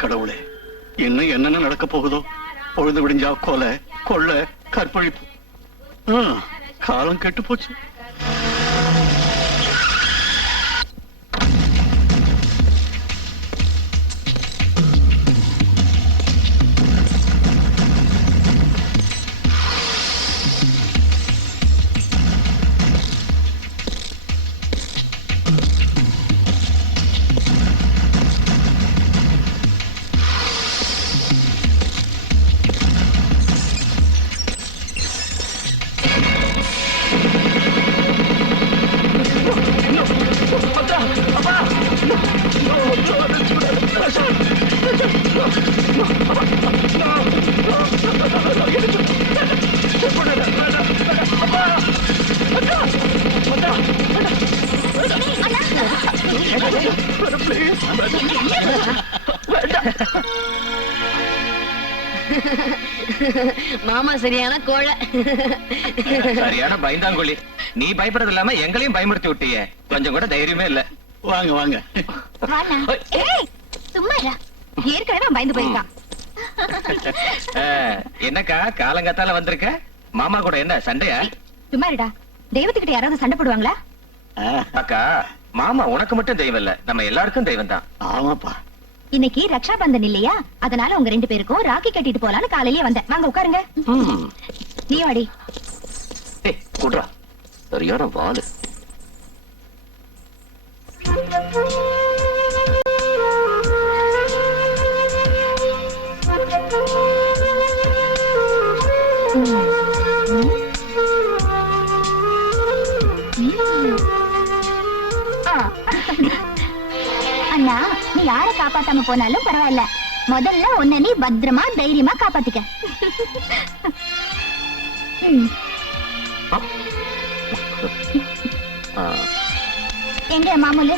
கடவுளே, இன்னும் என்னென்ன நடக்க போகுதோ? பொழுது விடிஞ்சா கொலை, கொள்ளை, கற்பழிப்பு. காலம் கெட்டு போச்சு. மாமா சரியான கோழை, சரியான பயந்தாங்கொழி. நீ பயப்படுறது இல்லாம எங்களையும் பயமுறுத்தி விட்டிய. கொஞ்சம் கூட தைரியமே இல்ல. வாங்க வாங்க. சும்மா ஏற்கனவே பயந்து போயிருக்கான். என்னக்கா காலங்கத்தால வந்திருக்க? மாமா கூட என்ன சண்டையா? சும்மாடா, தெய்வத்துக்கிட்ட யாராவது சண்டை போடுவாங்களா? அக்கா, மாமா உனக்கு மட்டும் தெய்வம் இல்ல, நம்ம எல்லாருக்கும் தெய்வம் தான். ஆமாப்பா. இன்னைக்கு ரக்ஷா பந்தன் இல்லையா, அதனால உங்க 2 பேருக்கும் ராக்கி கட்டிட்டு போலான்னு காலையிலே வந்தேன். வாங்க உட்காருங்க. நீ வாடி. கூடுறா, சரியான வாலு. அண்ணா, நீ யார காப்பாத்தாம போனாலும் பரவாயில்ல, முதல்ல உன்னை நீ பத்திரமா தைரியமா காப்பாத்திக்க. எங்க மாமூலு?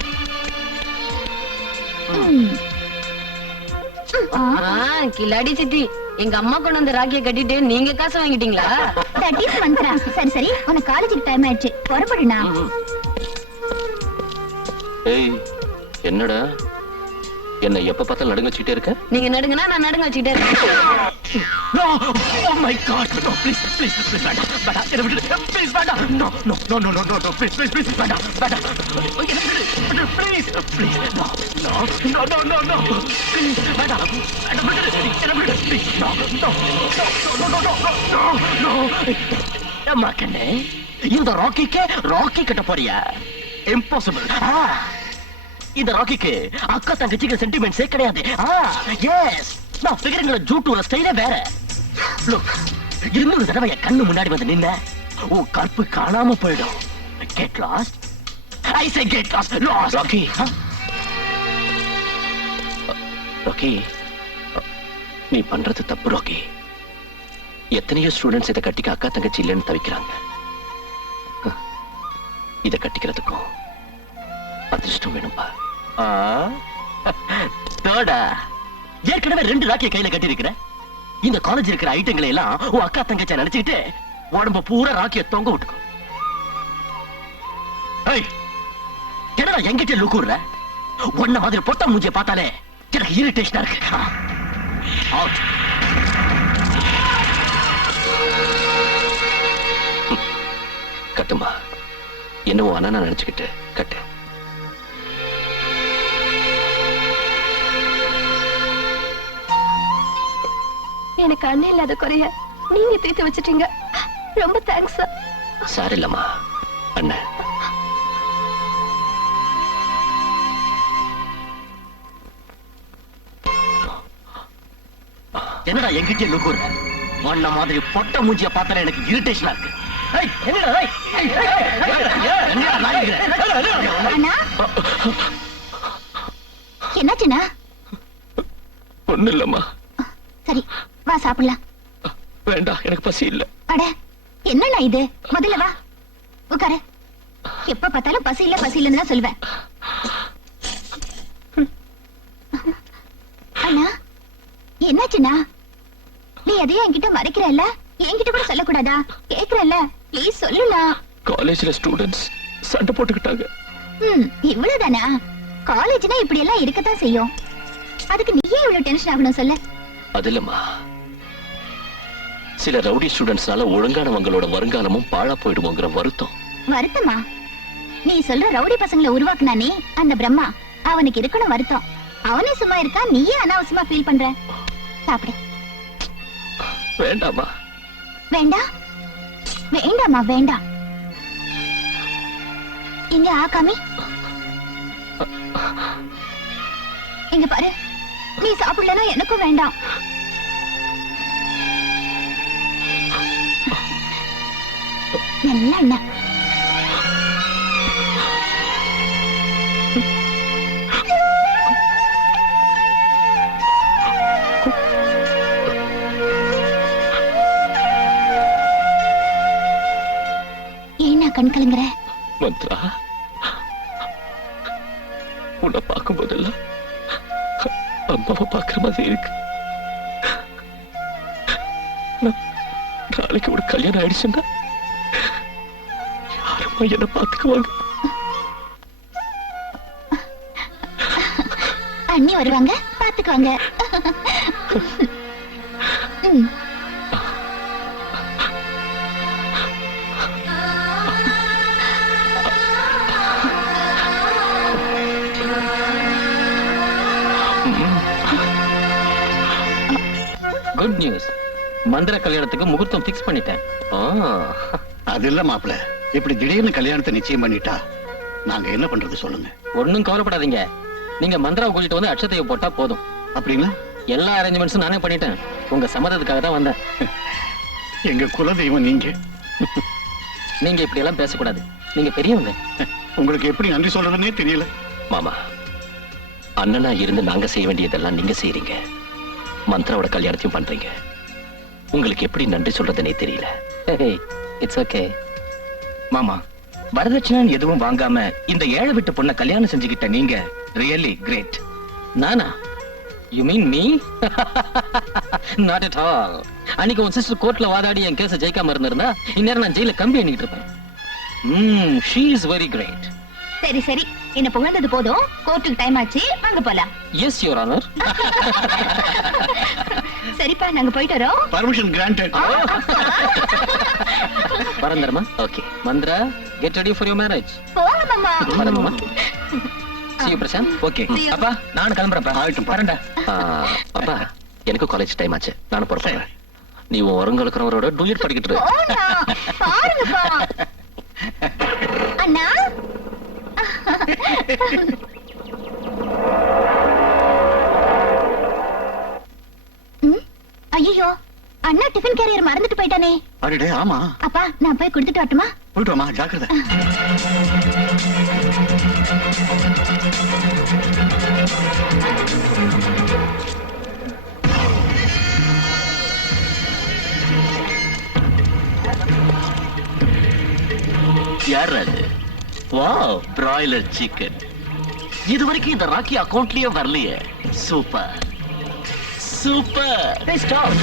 கில்லாடி சித்தி, எங்க அம்மா கொண்டு வந்த ராக்கிய கட்டிட்டு நீங்க காசு வாங்கிட்டீங்களா? சரி சரி, உனக்கு காலேஜுக்கு டைம் ஆயிடுச்சு, புறப்படுனா. என்னடா என்ன எப்ப பார்த்தாலும் நடுங்க வச்சுட்டே இருக்க? நீங்க நடுங்கனா நான் நடுங்க வச்சுட்டே இருக்கேன். No! Oh my God! No, please, please, please, வேண்டாம், வேண்டாம், என்னை விட்டுடு, please, வேண்டாம். No, no, no, no, no, no, no, please, please, please, வேண்டாம், வேண்டாம். என்னை விட்டுடு, please, please, no, no, no, no, no, no, please, வேண்டாம், என்னை விட்டுடு, என்னை விட்டுடு, please, no, no, no, no, no, no, no, no. அம்மா கண்ணே, இந்த ராக்கிக்கு ராக்கி கட்ட போறியா? Impossible. இந்த ராக்கிக்கு அக்கா தங்கச்சிக்கு சென்டிமெண்ட்ஸே கிடையாது. எஸ், நான் ஃபிகரிங்ல ஜூட்டுல ஸ்டைலே வேற. லுக், இன்னொரு தடவை என் கண்ணு முன்னாடி வந்து நின்ன உன் கற்பு காணாம போயிடும். Get lost. I say get lost. Lost. Rocky, Rocky, நீ பண்றது தப்பு ராக்கி. எத்தனையோ ஸ்டூடெண்ட்ஸ் இதை கட்டிக்க அக்கா தங்கச்சி இல்லைன்னு தவிக்கிறாங்க. இதை கட்டிக்கிறதுக்கும் அதிர்ஷ்டம் வேணும்பா. தோடா, ஏற்கனவே 2 ராக்கிய கையில கட்டி இருக்கிற. இந்த காலேஜ் இருக்கிற ஐட்டங்களை எல்லாம் உன் அக்கா தங்கச்சா நினைச்சுக்கிட்டு உடம்ப பூரா ராக்கிய தொங்க விட்டுக்கோ. என்னடா எங்கிட்ட லுக்குற? உன்ன மாதிரி பொட்ட மூஞ்சிய பார்த்தாலே எனக்கு இரிட்டேஷனா இருக்கு. கட்டுமா, என்னவோ அண்ணா நினைச்சுக்கிட்டு கட்டு. எனக்கு அண்ணன் இல்லாத குறைய நீங்க தீர்த்து வச்சிட்டீங்க. ரொம்ப தேங்க்ஸ் சார். சாரி இல்லம்மா அண்ணன். என்னடா என்கிட்ட லுக்கூர் மண்ண மாதிரி பொட்ட மூஞ்சிய பார்த்தாலே எனக்கு இரிட்டேஷனா இருக்கு. அண்ணா என்னாச்சுண்ணா? ஒண்ணு இல்லம்மா. சரி வா சாப்பிடலாம். வேண்டாம், எனக்கு பசி இல்ல. அட என்னண்ணா இது? முதல்ல வா உட்காரு. எப்ப பார்த்தாலும் பசி இல்லன்னு தான் சொல்லுவேன். அண்ணா என்னாச்சுண்ணா? நீ எதையும் என்கிட்ட மறைக்கிறல்ல? என்கிட்ட கூட சொல்லக்கூடாதா? கேக்குறல்ல, ப்ளீஸ் சொல்லுண்ணா. காலேஜ்ல ஸ்டூடெண்ட்ஸ் சண்டை போட்டுக்கிட்டாங்க. இவ்வளவுதானா? காலேஜ்னா இப்படி எல்லாம் இருக்கத்தான் செய்யும். அதுக்கு நீயே இவ்வளவு டென்ஷன் ஆகணும் சொல்லு. அது இல்லம்மா, சில ரவுடி ஸ்டூடெண்ட்ஸ்னால ஒழுங்கானவங்களோட வருங்காலமும் பாழா போயிடுவோங்கிற வருத்தம். வருத்தமா? நீ சொல்ற ரவுடி பசங்களை உருவாக்குனானே அந்த பிரம்மா, அவனுக்கு இருக்கணும் வருத்தம். அவனே சும்மா இருக்கா, நீயே அனாவசியமா ஃபீல் பண்ற. சாப்பிடு. வேண்டாமா? வேண்டாம் வேண்டாமா? வேண்டாம். இங்க ஆகாமி, இங்க பாரு. நீ சாப்பிடலன்னா எனக்கும் வேண்டாம். நல்ல அண்ணா. ஏன்னா கண் கலங்குற? மந்த்ரா, உன்னை பார்க்கும் போதெல்லாம் அம்மாவை பார்க்கிற மாதிரி இருக்கு. நாளைக்கு ஒரு கல்யாணம் ஆயிடுச்சுன்னா யாரம்மா என்ன பார்த்துக்குவாங்க? அண்ணி வருவாங்க, பாத்துக்குவாங்க. Good news. மந்திர கல்யாணத்துக்கு முகூர்த்தம் பிக்ஸ் பண்ணிட்டேன். அது இல்ல மாப்பிள்ள, இப்படி திடீர்னு கல்யாணத்தை நிச்சயம் பண்ணிட்டா நாங்க என்ன பண்றது சொல்லுங்க. ஒண்ணும் கவலைப்படாதீங்க. நீங்க மந்திராவை கூட்டிட்டு வந்து அட்சதையை போட்டா போதும். அப்படின்னா எல்லா அரேஞ்ச்மெண்ட்ஸும் நானே பண்ணிட்டேன். உங்க சம்மதத்துக்காக தான் வந்தேன். எங்க குலதெய்வம் நீங்க. நீங்க இப்படி எல்லாம் பேசக்கூடாது. நீங்க பெரியவங்க. உங்களுக்கு எப்படி நன்றி சொல்றதுன்னே தெரியல. மாமா, அண்ணனா இருந்து நாங்க செய்ய வேண்டியதெல்லாம் நீங்க செய்றீங்க. மந்த்ராவோட கல்யாணத்தையும் பண்றீங்க. உங்களுக்கு எப்படி நன்றி சொல்றதுன்னே தெரியல. It's okay. மாமா, வரதட்சணை எதுவும் வாங்காம இந்த ஏழை விட்டு பொண்ண கல்யாணம் செஞ்சுக்கிட்ட நீங்க ரியலி கிரேட். நானா? You mean me? Not at all. அன்னைக்கு உன் சிஸ்டர் கோர்ட்ல வாதாடி என் கேஸ ஜெயிக்காம இருந்திருந்தா இந்நேரம் நான் ஜெயில கம்பி எண்ணிட்டு இருப்பேன். She is very great. சரி சரி, என்ன புகழ்ந்தது போதும். கோர்ட்டுக்கு டைம் ஆச்சு, அங்க போலாம். Yes your honour. சரிப்பா, நாங்க போயிட்டு வரோம். Permission granted. பரந்தரமா? Okay. Manthra, get ready for your marriage. போங்க மாமா. வரமா? See you, Prashanth. Okay See you. அப்பா, நான் கிளம்புறப்பா. ஆகட்டும். வரேன்டா. அப்பா, எனக்கு காலேஜ் டைம் ஆச்சு. நானும் புறப்படுறேன். நீ உன் வருங்காலக்கிறவரோட டூயட் படிக்கிட்டு இரு. போனா, பாருங்கப்பா. அண்ணா ஐயோ, அண்ணா டிஃபன் கேரியர் மறந்துட்டு போயிட்டானே. அடடே, ஆமா. அப்பா, நான் போய் கொடுத்துட்டு வரட்டுமா? போயிட்டு வாமா, ஜாக்கிரதை. யார் அது? Wow, broiler chicken. இது வரைக்கும் இந்த ராக்கி அக்கவுண்ட்லயே வரலையே. Super super. ஸ்டாப்.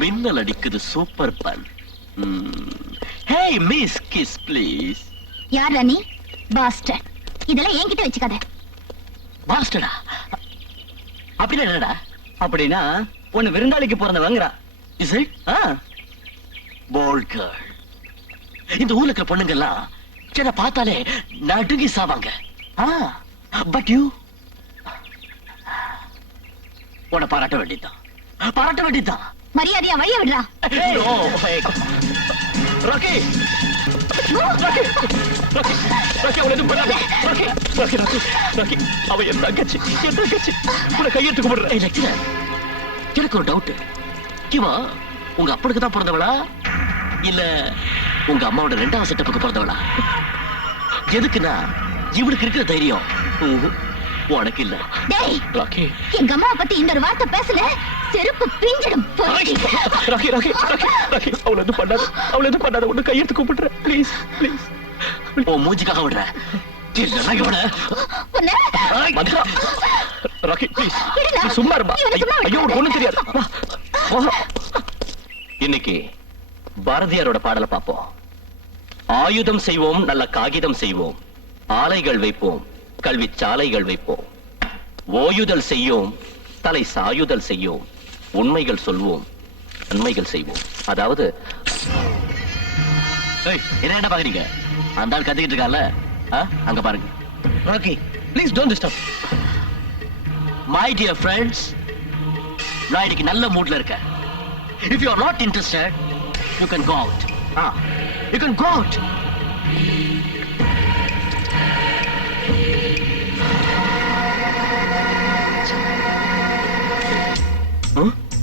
மின்னல் அடிக்குது. Super fun. Hey miss, kiss please. யார் நீ? பாஸ்டர். இதெல்லாம் என்கிட்ட வச்சுக்காத. பாஸ்டரா? அப்படின்னா என்னடா? அப்படின்னா ஒன்னு விருந்தாளிக்கு பிறந்தவங்கறா. Is it? Bold girl. இந்த ஊர்ல இருக்கிற பொண்ணுங்கெல்லாம் சின்ன பார்த்தாலே நடுங்கி சாவாங்க. பட் யூ, உன்னை பாராட்ட வேண்டியதுதான். பாராட்ட வேண்டியதுதான். மரியாதையா வழிய விடுறா. No, hey. ராக்கி ராக்கி ராக்கி ராக்கி அவளை எதுவும் பண்ணாத. ராக்கி ராக்கி ராக்கி ராக்கி அவ என் தங்கச்சி உன்னை கையெடுத்து கும்பிடுறேன். எனக்கு ஒரு டவுட். இவா உங்க அப்பனுக்கு தான் பிறந்தவளா இல்ல உங்க அம்மாவோட 2வது செட்டப்புக்கு பிறந்தவளா? எதுக்குன்னா இவளுக்கு இருக்கிற தைரியம் உனக்கு இல்ல. டேய், ராக்கி எங்க அம்மாவை பத்தி இந்த ஒரு வார்த்தை பேசல, செருப்பு பிஞ்சிடும். ராக்கி ராக்கி ராக்கி ராக்கி அவளை எதுவும் பண்ணாத உன்னை கையெடுத்து கும்பிடுறேன். ப்ளீஸ் ப்ளீஸ் உன் மூஞ்சிக்காக விடுற. உன்னை மதுரா ராக்கி ப்ளீஸ் விடுடா. சும்மா இருமா. இவனை சும்மா ஐயோ விடாத. ஒண்ணும் தெரியாது. வா, வா. இன்னைக்கு பாரதியாரோட பாடலை பார்ப்போம். ஆயுதம் செய்வோம், நல்ல காகிதம் செய்வோம், ஆலைகள் வைப்போம், கல்வி சாலைகள் வைப்போம், ஓயுதல் செய்யோம், தலை சாயுதல் செய்யோம், உண்மைகள் சொல்வோம், நன்மைகள் செய்வோம். அதாவது என்ன பாக்குறீங்க? அந்த ஆள் கத்திக்கிட்டு இருக்கால, அங்க பாருங்க. Rocky please don't disturb. My dear friends, நான் இன்னைக்கு நல்ல மூட்ல இருக்கேன். If you are not interested, you can go out. You can go out.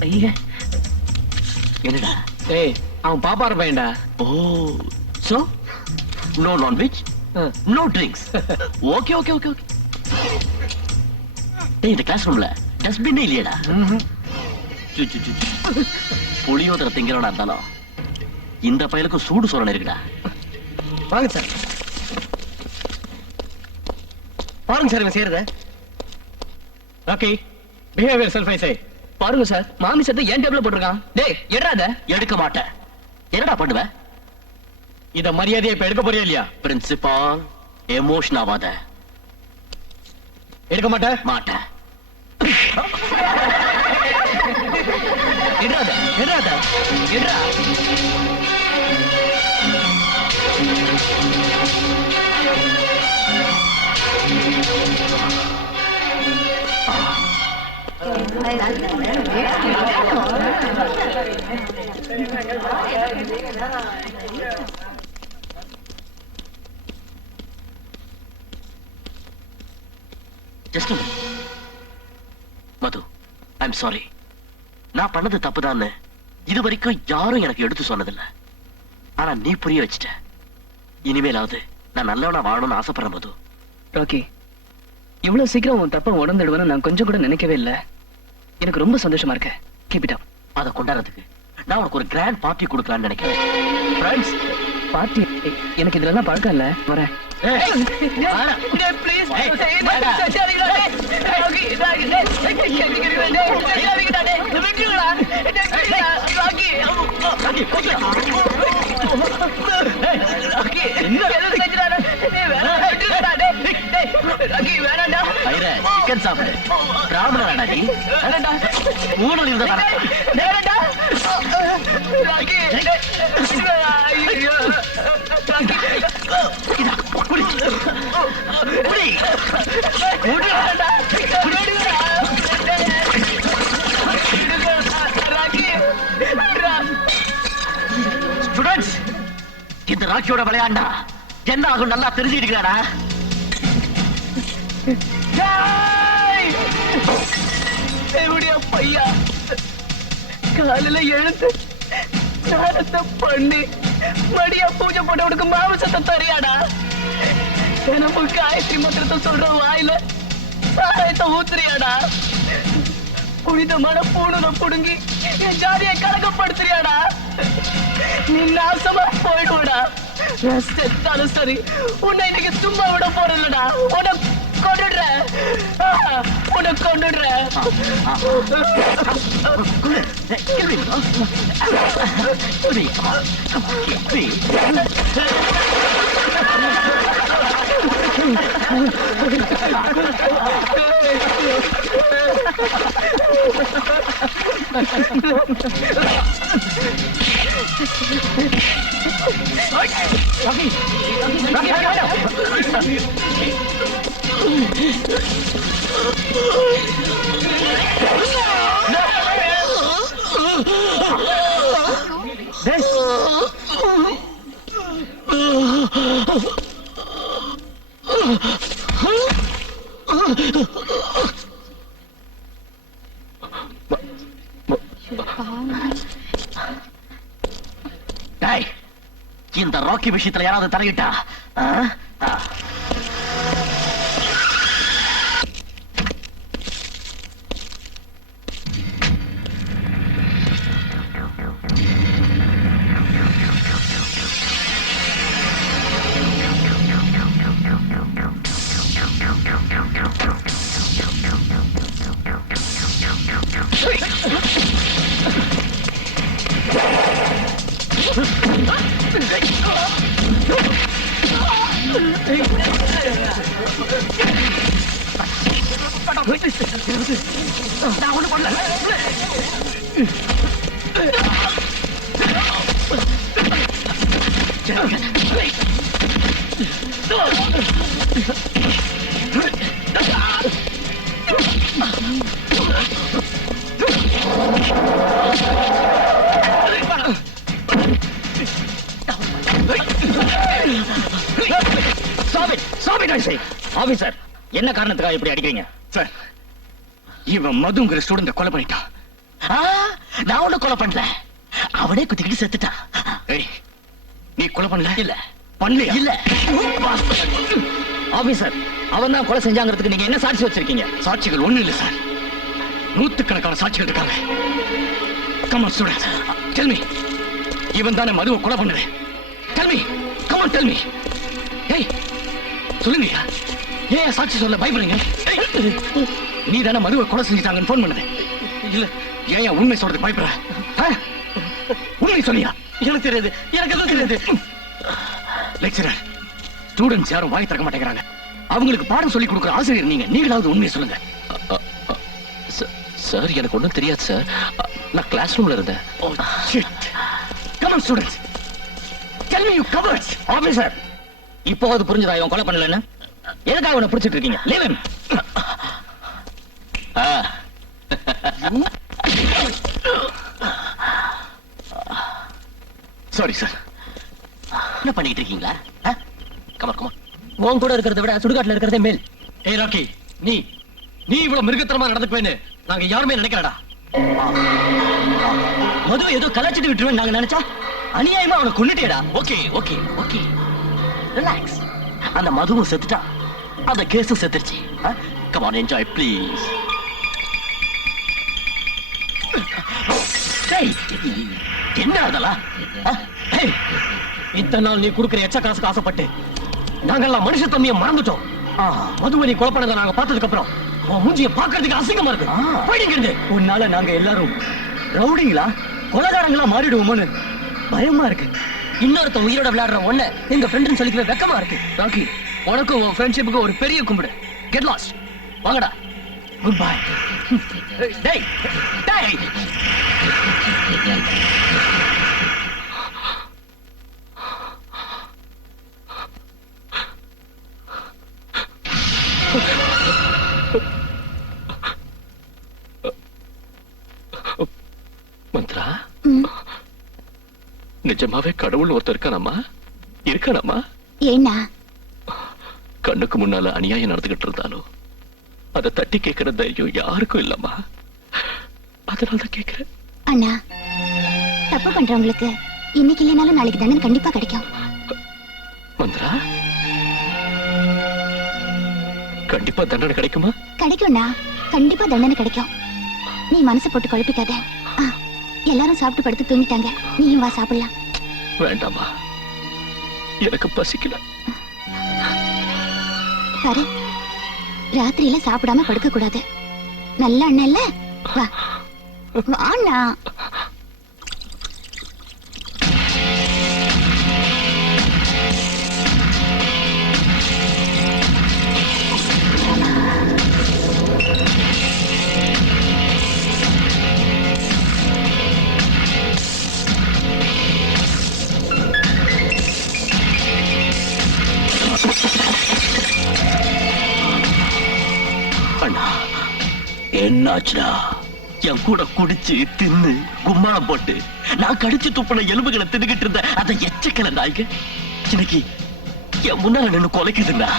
ஐயா என்னடா? ஏய் அவன் பாப்பாரு பையன்டா. Oh, so no non-veg, no drinks. Okay, okay, okay, okay. டேய், இந்த கிளாஸ் ரூம்ல டஸ்ட்பின் இல்லையடா? புளியோதரை திங்கிறவனா இருந்தாலும் இந்த பயலுக்கு சூடு சோறன இருக்குடா. வாங்க சார், பாருங்க சார் இவன் செய்யறத. ராக்கி பிஹேவ் யுவர்செல்ஃப் ஐ சே. பாருங்க சார், மாமி சத்தை ஏன் டேபிள்ல போட்டிருக்கான். டேய் எடுறாத. எடுக்க மாட்டேன். என்னடா பண்ணுவ? இத மரியாதையை இப்ப எடுக்க போறியா இல்லையா? பிரின்சிபால், எமோஷன் ஆகாத. எடுக்க மாட்டேன். மாட்டேன். எடுறாத எடுறாத எடுறா. Just a minute. Madhu, I'm sorry. நான் பண்ணது தப்புதான்னு இது வரைக்கும் யாரும் எனக்கு எடுத்து சொன்னதில்ல. ஆனா நீ புரிய வச்சுட்ட. இனிமேலாவது நான் நல்லவனா வாழணும்னு ஆசைப்படுறேன் மது. ராக்கி, இவ்வளவு சீக்கிரம் உன் தப்ப உணர்ந்துடுவேன்னு நான் கொஞ்சம் கூட நினைக்கவே இல்ல. எனக்கு ரொம்ப சந்தோஷமா இருக்க. Keep it up. அதை கொண்டாடுறதுக்கு நான் உனக்கு ஒரு கிராண்ட் பார்ட்டி கொடுக்கலாம்னு நினைக்கிறேன். ஃப்ரெண்ட்ஸ், பார்ட்டி எனக்கு இதுல எல்லாம் பழக்கம் இல்ல. வரேன். சிக்கன் சாப்பிடு. பிராமணராடா நீ? ஊழல் இருந்தா ஸ்டூடெண்ட்ஸ், இந்த ராக்கியோட விளையாண்டா என்ன ஆகும் நல்லா தெரிஞ்சுக்கிட்டாடா. பையா காலையில எழுந்து சாரத்தை பண்ணி மடியா பூஜை போட்டவனுக்கு மாமிசத்தை தரியாடா. தினமும் காயத்ரி மந்திரத்தை சொல்ற வாயில சாராயத்தை ஊத்துறியாடா. புனிதமான பூணுல புடுங்கி என் ஜாதியை கலக்கப்படுத்துறியாடா. நீ நாசமா போயிடுவடா. செத்தாலும் சரி, உன்னை இன்னைக்கு சும்மா விட போறதில்லடா. உன்னை கொண்டுடுறேன், உன்னை கொண்டுடுறேன். டேய், இந்த ராக்கி விஷயத்துல யாராவது தரையிட்டா நான் ஒண்ணு பண்ணல. ஆபீசர், என்ன காரணத்துக்காக இப்படி அடிக்கிறீங்க? சார், இவன் மதுங்கிற ஸ்டூடெண்ட கொலை பண்ணிட்டான். நான் ஒண்ணு கொலை பண்ணல, அவனே குத்திக்கிட்டு செத்துட்டான். ஏய், நீ கொலை பண்ணல? இல்ல பண்ணலையா? இல்ல. ஆபீசர், அவன் தான் கொலை செஞ்சாங்கிறதுக்கு நீங்க என்ன சாட்சி வச்சிருக்கீங்க? சாட்சிகள் ஒண்ணு இல்ல சார், நூத்துக்கணக்கான சாட்சிகள் இருக்காங்க. Come on, students. Tell me. இவன் தானே மதுவை கொலை பண்ணது? Tell me. Come on, tell me. ஏய், சொல்லுங்கயா. ஏன் சாட்சி சொல்ல பயப்படுறீங்க? நீ தானே மதுவை கொலை செஞ்சுட்டாங்கன்னு போன் பண்ணது? இல்ல. ஏன் உண்மை சொல்றதுக்கு பயப்படுற? உண்மை சொல்லியா? எனக்கு தெரியாது, எனக்கு எதுவும் தெரியாது. லெக்சரர், ஸ்டூடெண்ட்ஸ் யாரும் வாய் திறக்க மாட்டேங்கிறாங்க. அவங்களுக்கு பாடம் சொல்லி கொடுக்குற ஆசிரியர் நீங்க, நீங்களாவது உண்மையை சொல்லுங்க. சார், எனக்கு ஒண்ணும் தெரியாது சார். நான் கிளாஸ் ரூம்ல இருந்தேன். Oh shit. Come on, students. Tell me you cowards. Officer, இப்போ அது புரிஞ்சதா இவன் கொலை பண்ணலன்னு? எதுக்காக அவனை பிடிச்சிட்டு இருக்கீங்க? Leave him. Sorry sir. என்ன பண்ணிட்டு இருக்கீங்களா? Come on come on. உன் கூட இருக்கிறத விட சுடுகாட்டுல இருக்கிறதே மேல். ஏய் ராக்கி, நீ இவ்வளவு மிருகத்தனமா நடந்துக்குவேன்னு நாங்க யாருமே நினைக்கலடா. மது ஏதோ கலாச்சிட்டு விட்டுருவேன் நாங்க நினைச்சா அநியாயமா அவனை கொன்னுட்டேடா. Okay okay okay, relax. அந்த மதுவும் செத்துட்டா, அந்த கேஸும் செத்துருச்சு. Come on, enjoy please. என்ன அதெல்லாம்? இத்தனை நாள் நீ கொடுக்கிற எச்ச காசுக்கு ஆசைப்பட்டு நாங்கெல்லாம் மனுஷ தன்மையை மறந்துட்டோம். மதுவை நீ கொலை பண்ணதை நாங்க பார்த்ததுக்கு அப்புறம் உன் மூஞ்சியை பார்க்கறதுக்கு அசிங்கமா இருக்கு. போயிடுங்க. உன்னால நாங்க எல்லாரும் ரவுடிங்களா, கொலைகாரங்களா மாறிடுவோமோன்னு பயமா இருக்கு. இன்னொருத்த உயிரோட விளையாடுற ஒண்ணு எங்க ஃப்ரெண்ட்னு சொல்லிக்கவே வெக்கமா இருக்கு. ராக்கி, உனக்கும் உன் ஃப்ரெண்ட்ஷிப்புக்கு ஒரு பெரிய கும்பிடு. Get lost. வாங்கடா. Goodbye. டேய் டேய். மந்த்ரா, நிஜமாவே கடவுள் ஒருத்தர் இருக்கானம்மா? இருக்கானம்மா? ஏன்னா கண்ணுக்கு முன்னால அநியாயம் நடந்துகிட்டு இருந்தாலும் அதை தட்டி கேட்கிற தைரியம் யாருக்கும் இல்லம்மா. அதனாலதான் கேட்கிறேன். அண்ணா, தப்பு பண்றவங்களுக்கு இன்னைக்கு இல்லைனாலும் நாளைக்கு தண்டனை கண்டிப்பா கிடைக்கும். மந்த்ரா, கண்டிப்பா தண்டனை கிடைக்குமா? கிடைக்கும்ண்ணா, கண்டிப்பா தண்டனை கிடைக்கும். நீ மனசை போட்டு குழப்பிக்காத. எல்லாரும் சாப்பிட்டு படுத்து தூங்கிட்டாங்க, நீயும் வா சாப்பிடலாம். வேண்டாமா, எனக்கு பசிக்கல. பாரு, ராத்திரியில சாப்பிடாம படுக்க கூடாது. நல்ல அண்ணன் இல்ல, வா வாண்ணா. அண்ணா, என்னாச்சுடா? என் கூட குடிச்சு தின்னு கும்மாளம் போட்டு நான் கடிச்சு துப்புன எலும்புகளை தின்னுகிட்டு இருந்த அந்த எச்சக்கல நாய்க்கு இன்னைக்கு என் முன்னால நின்னு கொலைக்குதுன்னா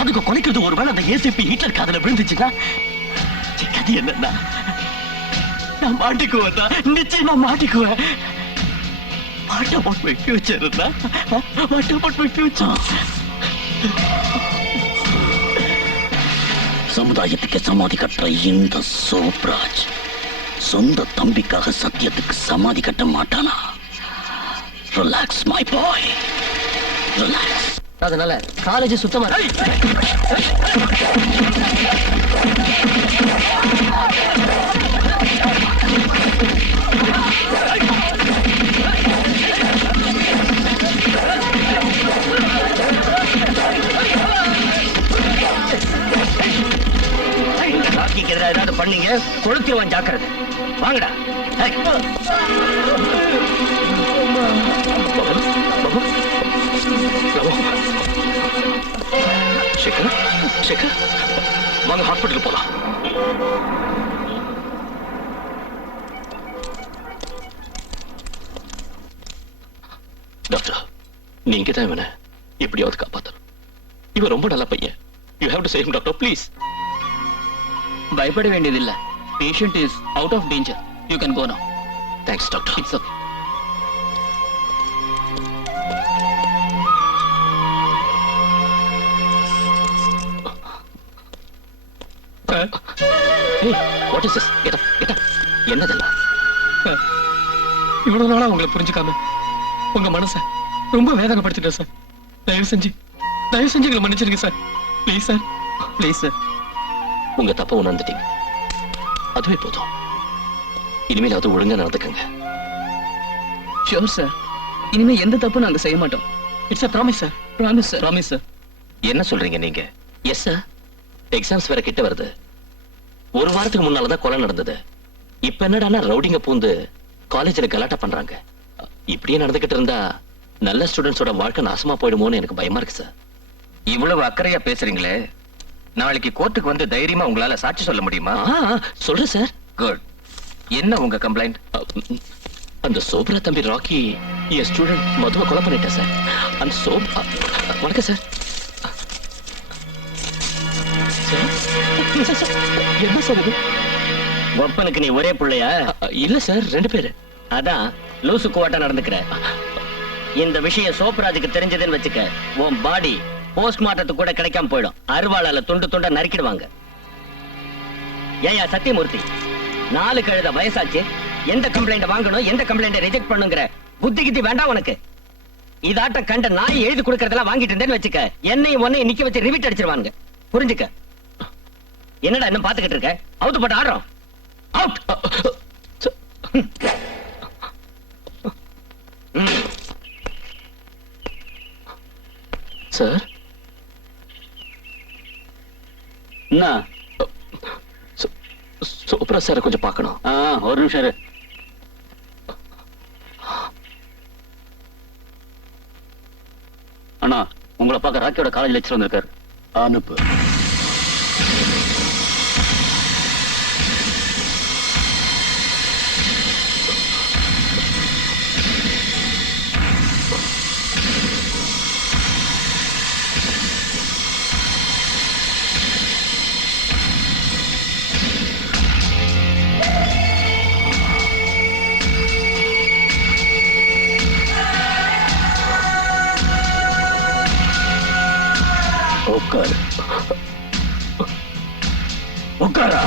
அதுக்கு கொலைக்கிறது ஒருவேளை அந்த ஏசிபி ஹீட்டர் காதுல விழுந்துச்சுன்னா என் கதை என்னன்னா நான் மாட்டிக்குவேன் தான். நிச்சயமா மாட்டிக்குவேன். What about my future? What about my future? சமுதாயத்துக்கு சமாதி கட்டுற இந்த சோப்ராஜ் சொந்த தம்பிக்காக சத்தியத்துக்கு சமாதி கட்ட மாட்டானா? Relax my boy, relax. அதனால காலேஜ் சுத்தமா ராக்கிக்கு எதிராக ஏதாவது பண்ணீங்க கொளுத்திடுவான், ஜாக்கிரதை. வாங்கடா. சேகர், சேகர், வாங்க ஹாஸ்பிட்டல் போலாம். டாக்டர், நீங்க தான் இவனை எப்படியாவது காப்பாத்தணும். இவன் ரொம்ப நல்ல பையன். You have to save him doctor, please. பயப்பட வேண்டியதில்லை. Patient is out of danger. You can go now. Thanks doctor. It's okay. Hey, what is this? Get up, get up. என்னதெல்லாம்? இவ்வளவு நாளா உங்களை புரிஞ்சுக்காம உங்க மனசை ரொம்ப வேதனைப்படுத்திட்டேன் சார். தயவு செஞ்சு எங்களை மன்னிச்சிருங்க sir. Please sir, please sir. உங்க தப்ப உணர்ந்துட்டீங்க, அதுவே போதும். இனிமேல் அது ஒழுங்கா நடந்துக்கங்க. Sure sir. இனிமே எந்த தப்பு நாங்க செய்ய மாட்டோம். It's a promise sir. Promise sir. Promise sir. என்ன சொல்றீங்க நீங்க? Yes sir. எக்ஸாம்ஸ் வேற கிட்ட வருது. ஒரு வாரத்துக்கு முன்னாலதான் கொலை நடந்தது. இப்ப என்னடானா ரவுடிங்க பூந்து காலேஜ்ல கலாட்டா பண்றாங்க. இப்படியே நடந்துகிட்டு இருந்தா நல்ல ஸ்டூடெண்ட்ஸோட வாழ்க்கை நாசமா போயிடுமோன்னு எனக்கு பயமா இருக்கு சார். இவ்வளவு அக்கறையா பேசுறீங்களே, நாளைக்கு கோர்ட்டுக்கு வந்து தைரியமா உங்களால சாட்சி சொல்ல முடியுமா? சொல்றேன் சார். குட். என்ன உங்க கம்ப்ளைண்ட்? அந்த சோப்ரா தம்பி ராக்கி என் ஸ்டூடெண்ட் மதுவை கொலை பண்ணிட்டேன் சார். அந்த வணக்கம் சார். என்ன சார் இது? ஒப்பனுக்கு நீ ஒரே பிள்ளையா? இல்ல சார், 2 பேரு. அதான் லூசு கோட்டா நடந்துக்கிற. இந்த விஷயம் சோப்ராஜுக்கு தெரிஞ்சதுன்னு வச்சுக்க, உன் பாடி போஸ்ட்மார்ட்டத்துக்கு கூட கிடைக்காம போயிடும். அருவாளால துண்டு துண்டா நறுக்கிடுவாங்க. ஏயா சத்தியமூர்த்தி, 4 கழுத வயசாச்சு, எந்த கம்ப்ளைண்ட் வாங்கணும் எந்த கம்ப்ளைண்ட் ரிஜெக்ட் பண்ணுங்கிற புத்தி கித்தி வேண்டாம் உனக்கு. இதாட்ட கண்ட நாய் எழுதி கொடுக்கறதெல்லாம் வாங்கிட்டு இருந்தேன்னு வச்சுக்க, என்னையும் ஒன்னையும் நிக்க வச்சு ரிவிட் அடிச்சிருவாங்க. புரிஞ்சுக்க. என்னடா என்ன பாத்துக்கிட்டு இருக்க? அவுத்து போட்டு ஆடுறோம். அவுட். சார், என்ன? சோப்ரா சார் கொஞ்சம் பார்க்கணும். ஒரு நிமிஷம் இரு. அண்ணா, உங்களை பார்க்க ராக்கியோட காலேஜ் லெக்சர் வந்திருக்காரு. அனுப்பு. உட்காரு. உட்காரா.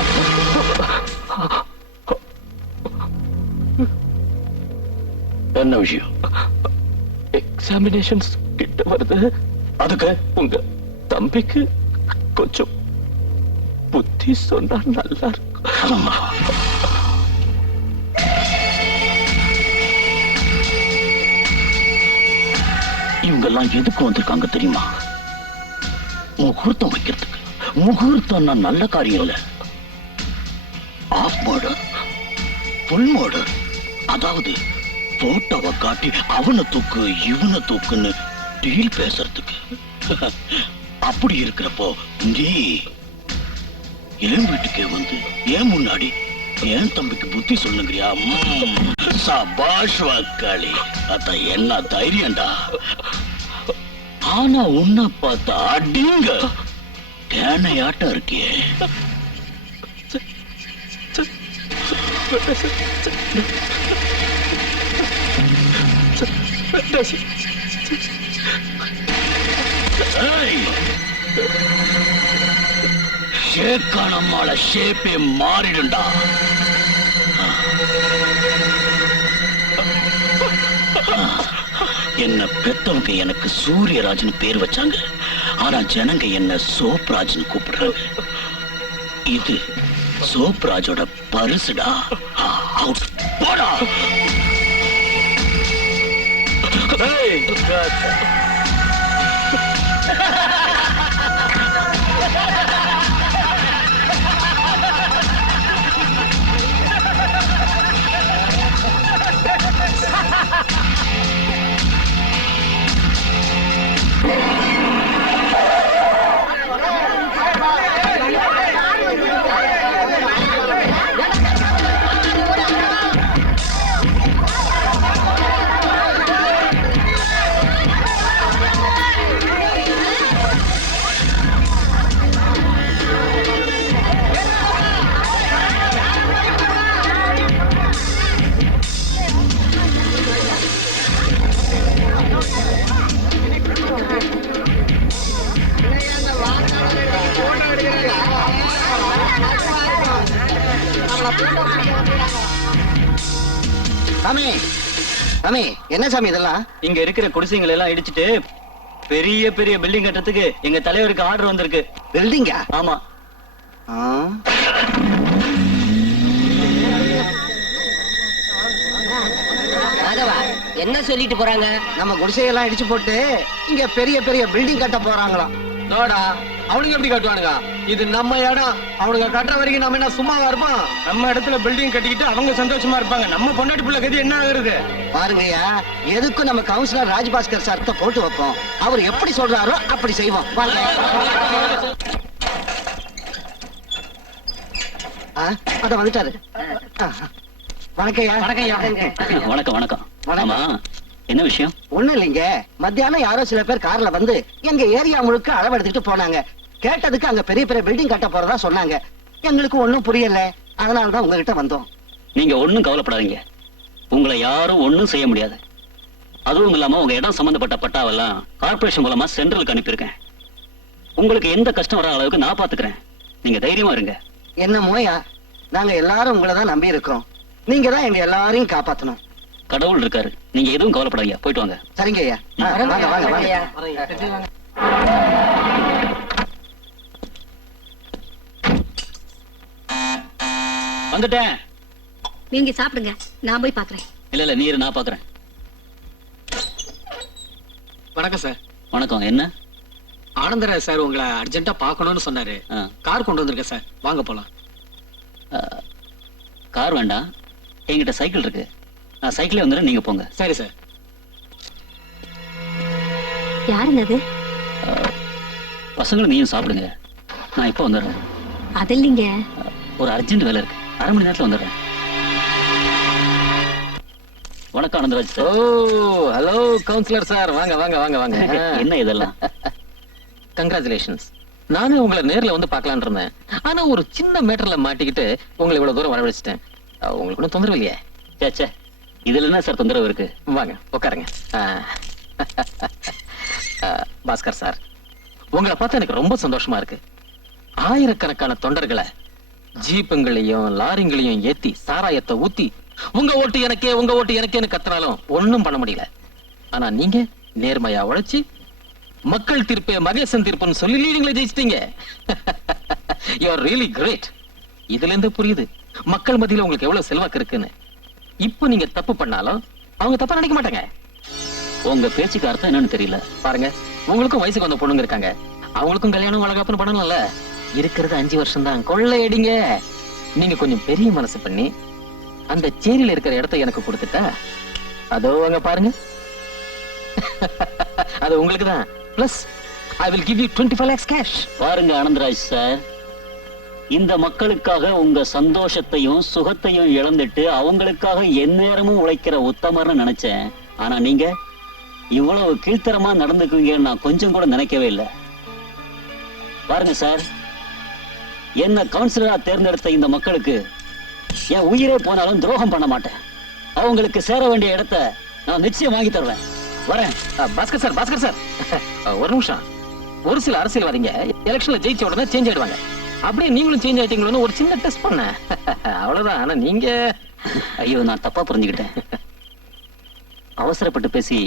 என்ன விஷயம்? எக்ஸாமினேஷன்ஸ் கிட்ட வருது. அதுக்கு உங்க தம்பிக்கு கொஞ்சம் புத்தி சொன்னா நல்லா இருக்கும். இவங்கெல்லாம் எதுக்கு வந்திருக்காங்க தெரியுமா? முகூர்த்தம் வைக்கிறதுக்கு. முகூர்த்தம்னா நல்ல காரியம் இல்ல. Half murder, full murder. அதாவது போட்டோவை காட்டி அவனை தூக்கு இவனை தூக்குன்னு டீல் பேசுறதுக்கு. அப்படி இருக்கிறப்போ நீ என் வீட்டுக்கே வந்து ஏன் முன்னாடி ஏன் தம்பிக்கு புத்தி சொல்லுங்கறியா? சபாஷ் வாக்காளி, அத என்ன தைரியம்டா. ஆனா உன்னை பார்த்தா அடிங்க கேனையாட்டம் இருக்கியே. ஷேக்கானம்மாள ஷேப்பே மாறிடுண்டா. என்ன பெத்தவங்க எனக்கு சூரியராஜன் பேர் வச்சாங்க. ஆனா ஜனங்க என்ன சோப்ராஜ்னு கூப்பிடுறாங்க. இது சோப்ராஜோட பரிசுடா. அவுட் போடா. சாமி, சாமி, என்ன சாமி இதெல்லாம்? இங்க இருக்கிற குடிசைகள் எல்லாம் இடிச்சிட்டு பெரிய பெரிய பில்டிங் கட்டுறதுக்கு எங்க தலைவருக்கு ஆர்டர் வந்திருக்கு. பில்டிங்கா? ஆமா. என்ன சொல்லிட்டு போறாங்க? நம்ம குடிசையெல்லாம் இடிச்சு போட்டு இங்க பெரிய பெரிய பில்டிங் கட்ட போறாங்களாம். நோடா, அவனுங்க எப்படி கட்டுவானுங்க? இது நம்ம இடம். அவனுங்க கட்டுற வரைக்கும் நம்ம என்ன சும்மாவா இருப்போம்? நம்ம இடத்துல பில்டிங் கட்டிக்கிட்டு அவங்க சந்தோஷமா இருப்பாங்க. நம்ம பொண்டாட்டி பிள்ளை கதி என்ன ஆகுறது? பாருங்கய்யா, எதுக்கும் நம்ம கவுன்சிலர் ராஜ்பாஸ்கர் சார்த்த போட்டு வைப்போம். அவர் எப்படி சொல்றாரோ அப்படி செய்வோம். வாங்க. அத வந்துட்டாரு. வணக்கம்யா. வணக்கம் வணக்கம். ஆமா, என்ன விஷயம்? ஒண்ணும் இல்லைங்க. மத்தியானம் யாரோ சில பேர் கார்ல வந்து எங்க ஏரியா முழுக்க அளவு எடுத்துட்டு போனாங்க. கேட்டதுக்கு அங்க பெரிய பெரிய பில்டிங் கட்ட போறதா சொன்னாங்க. எங்களுக்கு ஒண்ணும் புரியல. அதனாலதான் உங்ககிட்ட வந்தோம். நீங்க ஒண்ணும் கவலைப்படாதீங்க. உங்களை யாரும் ஒண்ணும் செய்ய முடியாது. அதுவும் இல்லாம உங்க இடம் சம்பந்தப்பட்ட பட்டாவெல்லாம் கார்பரேஷன் மூலமா சென்ட்ரலுக்கு அனுப்பியிருக்கேன். உங்களுக்கு எந்த கஷ்டம் வர அளவுக்கு நான் பாத்துக்கிறேன். நீங்க தைரியமா இருங்க. என்னமோயா, நாங்க எல்லாரும் உங்களை தான் நம்பி இருக்கோம். நீங்க தான் எங்க எல்லாரையும் காப்பாத்தணும். கடவுள் இருக்காரு. நீங்க எதுவும் கவலைப்படாதீங்க. போயிட்டு வாங்க. சரிங்க ஐயா. வாங்க வாங்க வாங்க. வந்துட்டேன். நீங்க சாப்பிடுங்க, நான் போய் பாக்குறேன். இல்ல இல்ல, நீர் நான் பாக்குறேன். வணக்கம் சார். வணக்கம். என்ன? ஆனந்தராஜ் சார் உங்களை அர்ஜென்ட்டா பார்க்கணும்னு சொன்னாரு. கார் கொண்டு வந்திருக்கேன் சார், வாங்க போலாம். கார் வேண்டாம், என்கிட்ட சைக்கிள் இருக்கு. நான் சைக்கிளே வந்துடுறேன், நீங்க போங்க. சரி சார். யாருங்க அது? பசங்களும் நீயும் சாப்பிடுங்க. நான் இப்ப வந்துடுறேன். அது இல்லைங்க, ஒரு அர்ஜென்ட் வேலை இருக்கு. அரை மணி நேரத்துல வந்துடுறேன். வணக்கம் ஆனந்தராஜ் சார். ஓ, ஹலோ கவுன்சிலர் சார். வாங்க வாங்க வாங்க வாங்க. என்ன இதெல்லாம்? கங்க்ராச்சுலேஷன்ஸ். நானும் உங்களை நேர்ல வந்து பார்க்கலான்னு இருந்தேன். ஆனா ஒரு சின்ன மேட்டர்ல மாட்டிக்கிட்டு உங்களை இவ்வளவு தூரம் வரவழைச்சிட்டேன். உங்களுக்கு ஒன்றும் தொந்தரவு இல்லையே? சேச்சே, இதுல என்ன சார் தொந்தரவு இருக்கு? வாங்க உட்காருங்க. பாஸ்கர் சார், உங்களை பார்த்தா எனக்கு ரொம்ப சந்தோஷமா இருக்கு. ஆயிரக்கணக்கான தொண்டர்களை ஜீப்புங்களையும் லாரிங்களையும் ஏத்தி சாராயத்தை ஊத்தி உங்க ஓட்டு எனக்கே உங்க ஓட்டு எனக்கேன்னு கத்துறாலும் ஒண்ணும் பண்ண முடியல. ஆனா நீங்க நேர்மையா உழைச்சு மக்கள் தீர்ப்பே மகேசன் தீர்ப்புன்னு சொல்லி லீடிங்ல ஜெயிச்சிட்டீங்க. You are really great. இதுல இருந்து புரியுது மக்கள் மத்தியில உங்களுக்கு எவ்வளவு செல்வாக்கு இருக்குன்னு. இப்போ நீங்க தப்பு பண்ணாலும் அவங்க தப்பா நினைக்க மாட்டாங்க. உங்க பேச்சுக்கு அர்த்தம் என்னன்னு தெரியல. பாருங்க, உங்களுக்கும் வயசுக்கு வந்த பொண்ணுங்க இருக்காங்க. அவங்களுக்கும் கல்யாணம் வளகாப்புன்னு பண்ணணும்ல. இருக்கிறது 5 வருஷம் தான். கொள்ளையடிங்க. நீங்க கொஞ்சம் பெரிய மனசு பண்ணி அந்த சேரியில இருக்கிற இடத்தை எனக்கு கொடுத்துட்டா, அதோ அங்க பாருங்க, அது உங்களுக்கு தான். Plus I will give you 25 lakhs cash. பாருங்க ஆனந்தராஜ் சார், இந்த மக்களுக்காக உங்க சந்தோஷத்தையும் சுகத்தையும் இழந்துட்டு அவங்களுக்காக எந்நேரமும் உழைக்கிற உத்தமர்னு நினைச்சேன். ஆனா நீங்க இவ்வளவு கீழ்த்தரமா நடந்துக்குவீங்கன்னு நான் கொஞ்சம் கூட நினைக்கவே இல்லை. பாருங்க சார், என்ன கவுன்சிலரா தேர்ந்தெடுத்த இந்த மக்களுக்கு என் உயிரே போனாலும் துரோகம் பண்ண மாட்டேன். அவங்களுக்கு சேர வேண்டிய இடத்த நான் நிச்சயம் வாங்கி தருவேன். வரேன். பாஸ்கர் சார் ஒரு நிமிஷம். ஒரு சில அரசியல்வாதிங்க எலெக்ஷன்ல ஜெயிச்ச உடனே சேஞ்ச் ஆயிடுவாங்க. அப்படியே நீங்களும் சேஞ்ச் ஆயிட்டீங்களோன்னு ஒரு சின்ன டெஸ்ட் பண்ண, அவ்வளவுதான். ஆனா நீங்க ஐயோ, நான் தப்பா புரிஞ்சுக்கிட்டேன். அவசரப்பட்டு பேசி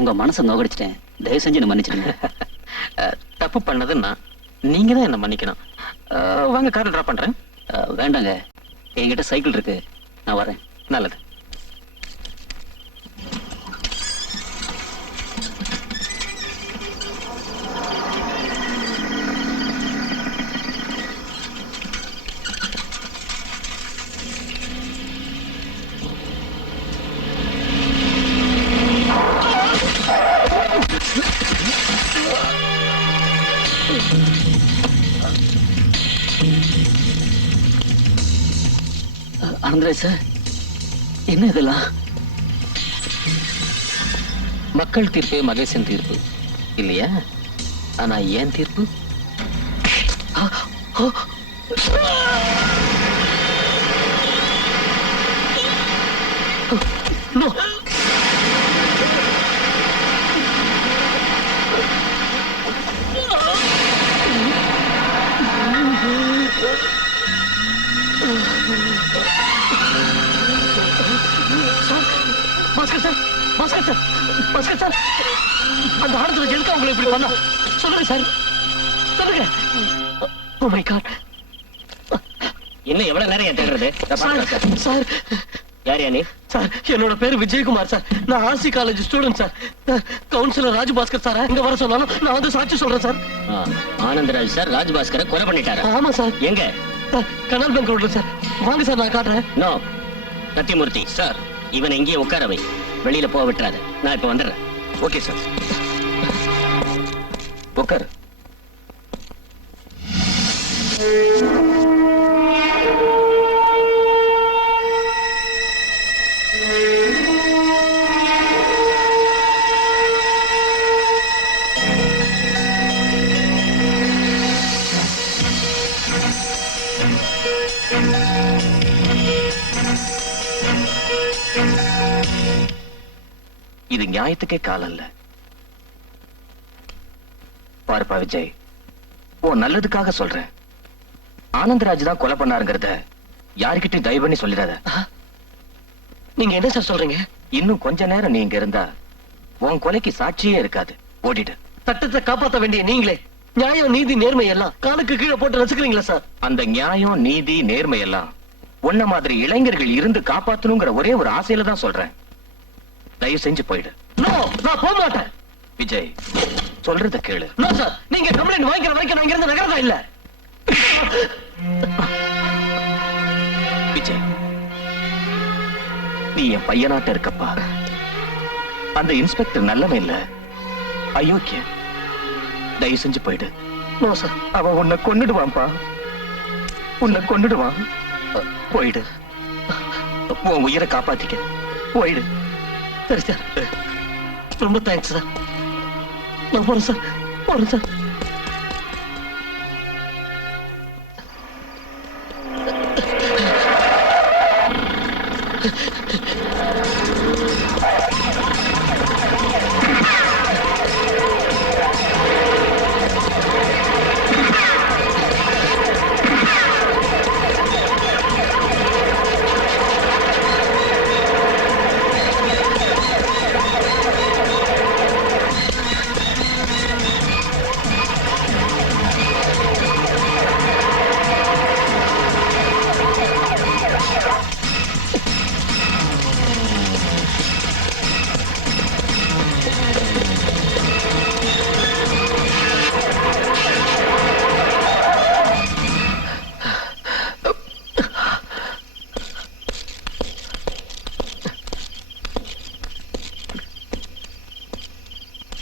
உங்க மனசை நோகடிச்சிட்டேன். தயவு செஞ்சு என்ன மன்னிச்சிடுங்க. தப்பு பண்ணதுன்னா நீங்க தான் என்ன மன்னிக்கணும். வாங்க, கார்ல டிராப் பண்றேன். வேண்டாங்க, என்கிட்ட சைக்கிள் இருக்கு, நான் வரேன். நல்லது. ஆனந்தராஜ் சார், என்ன இதெல்லாம்? மக்கள் தீர்ப்பே மகேசன் தீர்ப்பு இல்லையா? ஆனா ஏன் தீர்ப்பு? பாஸ்கர் சார், அந்த ஆடத்துல எதுக்கு அவங்களை இப்படி பண்ணா சொல்லுங்க சார், சொல்லுங்க. Oh my god. இன்னும் எவ்வளவு நேரம் ஏன் தேடுறது? சார், யார் நீ? சார், என்னோட பேரு விஜயகுமார் சார். நான் RC college student sir. Councillor Rajabhaskar sir இங்க வர சொன்னாலும் நான் வந்து சாட்சி சொல்றேன் சார். ஆனந்தராஜ் சார் ராஜ்பாஸ்கரை கொலை பண்ணிட்டாரா? ஆமா சார். எங்க? கனால் பேங்க் ரோட்ல சார். வாங்க சார், நான் காட்டுறேன். நோ, சத்தியமூர்த்தி சார், இவனை இங்கேயே உட்கார வை, வெளியில போக விட்டுறாரு. நான் இப்ப வந்துடுறேன். ஓகே சார், உட்காரு. இது நியாயத்துக்கே காலம் இல்ல. பாருப்பா விஜய், உன் நல்லதுக்காக சொல்றேன். ஆனந்தராஜ் தான் கொலை பண்ணாருங்கிறத யாருக்கிட்டையும் தயவு பண்ணி சொல்லிடாத. நீங்க என்ன சார் சொல்றீங்க? இன்னும் கொஞ்ச நேரம் நீ இங்க இருந்தா உன் கொலைக்கு சாட்சியே இருக்காது. ஓடிடு. சட்டத்தை காப்பாற்ற வேண்டிய நீங்களே நியாயம், நீதி, நேர்மை எல்லாம் காலுக்கு கீழே போட்டு ரசிக்கிறீங்களா சார்? அந்த நியாயம், நீதி, நேர்மை எல்லாம் உன்ன மாதிரி இளைஞர்கள் இருந்து காப்பாத்தணுங்கிற ஒரே ஒரு ஆசையில தான் சொல்றேன். தயவு செஞ்சு போயிடு. நோ, நான் போக மாட்டேன். விஜய், சொல்றத கேளு. நோ சார், நீங்க கம்ப்ளைண்ட் வாங்கிக்கிற வரைக்கும் நான் இங்கிருந்து நகரதா இல்ல. விஜய், நீ என் பையனாட்ட இருக்கப்பா. அந்த இன்ஸ்பெக்டர் நல்லவன் இல்ல, அயோக்கிய. தயவு செஞ்சு போயிடு. No sir. அவன் உன்னை கொன்னுடுவான்பா, உன்னை கொன்னுடுவான். போயிடு, உன் உயிரை காப்பாத்திக்க. போயிடு. சரி சார், ரொம்ப தேங்க்ஸ் சார். நான் போறேன் சார், போறேன் sir.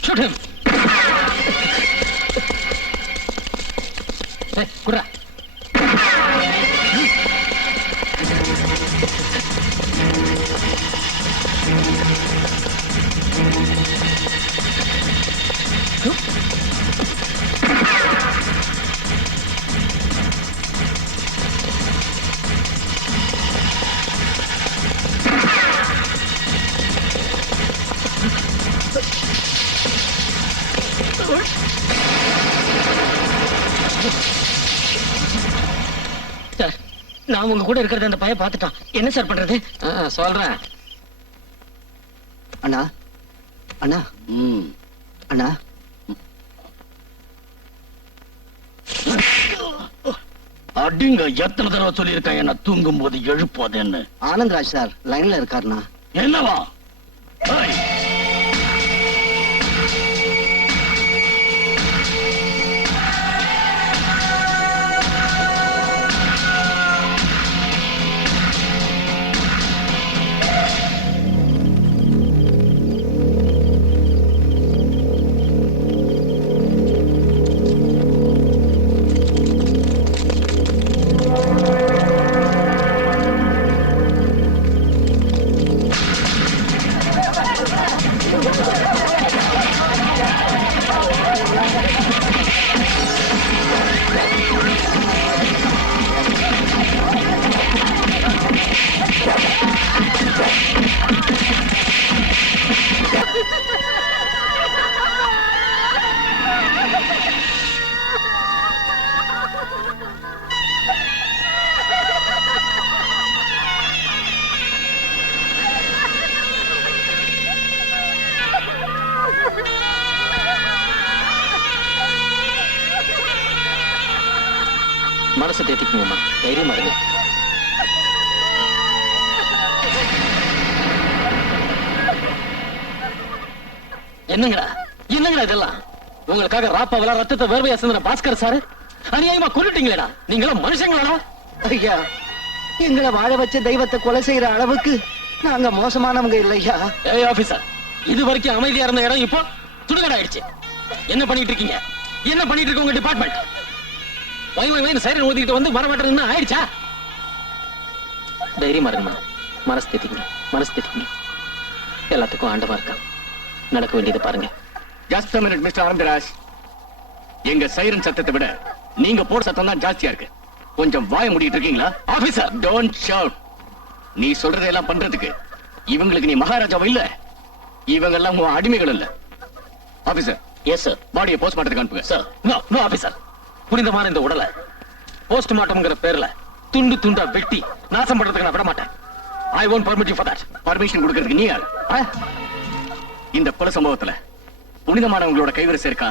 Shoot him! Hey, kurra! நான் உங்க கூட இருக்கிறத அந்த பையன் பார்த்துட்டான். என்ன சார் பண்றது? சொல்றேன். அண்ணா அண்ணா அண்ணா அடிங்க, எத்தனை தடவை சொல்லியிருக்கேன் என்ன தூங்கும் போது எழுப்பாதேன்னு. ஆனந்த்ராஜ் சார் லைன்ல இருக்காருண்ணா. என்னவா? ஏய், மனசை தேத்திக்குங்கம்மா, தைரியமா இருங்க. என்னங்கடா என்னங்கடா இதெல்லாம்? உங்களுக்காக ராப்பாவெல்லாம் ரத்தத்தை வேர்வையா சிந்தின பாஸ்கர் சாரு அநியாயமா கொல்லிட்டீங்களேடா. நீங்களும் மனுஷங்களா? ஐயா, எங்களை வாழ வச்ச தெய்வத்தை கொலை செய்யற அளவுக்கு நாங்க மோசமானவங்க இல்லையா? ஏய் ஆபீசர், இது வரைக்கும் அமைதியா இருந்த இடம் இப்போ சுடுகாடு ஆயிடுச்சு. என்ன பண்ணிட்டு இருக்கீங்க? என்ன பண்ணிட்டு இருக்கு உங்க டிபார்ட்மெண்ட்? வயது சைரன் ஊதிக்கிட்டு வந்து மரம் வெட்டுறதுன்னு ஆயிடுச்சா? தைரியமா இருங்கம்மா, மனசு தேத்திக்கங்க, மனசு தேத்திக்கங்க. எல்லாத்துக்கும் ஆண்டவா இருக்கா, நடக்க வேண்டியதை பாருங்க. Just a minute, mister Anandraj. எங்க சைரன் சத்தத்தை விட நீங்க போட சத்தம் தான் ஜாஸ்தியா இருக்கு. கொஞ்சம் வாய மூடிட்டு இருக்கீங்களா? Officer, don't shout. நீ சொல்றதெல்லாம் பண்றதுக்கு இவங்களுக்கு நீ மகாராஜாவும் இல்ல, இவங்க எல்லாம் உன் அடிமைகள் இல்ல. Officer, yes sir. பாடியை போஸ்ட்மார்ட்டத்துக்கு அனுப்புங்க. Sir, no no officer. புனிதமான இந்த உடலை போஸ்ட்மார்ட்டம்ங்கிற பேர்ல துண்டு துண்டா வெட்டி நாசம் பண்றதுக்கு நான் விட மாட்டேன். I won't permit you for that. Permission கொடுக்கிறதுக்கு நீ யார்? இந்த கொலை சம்பவத்துல புனிதமானவங்களோட கைவரிசை இருக்கா,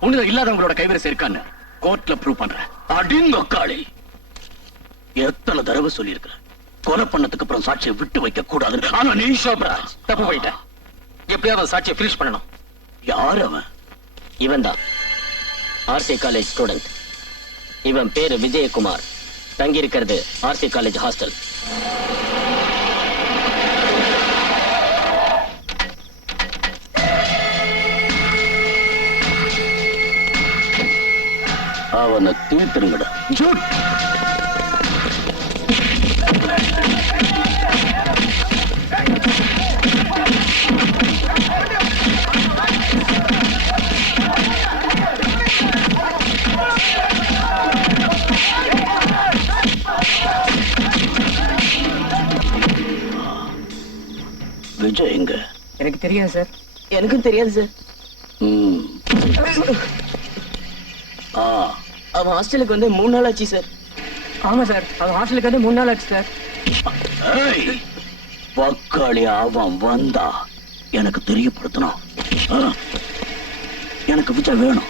புனிதம் இல்லாதவங்களோட கைவரிசை இருக்கான்னு கோர்ட்ல ப்ரூவ் பண்றேன். அடிங்க காளி, எத்தனை தடவை சொல்லியிருக்கிறேன் கொலை பண்ணதுக்கு அப்புறம் சாட்சியை விட்டு வைக்க கூடாது. ஆனா நீ சோப்ராஜ் தப்பு போயிட்டேன். எப்படியாவது சாட்சியை ஃபினிஷ் பண்ணணும். யார் அவன்? இவன் தான் ஆர்சி காலேஜ் ஸ்டூடெண்ட். இவன் பேரு விஜயகுமார். தங்கி இருக்கிறது ஆர்சி காலேஜ் ஹாஸ்டல். அவனை தீர்த்துருங்கடா. விஜய் எங்க? எனக்கு தெரியாது சார். எனக்கும் தெரியாது சார். அவன் ஹாஸ்டலுக்கு வந்து 3 நாள் ஆச்சு சார். ஆமா சார், அவன் ஹாஸ்டலுக்கு வந்து 3 நாள் ஆச்சு சார். பக்காளி அவன் வந்தா எனக்கு தெரியப்படுத்தணும். எனக்கு விஜய் வேணும்.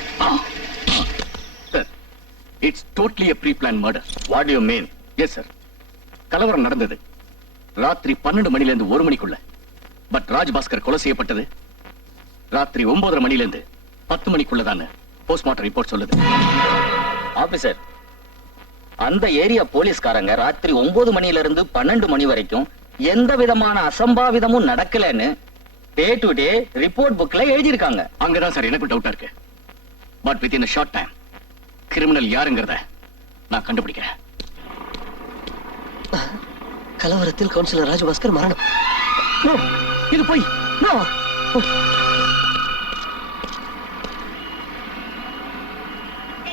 It's totally a pre-planned murder. What do you mean? Yes sir. கலவரம் நடந்தது ராத்திரி 12 மணில இருந்து 1 மணிக்குள்ள. பட் ராஜ்பாஸ்கர் கொலை செய்யப்பட்டது ராத்திரி 9:30 மணில இருந்து 10 மணிக்குள்ளதான் போஸ்ட்மார்ட்டம் ரிப்போர்ட் சொல்லுது. ஆபீசர், அந்த ஏரியா போலீஸ்காரங்க ராத்திரி 9 மணில இருந்து 12 மணி வரைக்கும் எந்த விதமான அசம்பாவிதமும் நடக்கலன்னு டே டு டே ரிப்போர்ட் புக்ல எழுதியிருக்காங்க. அங்கதான் சார் எனக்கு டவுட்டா இருக்கு. But with in a short time criminal யாருங்கிறத நான் கண்டுபிடிக்கிறேன். கலவரத்தில் கவுன்சிலர் ராஜபாஸ்கர் மரணம். இது போய்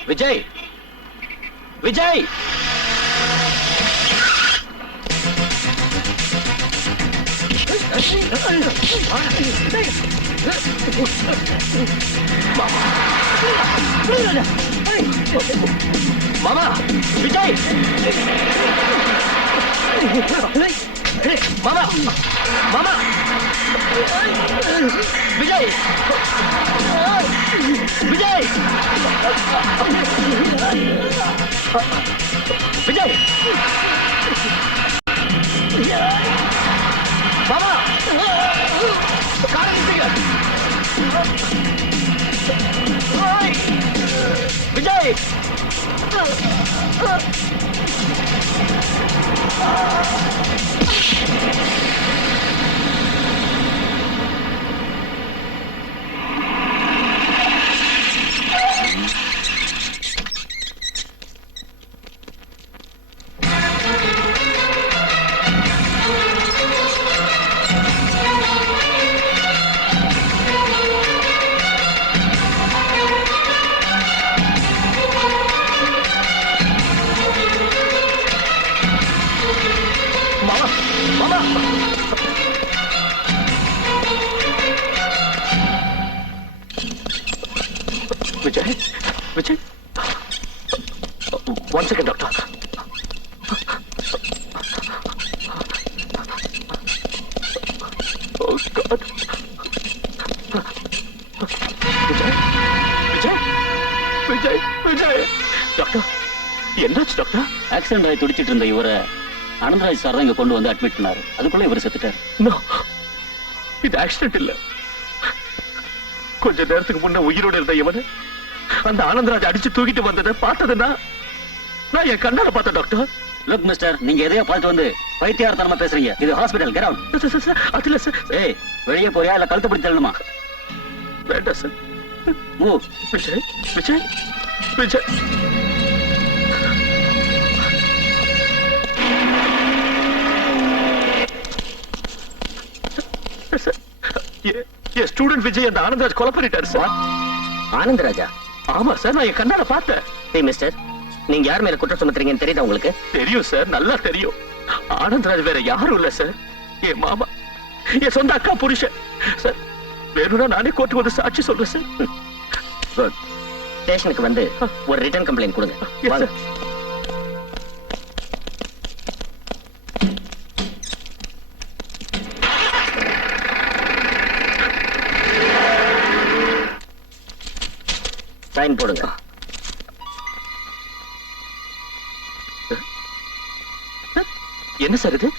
விஜய், விஜய், மாமா, விஜய். மாமா மாமா விஜய் விஜய் விஜய் மாமா காரணம் Vijay Vijay, Vijay. One second, doctor. Oh God. Vijay, Vijay, Vijay, Vijay. Doctor என்னாச்சு டாக்டர்? ஆக்சிடென்ட் ஆகி துடிச்சிட்டு இருந்த இவரை அனந்தராஜ் சார் தான் இங்க கொண்டு வந்து அட்மிட் பண்ணாரு. அதுக்குள்ள இவர் செத்துட்டாரு. No, இது ஆக்சிடென்ட் இல்ல. கொஞ்ச நேரத்துக்கு முன்ன உயிரோட இருந்த இவனை அந்த ஆனந்தராஜ் அடிச்சு தூக்கிட்டு வந்ததை பார்த்ததுன்னா நான் என் கண்ணால பார்த்தேன் டாக்டர். லுக் மிஸ்டர், நீங்க எதையோ பார்த்து வந்து பைத்தியாரத்தனமா பேசுறீங்க. இது ஹாஸ்பிடல். Get out. அதுல சார். ஏய், வெளியே போறியா இல்ல கழுத்து பிடிச்சு தள்ளணுமா? வேண்டாம் sir. Move. Vijay Vijay Vijay. Student Vijay அந்த ஆனந்தராஜ் கொலை பண்ணிட்டாரு சார். ஆனந்தராஜா? ஆமா சார், நான் என் கண்ணால பார்த்தேன். ஏய் மிஸ்டர், நீங்க யார் மேல குற்றம் சுமத்துறீங்கன்னு தெரியுதா உங்களுக்கு? தெரியும் சார், நல்லா தெரியும். ஆனந்தராஜ் வேற யாரும் இல்ல சார், என் மாமா, என் சொந்த அக்கா புருஷன் சார். வேணும்னா நானே கோர்ட்டுக்கு வந்து சாட்சி சொல்றேன் சார். குட். ஸ்டேஷனுக்கு வந்து ஒரு ரிட்டன் கம்ப்ளைண்ட் கொடுங்க. Yes, வாங்க. sir. சைன் போடுங்க. என்ன சார் இது?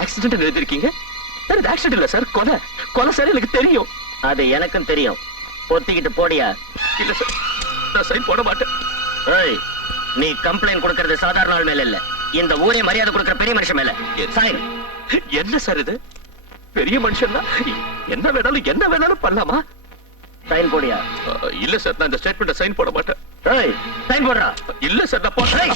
ஆக்சிடென்ட் எழுதிருக்கீங்க சார். இது ஆக்சிடென்ட் இல்ல சார், கொலை. கொலை சார், எனக்கு தெரியும். அது எனக்கும் தெரியும். பொத்திக்கிட்டு போடியா? இல்ல சார், நான் சைன் போட மாட்டேன். ஏய், நீ கம்ப்ளைண்ட் கொடுக்கிறது சாதாரண ஆள் மேல இல்ல, இந்த ஊரே மரியாதை கொடுக்கிற பெரிய மனுஷன் மேல. சைன். என்ன சார் இது? பெரிய மனுஷன் தான், என்ன வேணாலும் பண்ணலாமா? சைன் போடியா? இல்ல சார், நான் இந்த ஸ்டேட்மெண்ட்டை சைன் போட மாட்டேன். ஏய், சைன் போடுறா. இல்ல சார், நான் போடுறேன்.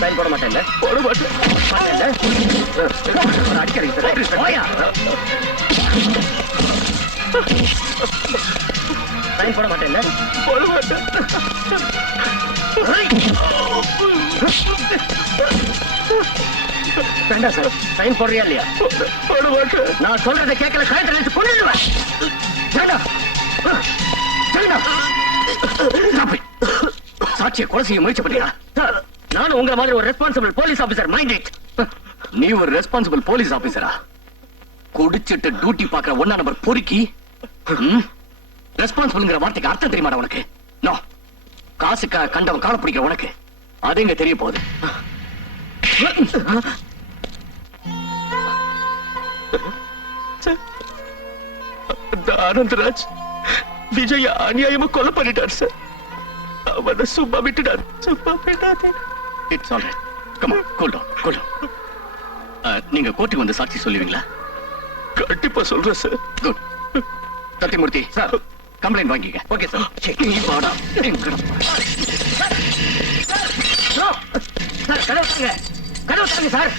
சைன் போட மாட்டேன்ல? போட மாட்டேன். அடிக்கிறீங்க. போயா? சைன் போட மாட்டேன்ல? போட மாட்டேன். வேண்டாம் சார், சைன் போடுறியா இல்லையா? போட மாட்டேன். நான் சொல்றதை கேட்கல, கழுத்தை நினைச்சு கொண்டுடுவேன். வேண்டாம். சாட்சியை கொலை செய்ய முயற்சி பண்ணியா? நானும் உங்க மாதிரி ஒரு responsible police officer. Mind it. நீ ஒரு ரெஸ்பான்சிபிள் போலீஸ் ஆபீசரா? குடிச்சிட்டு டியூட்டி பாக்குற ஒன்னா நம்பர் பொறுக்கி. ரெஸ்பான்சிபிள்ங்கிற வார்த்தைக்கு அர்த்தம் தெரியுமாடா உனக்கு? நோ. காசுக்காக கண்டவன் கால பிடிக்கிற உனக்கு அது எங்க தெரிய போகுது? அந்த ஆனந்தராஜ் விஜய் அநியாயமா கொலை பண்ணிட்டார் சார். அவனை சும்மா விட்டுட்டார். சும்மா விட்டாரு. It's all right. Come on, cool down, cool down. நீங்க கோர்ட்டுக்கு வந்து சாட்சி சொல்லுவீங்களா? கண்டிப்பா சொல்றேன் sir. Good. Sathyamoorthy sir, complaint வாங்கிக்க. Okay sir. நீ வாடா. சார், கதவு தாங்க சார்.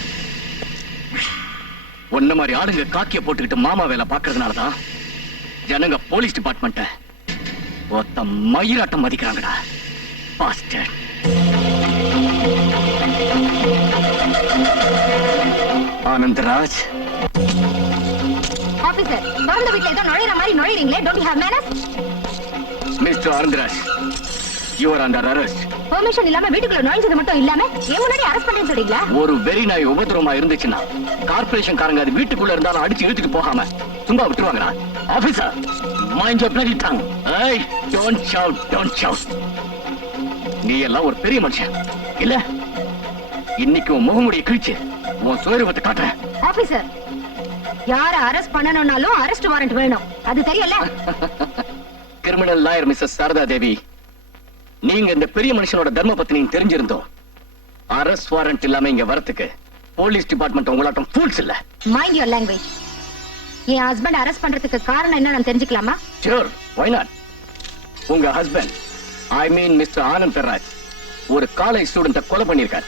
ஒன்ன மாதிரி ஆளுங்க காக்கிய போட்டுக்கிட்டு மாமா வேலை பாக்குறதுனாலதான் ஜனங்க போலீஸ் டிபார்ட்மெண்ட்ட ஒத்த மயிராட்டம் மதிக்கிறாங்கடா. பாஸ்டர். ஆனந்தராஜ். ஆபீசர், திறந்த வீட்டுல ஏதோ நுழையிற மாதிரி நுழைறீங்களே. Don't you have manners? Mr Anandraj, you are under arrest. Permission இல்லாம வீட்டுக்குள்ள நுழைஞ்சது மட்டும் இல்லாம ஏன் முன்னாடி அரெஸ்ட் பண்ணேன்னு சொல்றீங்களா? ஒரு வெறி நாய் உபதிரவமா இருந்துச்சுன்னா கார்ப்பரேஷன் காரங்க அது வீட்டுக்குள்ள இருந்தாலும் அடிச்சு இழுத்துட்டு போகாம சும்மா விட்டுருவாங்களா? Officer, mind your bloody tongue. ஏய், டோன்ட் ஷவுட், டோன்ட் ஷவுட். நீ எல்லாம் ஒரு பெரிய மனுஷன் இல்ல. இன்னைக்கு உன் முகமுடியை கிழிச்சு உன் சுயரூபத்தை காட்டுறேன். ஆபீசர், யார அரெஸ்ட் பண்ணணும்னாலும் அரெஸ்ட் வாரண்ட் வேணும், அது தெரியல? கிரிமினல் லாயர் மிஸ்ஸஸ் சாரதா தேவி, நீங்க இந்த பெரிய மனுஷனோட தர்ம பத்தி தெரிஞ்சிருந்தோம் அரெஸ்ட் வாரண்ட் இல்லாம இங்க வரதுக்கு போலீஸ் டிபார்ட்மெண்ட் உங்களாட்டம் ஃபூல்ஸ் இல்ல. Mind your language. என் ஹஸ்பண்ட் அரெஸ்ட் பண்றதுக்கு காரணம் என்ன நான் தெரிஞ்சுக்கலாமா? Sure, why not. உங்க husband, I mean mister Anand Perraj, ஒரு காலேஜ் ஸ்டூடெண்ட கொலை பண்ணிருக்காரு.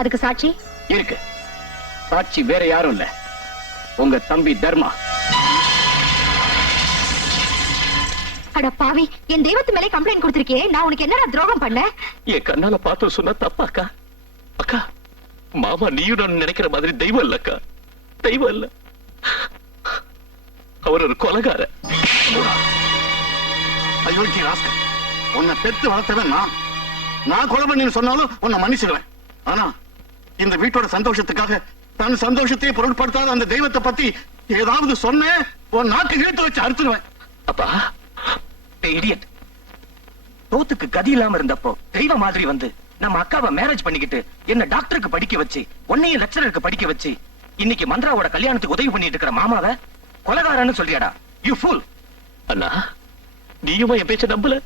அதுக்கு சாட்சி இருக்கு. சாட்சி வேற யாரும் இல்ல, உங்க தம்பி தர்மா. அட பாவி, என் தெய்வத்து மேலே கம்ப்ளைண்ட் கொடுத்திருக்கே, நான் உனக்கு என்னடா துரோகம் பண்ண? என் கண்ணால பார்த்து சொன்னா தப்பா அக்கா? அக்கா, மாமா நீயும் நான் நினைக்கிற மாதிரி தெய்வம் இல்ல அக்கா, தெய்வம் இல்ல. அவர் ஒரு கொலைகார. ஐயோ, உன்னை பெத்து வளர்த்தவன் நான் கொலை பண்ணி சொன்னாலும் உன்னை மன்னிச்சிடுவேன். ஆனா இந்த வீட்டோட சந்தோஷத்துக்காக தன் சந்தோஷத்தையே பொருட்படுத்தாத அந்த தெய்வத்தை பத்தி ஏதாவது சொன்ன உன் நாக்கு இழுத்து வச்சு அறுத்துடுவேன். அப்பா, இடியட், தோத்துக்கு கதி இல்லாம இருந்தப்போ தெய்வ மாதிரி வந்து நம்ம அக்காவை மேரேஜ் பண்ணிக்கிட்டு என்ன டாக்டருக்கு படிக்க வச்சு உன்னையும் லெக்சரருக்கு படிக்க வச்சு இன்னைக்கு மந்திராவோட கல்யாணத்துக்கு உதவி பண்ணிட்டு இருக்கிற மாமாவை கொலைகாரன்னு சொல்றியாடா? You pool. அண்ணா, நீயுமா என் பேச்ச நம்பல?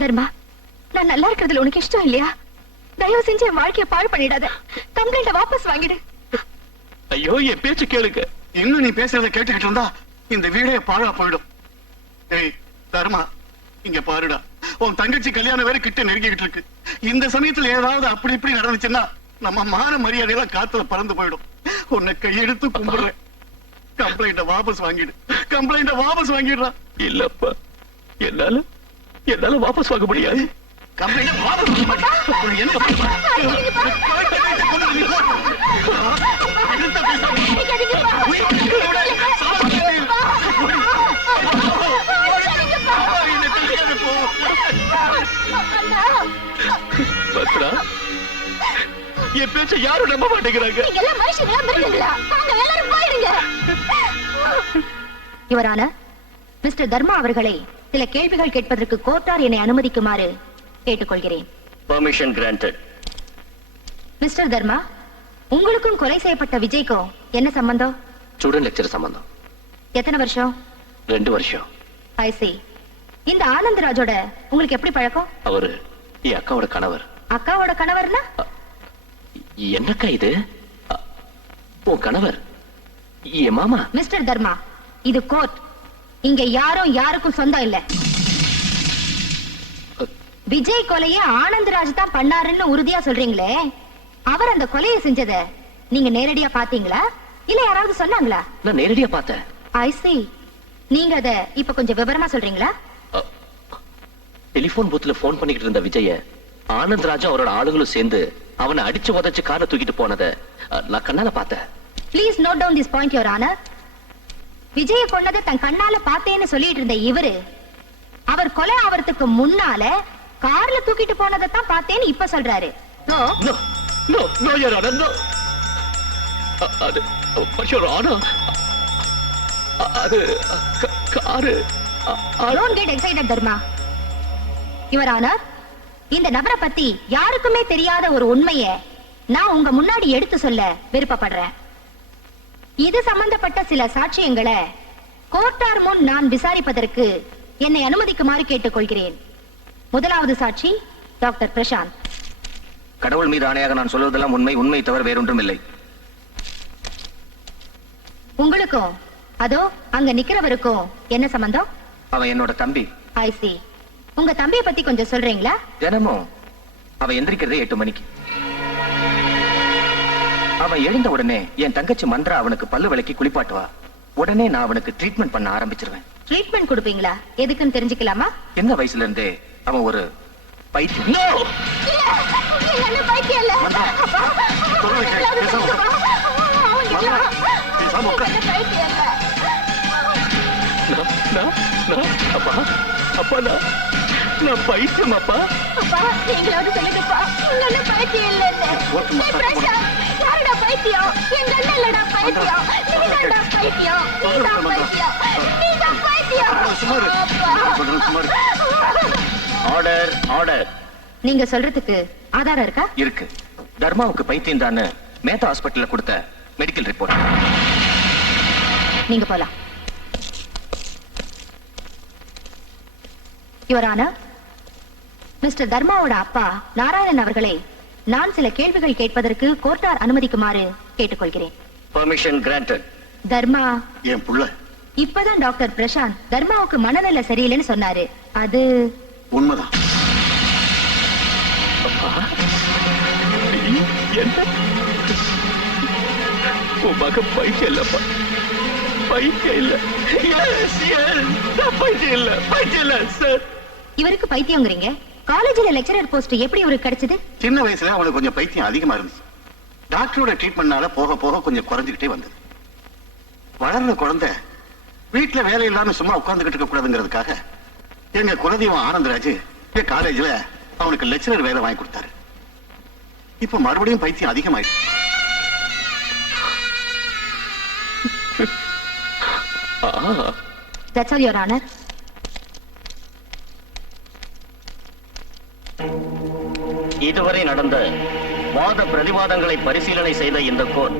தர்மா, நான் நல்லா இருக்கிறதுல உனக்கு இஷ்டம் இல்லையா? தயவு செஞ்சு என் வாழ்க்கைய பாழ் பண்ணிடாத. கம்ப்ளைண்ட வாபஸ் வாங்கிடு. ஐயோ, என் பேச்சு கேளுங்க. இன்னும் நீ பேசுறத கேட்டுக்கிட்டு இருந்தா இந்த வீடே பாழா போயிடும். ஏய் தர்மா, இங்க பாருடா, உன் தங்கச்சி கல்யாணம் வேற கிட்ட நெருங்கிக்கிட்டு இருக்கு. இந்த சமயத்துல ஏதாவது அப்படி இப்படி நடந்துச்சுன்னா நம்ம மான மரியாதையெல்லாம் காத்துல பறந்து போயிடும். உன்னை கையெடுத்து கும்பிடுறேன், கம்ப்ளைண்ட வாபஸ் வாங்கிடு, கம்ப்ளைண்ட வாபஸ் வாங்கிடுறா. இல்லப்பா, என்னால வாபஸ் வாங்க முடியாது. கம்ப்ளைண்ட வாபஸ் வாங்க மாட்டேன். என்ன பத்ரா, என் பேச்ச யாரும் நம்ப மாட்டேங்கிறாங்க. யுவரான, மிஸ்டர் தர்மா அவர்களை சில கேள்விகள் கேட்பதற்கு கோர்ட்டார் என்னை அனுமதிக்குமாறு கேட்டுக்கொள்கிறேன். Permission granted. மிஸ்டர் தர்மா, உங்களுக்கும் கொலை செய்யப்பட்ட விஜய்க்கும் என்ன சம்பந்தம்? ஸ்டூடெண்ட் லெக்சர் சம்பந்தம். எத்தனை வருஷம்? 2 வருஷம். I see. இந்த ஆனந்தராஜோட உங்களுக்கு எப்படி பழக்கம்? அவரு என் அக்காவோட கணவர். அக்காவோட கணவர்னா? என்னக்கா இது? உன் கணவர் என் மாமா. மிஸ்டர் தர்மா, இது கோர்ட். இங்க யாரும் யாருக்கும் சொந்தம் இல்ல. விஜய் கொலையை ஆனந்தராஜ் தான் பண்ணாருன்னு உறுதியா சொல்றீங்களே, அவர் அந்த கொலையை செஞ்சத நீங்க நேரடியா பாத்தீங்களா இல்ல யாராவது சொன்னாங்களா? நான் நேரடியா பார்த்தேன். I see. நீங்க அத இப்ப கொஞ்சம் விவரமா சொல்றீங்களா? டெலிபோன் பூத்துல போன் பண்ணிக்கிட்டு இருந்த விஜய ஆனந்த்ராஜா அவரோட ஆளுங்களும் சேர்ந்து அவனை அடிச்சு உதச்சு காரை தூக்கிட்டு போனத நான் கண்ணால பார்த்தேன். Please note down this point, Your Honor. Vijaya கொன்னதை தன் கண்ணால பார்த்தேன்னு சொல்லிட்டு இருந்த இவரு, அவர் கொலை ஆவறதுக்கு முன்னால கார்ல தூக்கிட்டு போனதை தான் பார்த்தேன்னு இப்ப சொல்றாரு. No, no, no, Your Honor, no. அது Your Honor, அது car. Don't get excited, Dharma. Your Honor, இந்த நபரை பத்தி யாருக்குமே தெரியாத ஒரு உண்மைய நான் உங்க முன்னாடி எடுத்து சொல்ல விருப்பப்படுறேன். இது சம்பந்தப்பட்ட சில சாட்சியங்களை கோர்ட்டார் முன் நான் விசாரிப்பதற்கு என்னை அனுமதிக்குமாறு கேட்டுக்கொள்கிறேன். முதலாவது சாட்சி டாக்டர் பிரசாந்த். கடவுள் மீது ஆணையாக நான் சொல்வதெல்லாம் உண்மை, உண்மை தவிர வேறொன்றும் இல்லை. உங்களுக்கும் அதோ அங்க நிக்கிறவருக்கும் என்ன சம்பந்தம்? அவன் என்னோட தம்பி. I see. உங்க தம்பியை பத்தி கொஞ்சம் சொல்றீங்களா? தினமும் அவன் எந்திரிக்கிறதே 8 மணிக்கு. அவன் எழுந்த உடனே என் தங்கச்சி மந்திரா அவனுக்கு பல்லு விளக்கி குளிப்பாட்டுவா. உடனே நான் அவனுக்கு ட்ரீட்மெண்ட் பண்ண ஆரம்பிச்சிருவேன். ட்ரீட்மெண்ட் கொடுப்பீங்களா? எதுக்குன்னு தெரிஞ்சுக்கலாமா? என்ன வயசுல இருந்தே அவன் ஒரு பைத்தியம். No! என்ன பைத்தியம் இல்ல. அப்பா, அப்பா, நான் பைத்தியம் அப்பா. அப்பா நீங்களாவது சொல்லுங்கப்பா உங்க அண்ணன் பைத்தியம் இல்லைன்னு. ஏய், பிரசாந்த், யாருடா பைத்தியம்? எங்க அண்ணன் இல்லடா பைத்தியம். நீதான்டா பைத்தியம். நீதான் பைத்தியம். நீதான் பைத்தியம். Order order. நீங்க சொல்றதுக்கு ஆதாரம் இருக்கா? இருக்கு. தர்மாவுக்கு பைத்தியம் தானே மேத்தா ஹாஸ்பிட்டல்ல கொடுத்த மெடிக்கல் ரிப்போர்ட். நீங்க போலாம். யுவர் ஆனர், மிஸ்டர் தர்மாவோட அப்பா நாராயணன் அவர்களை நான் சில கேள்விகள் கேட்பதற்கு கோர்ட்டார் அனுமதிக்குமாறு கேட்டுக்கொள்கிறேன். Permission granted. தர்மா, என் புள்ள இப்பதான் டாக்டர் பிரசாந்த் தர்மாவுக்கு மனநல சரியில்லைன்னு சொன்னாரு. அது உண்மைதான். என்ன உன் மகன் பைத்தியம் இல்லப்பா. பைத்தியம் இல்ல. Yes, yes. நான் பைத்தியம் இல்ல. பைத்தியம் இல்ல சார். இவருக்கு பைத்தியங்கிறீங்க? காலேஜ்ல லெக்சரர் போஸ்ட் எப்படி இவருக்கு கிடைச்சது? சின்ன வயசுல அவனுக்கு கொஞ்சம் பைத்தியம் அதிகமா இருந்துச்சு. டாக்டரோட ட்ரீட்மெண்ட்னால போக போக கொஞ்சம் குறைஞ்சுக்கிட்டே வந்தது. வளர்ந்த குழந்தை வீட்டுல வேலை இல்லாம சும்மா உட்கார்ந்துகிட்டு இருக்க கூடாதுங்கிறதுக்காக எங்க குலதெய்வம் ஆனந்தராஜ் காலேஜ்ல அவனுக்கு லெக்சரர் வேலை வாங்கி கொடுத்தாரு. இப்ப மறுபடியும் பைத்தியம் அதிகமாயிடுச்சு. That's all, Your Honor. இதுவரை நடந்த வாத பிரதிவாதங்களை பரிசீலனை செய்த இந்த கோர்ட்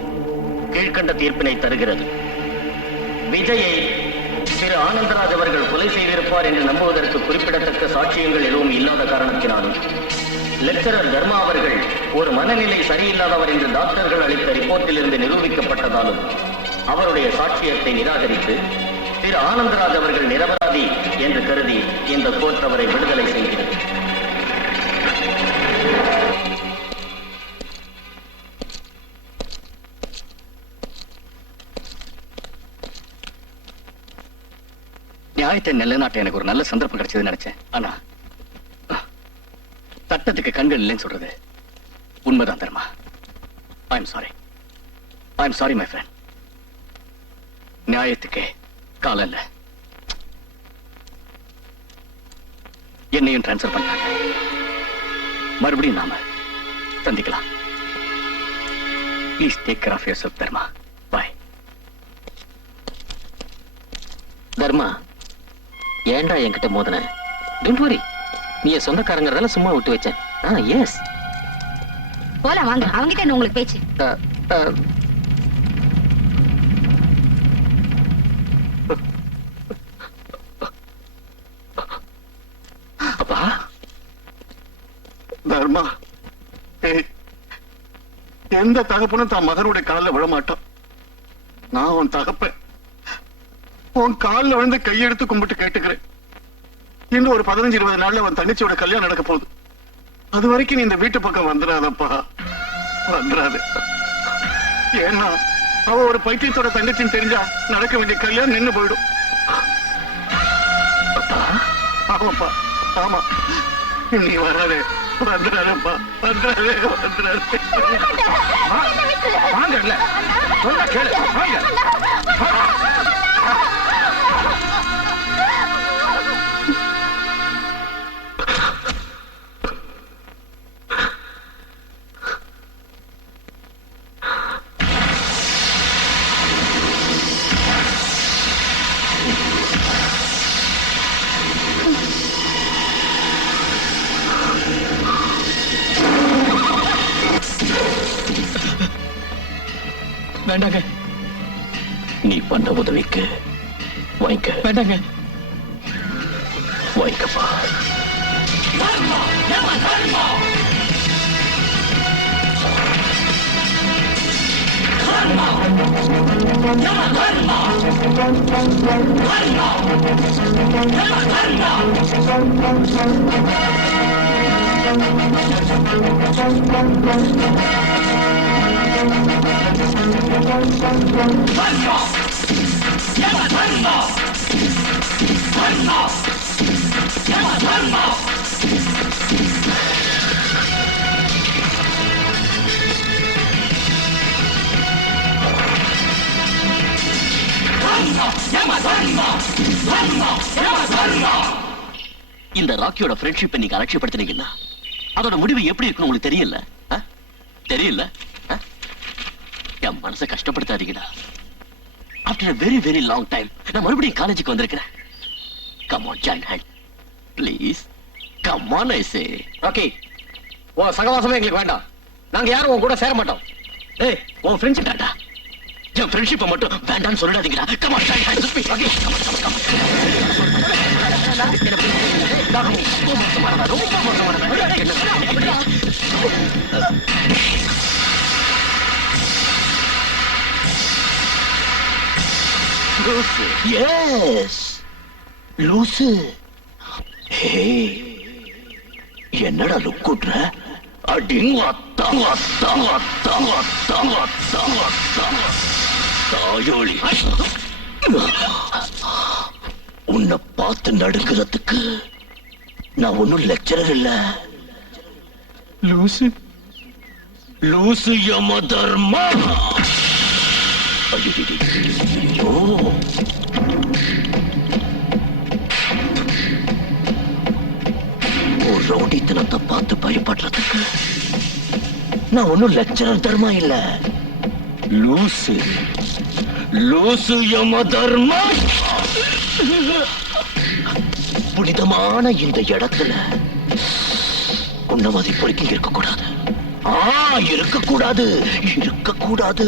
கீழ்க்கண்ட தீர்ப்பினை தருகிறது. விஜயை திரு ஆனந்தராஜ் அவர்கள் கொலை செய்திருப்பார் என்று நம்புவதற்கு குறிப்பிடத்தக்க சாட்சியங்கள் எதுவும் இல்லாத காரணத்தினாலும், லெக்சரர் தர்மா அவர்கள் ஒரு மனநிலை சரியில்லாதவர் என்று டாக்டர்கள் அளித்த ரிப்போர்ட்டிலிருந்து நிரூபிக்கப்பட்டதாலும் அவருடைய சாட்சியத்தை நிராகரித்து திரு ஆனந்தராஜ் அவர்கள் நிரபராதி என்று கருதி இந்த கோர்ட் அவரை விடுதலை செய்கிறது. நியாயத்தை நிலைநாட்ட எனக்கு ஒரு நல்ல சந்தர்ப்பம் கிடைச்சதுன்னு நினைச்சேன். ஆனா சட்டத்துக்கு கண்கள் இல்லைன்னு சொல்றது உண்மைதான் Dharma. I am sorry my friend. நியாயத்துக்கே காலம் இல்ல. என்னையும் டிரான்ஸ்ஃபர் பண்ணாங்க. மறுபடியும் நாம சந்திக்கலாம். Please take care of yourself Dharma. Bye. Dharma, ஏன்டா என்கிட்ட மோதன? டோன்ட் வரி, நீ என் சொந்தக்காரங்கிறதால சும்மா விட்டு வச்சேன். எஸ், போலாம் வாங்க. அவங்கிட்ட என்ன உங்களுக்கு பேச்சு? அப்பா தர்மா, எந்த தகப்பனும் தான் மகனுடைய காலில் விழமாட்டான். நான் உன் தகப்பன். உன் காலில் விழுந்து கையெடுத்து கும்பிட்டு கேட்டுக்கிறேன். இன்னும் ஒரு 15-20 நாள்ல உன் தங்கச்சியோட கல்யாணம் நடக்க போகுது. அது வரைக்கும் நீ இந்த வீட்டு பக்கம் வந்துடாதப்பா, வந்துடாது. ஏன்னா அவ ஒரு பைத்தியத்தோட தங்கச்சின்னு தெரிஞ்சா நடக்க வேண்டிய கல்யாணம் நின்னு போயிடும். ஆமாப்பா, ஆமா. நீ வராதே, வந்துடாதப்பா, வந்துடாதே, வந்துடாதே. வாங்கல்ல, சொல்ல கேளு, வாங்க. வேண்டாங்க. நீ பண்ண உதவிக்கு வாங்கிக்க. வேண்டாங்க. வாங்கிக்கப்பா. இந்த ராக்கியோட ஃப்ரெண்ட்ஷிப்பை நீங்க அலட்சியப்படுத்தினீங்கன்னா அதோட முடிவு எப்படி இருக்குன்னு உங்களுக்கு தெரியல தெரியல என் மனசை கஷ்டப்படுத்தாதீங்கடா. After very very long time நான் மறுபடியும் காலேஜுக்கு வந்திருக்கிறேன். Come on join hand please. Come on I say. Rocky உன் சகவாசமே எங்களுக்கு வேண்டாம். நாங்க யாரும் உன் கூட சேர மாட்டோம். ஏய் உன் ஃப்ரெண்ட்ஸ் டாடா என் ஃப்ரெண்ட்ஷிப்பை மட்டும் வேண்டாம்னு சொல்லிடாதீங்கடா. Come on join hand with me. Okay come on come எஸ் லூசு. என்னடா லுக் கூட்டுற? அடிங் அத்தா அத்தா அத்தா அத்தா அத்தா அத்தா தாயோளி. உன்னை பார்த்து நடுக்கிறதுக்கு நான் ஒன்னும் லெக்சரர் இல்ல. லூசு லூசு யம தர்மா. ஐயோ ஒரு ரவுடித்தனத்தை பார்த்து பயப்படுறதுக்கு நான் ஒன்னும் லெக்சரர் தர்மா இல்ல. லூசு லூசு யம தர்மா. புனிதமான இந்த இடத்துல உன்ன மாதிரி பொறுக்கி இருக்கக்கூடாது. இருக்கக்கூடாது இருக்கக்கூடாது.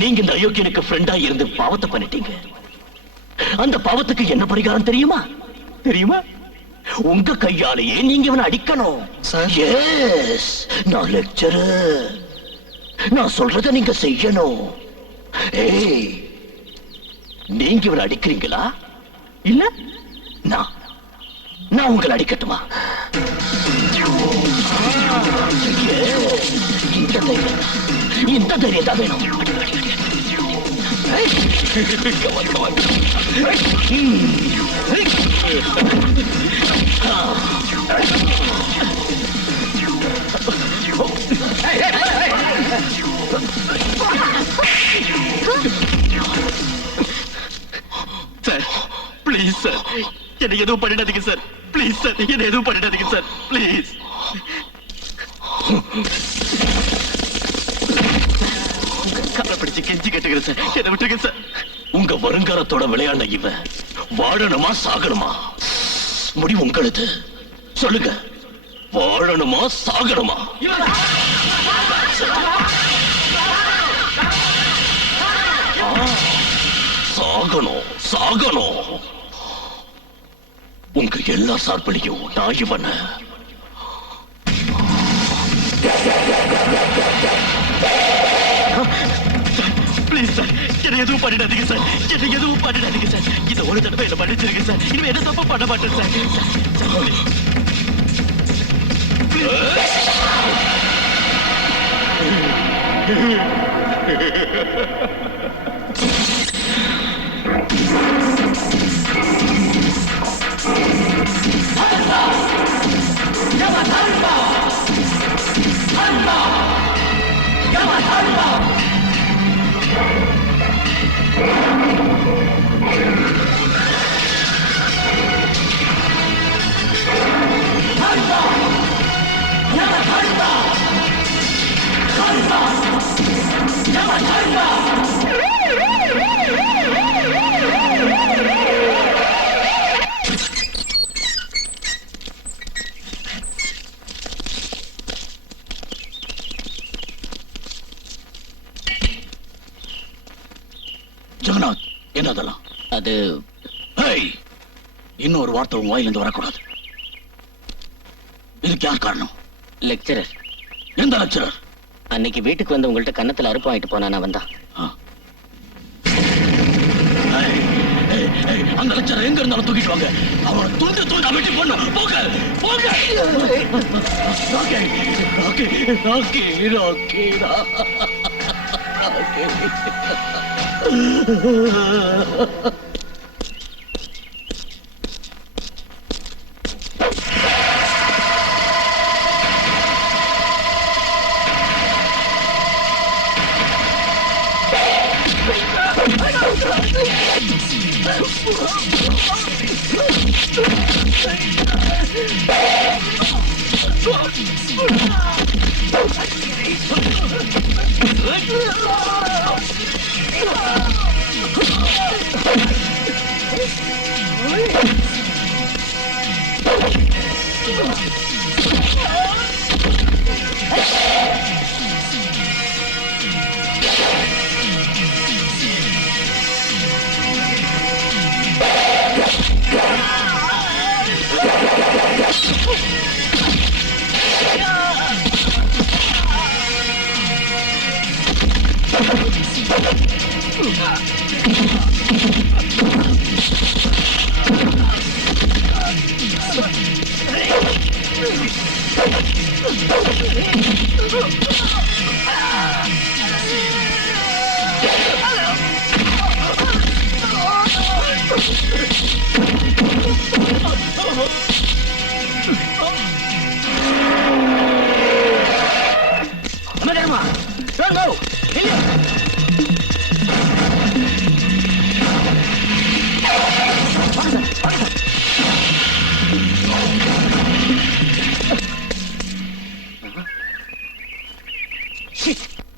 நீங்க இந்த அயோக்கியனுக்கு ஃப்ரெண்டா இருந்து பாவத்தை பண்ணிட்டீங்க. அந்த பாவத்துக்கு என்ன பரிகாரம் தெரியுமா? தெரியுமா? உங்க கையாலேயே நீங்க இவனை அடிக்கணும். எஸ் நான் லெக்சரர். நான் சொல்றத நீங்க செய்யணும். ஏய் நீங்க இவனை அடிக்கிறீங்களா இல்ல நான் உங்களை அடிக்கட்டுமா? இந்த தைரியம் தான் வேணும். சார் ப்ளீஸ் சார் என்னை எதுவும் பண்ணிடாதீங்க சார். ப்ளீஸ் சார் என்னை எதுவும் பண்ணிடாதீங்க சார். ப்ளீஸ் காலை பிடிச்சு கெஞ்சி கேட்டுக்கிறேன் சார். என்னை விட்டுருங்க சார். உங்க வருங்காலத்தோட விளையாட இவன் வாழணுமா சாகணுமா முடிவு உங்களுக்கு. சொல்லுங்க வாழணுமா சாகணுமா? சாகணும் சாகணும். உங்க எல்லா சார்பிலையும் நான் இவனை ப்ளீஸ் சார் என்னை எதுவும் பண்ணிடாதீங்க சார். என்னை எதுவும் பண்ணிடாதீங்க சார். இதை ஒரு தடவை என்ன பண்ணிச்சிருங்க சார். இனிமே என்ன தப்பு பண்ண மாட்டேன் சார். ஜெகநாத் என்ன அதெல்லாம்? அது இன்னொரு வார்த்தை உன் வாயிலிருந்து வரக்கூடாது. இதுக்கு யார் காரணம்? லெக்சரர். எந்த லெக்சரர்? அன்னைக்கு வீட்டுக்கு வந்து உங்கள்ட்ட கன்னத்துல அறுப்பு வாங்கிட்டு போனா வந்தான். அந்த லெக்சரர் எங்க இருந்தாலும் தூக்கிட்டு வாங்க. அவனை துண்டு துண்டு அமைச்சு பண்ணு. போங்க போங்க. ராக்கி ராக்கி ராக்கி ராக்கி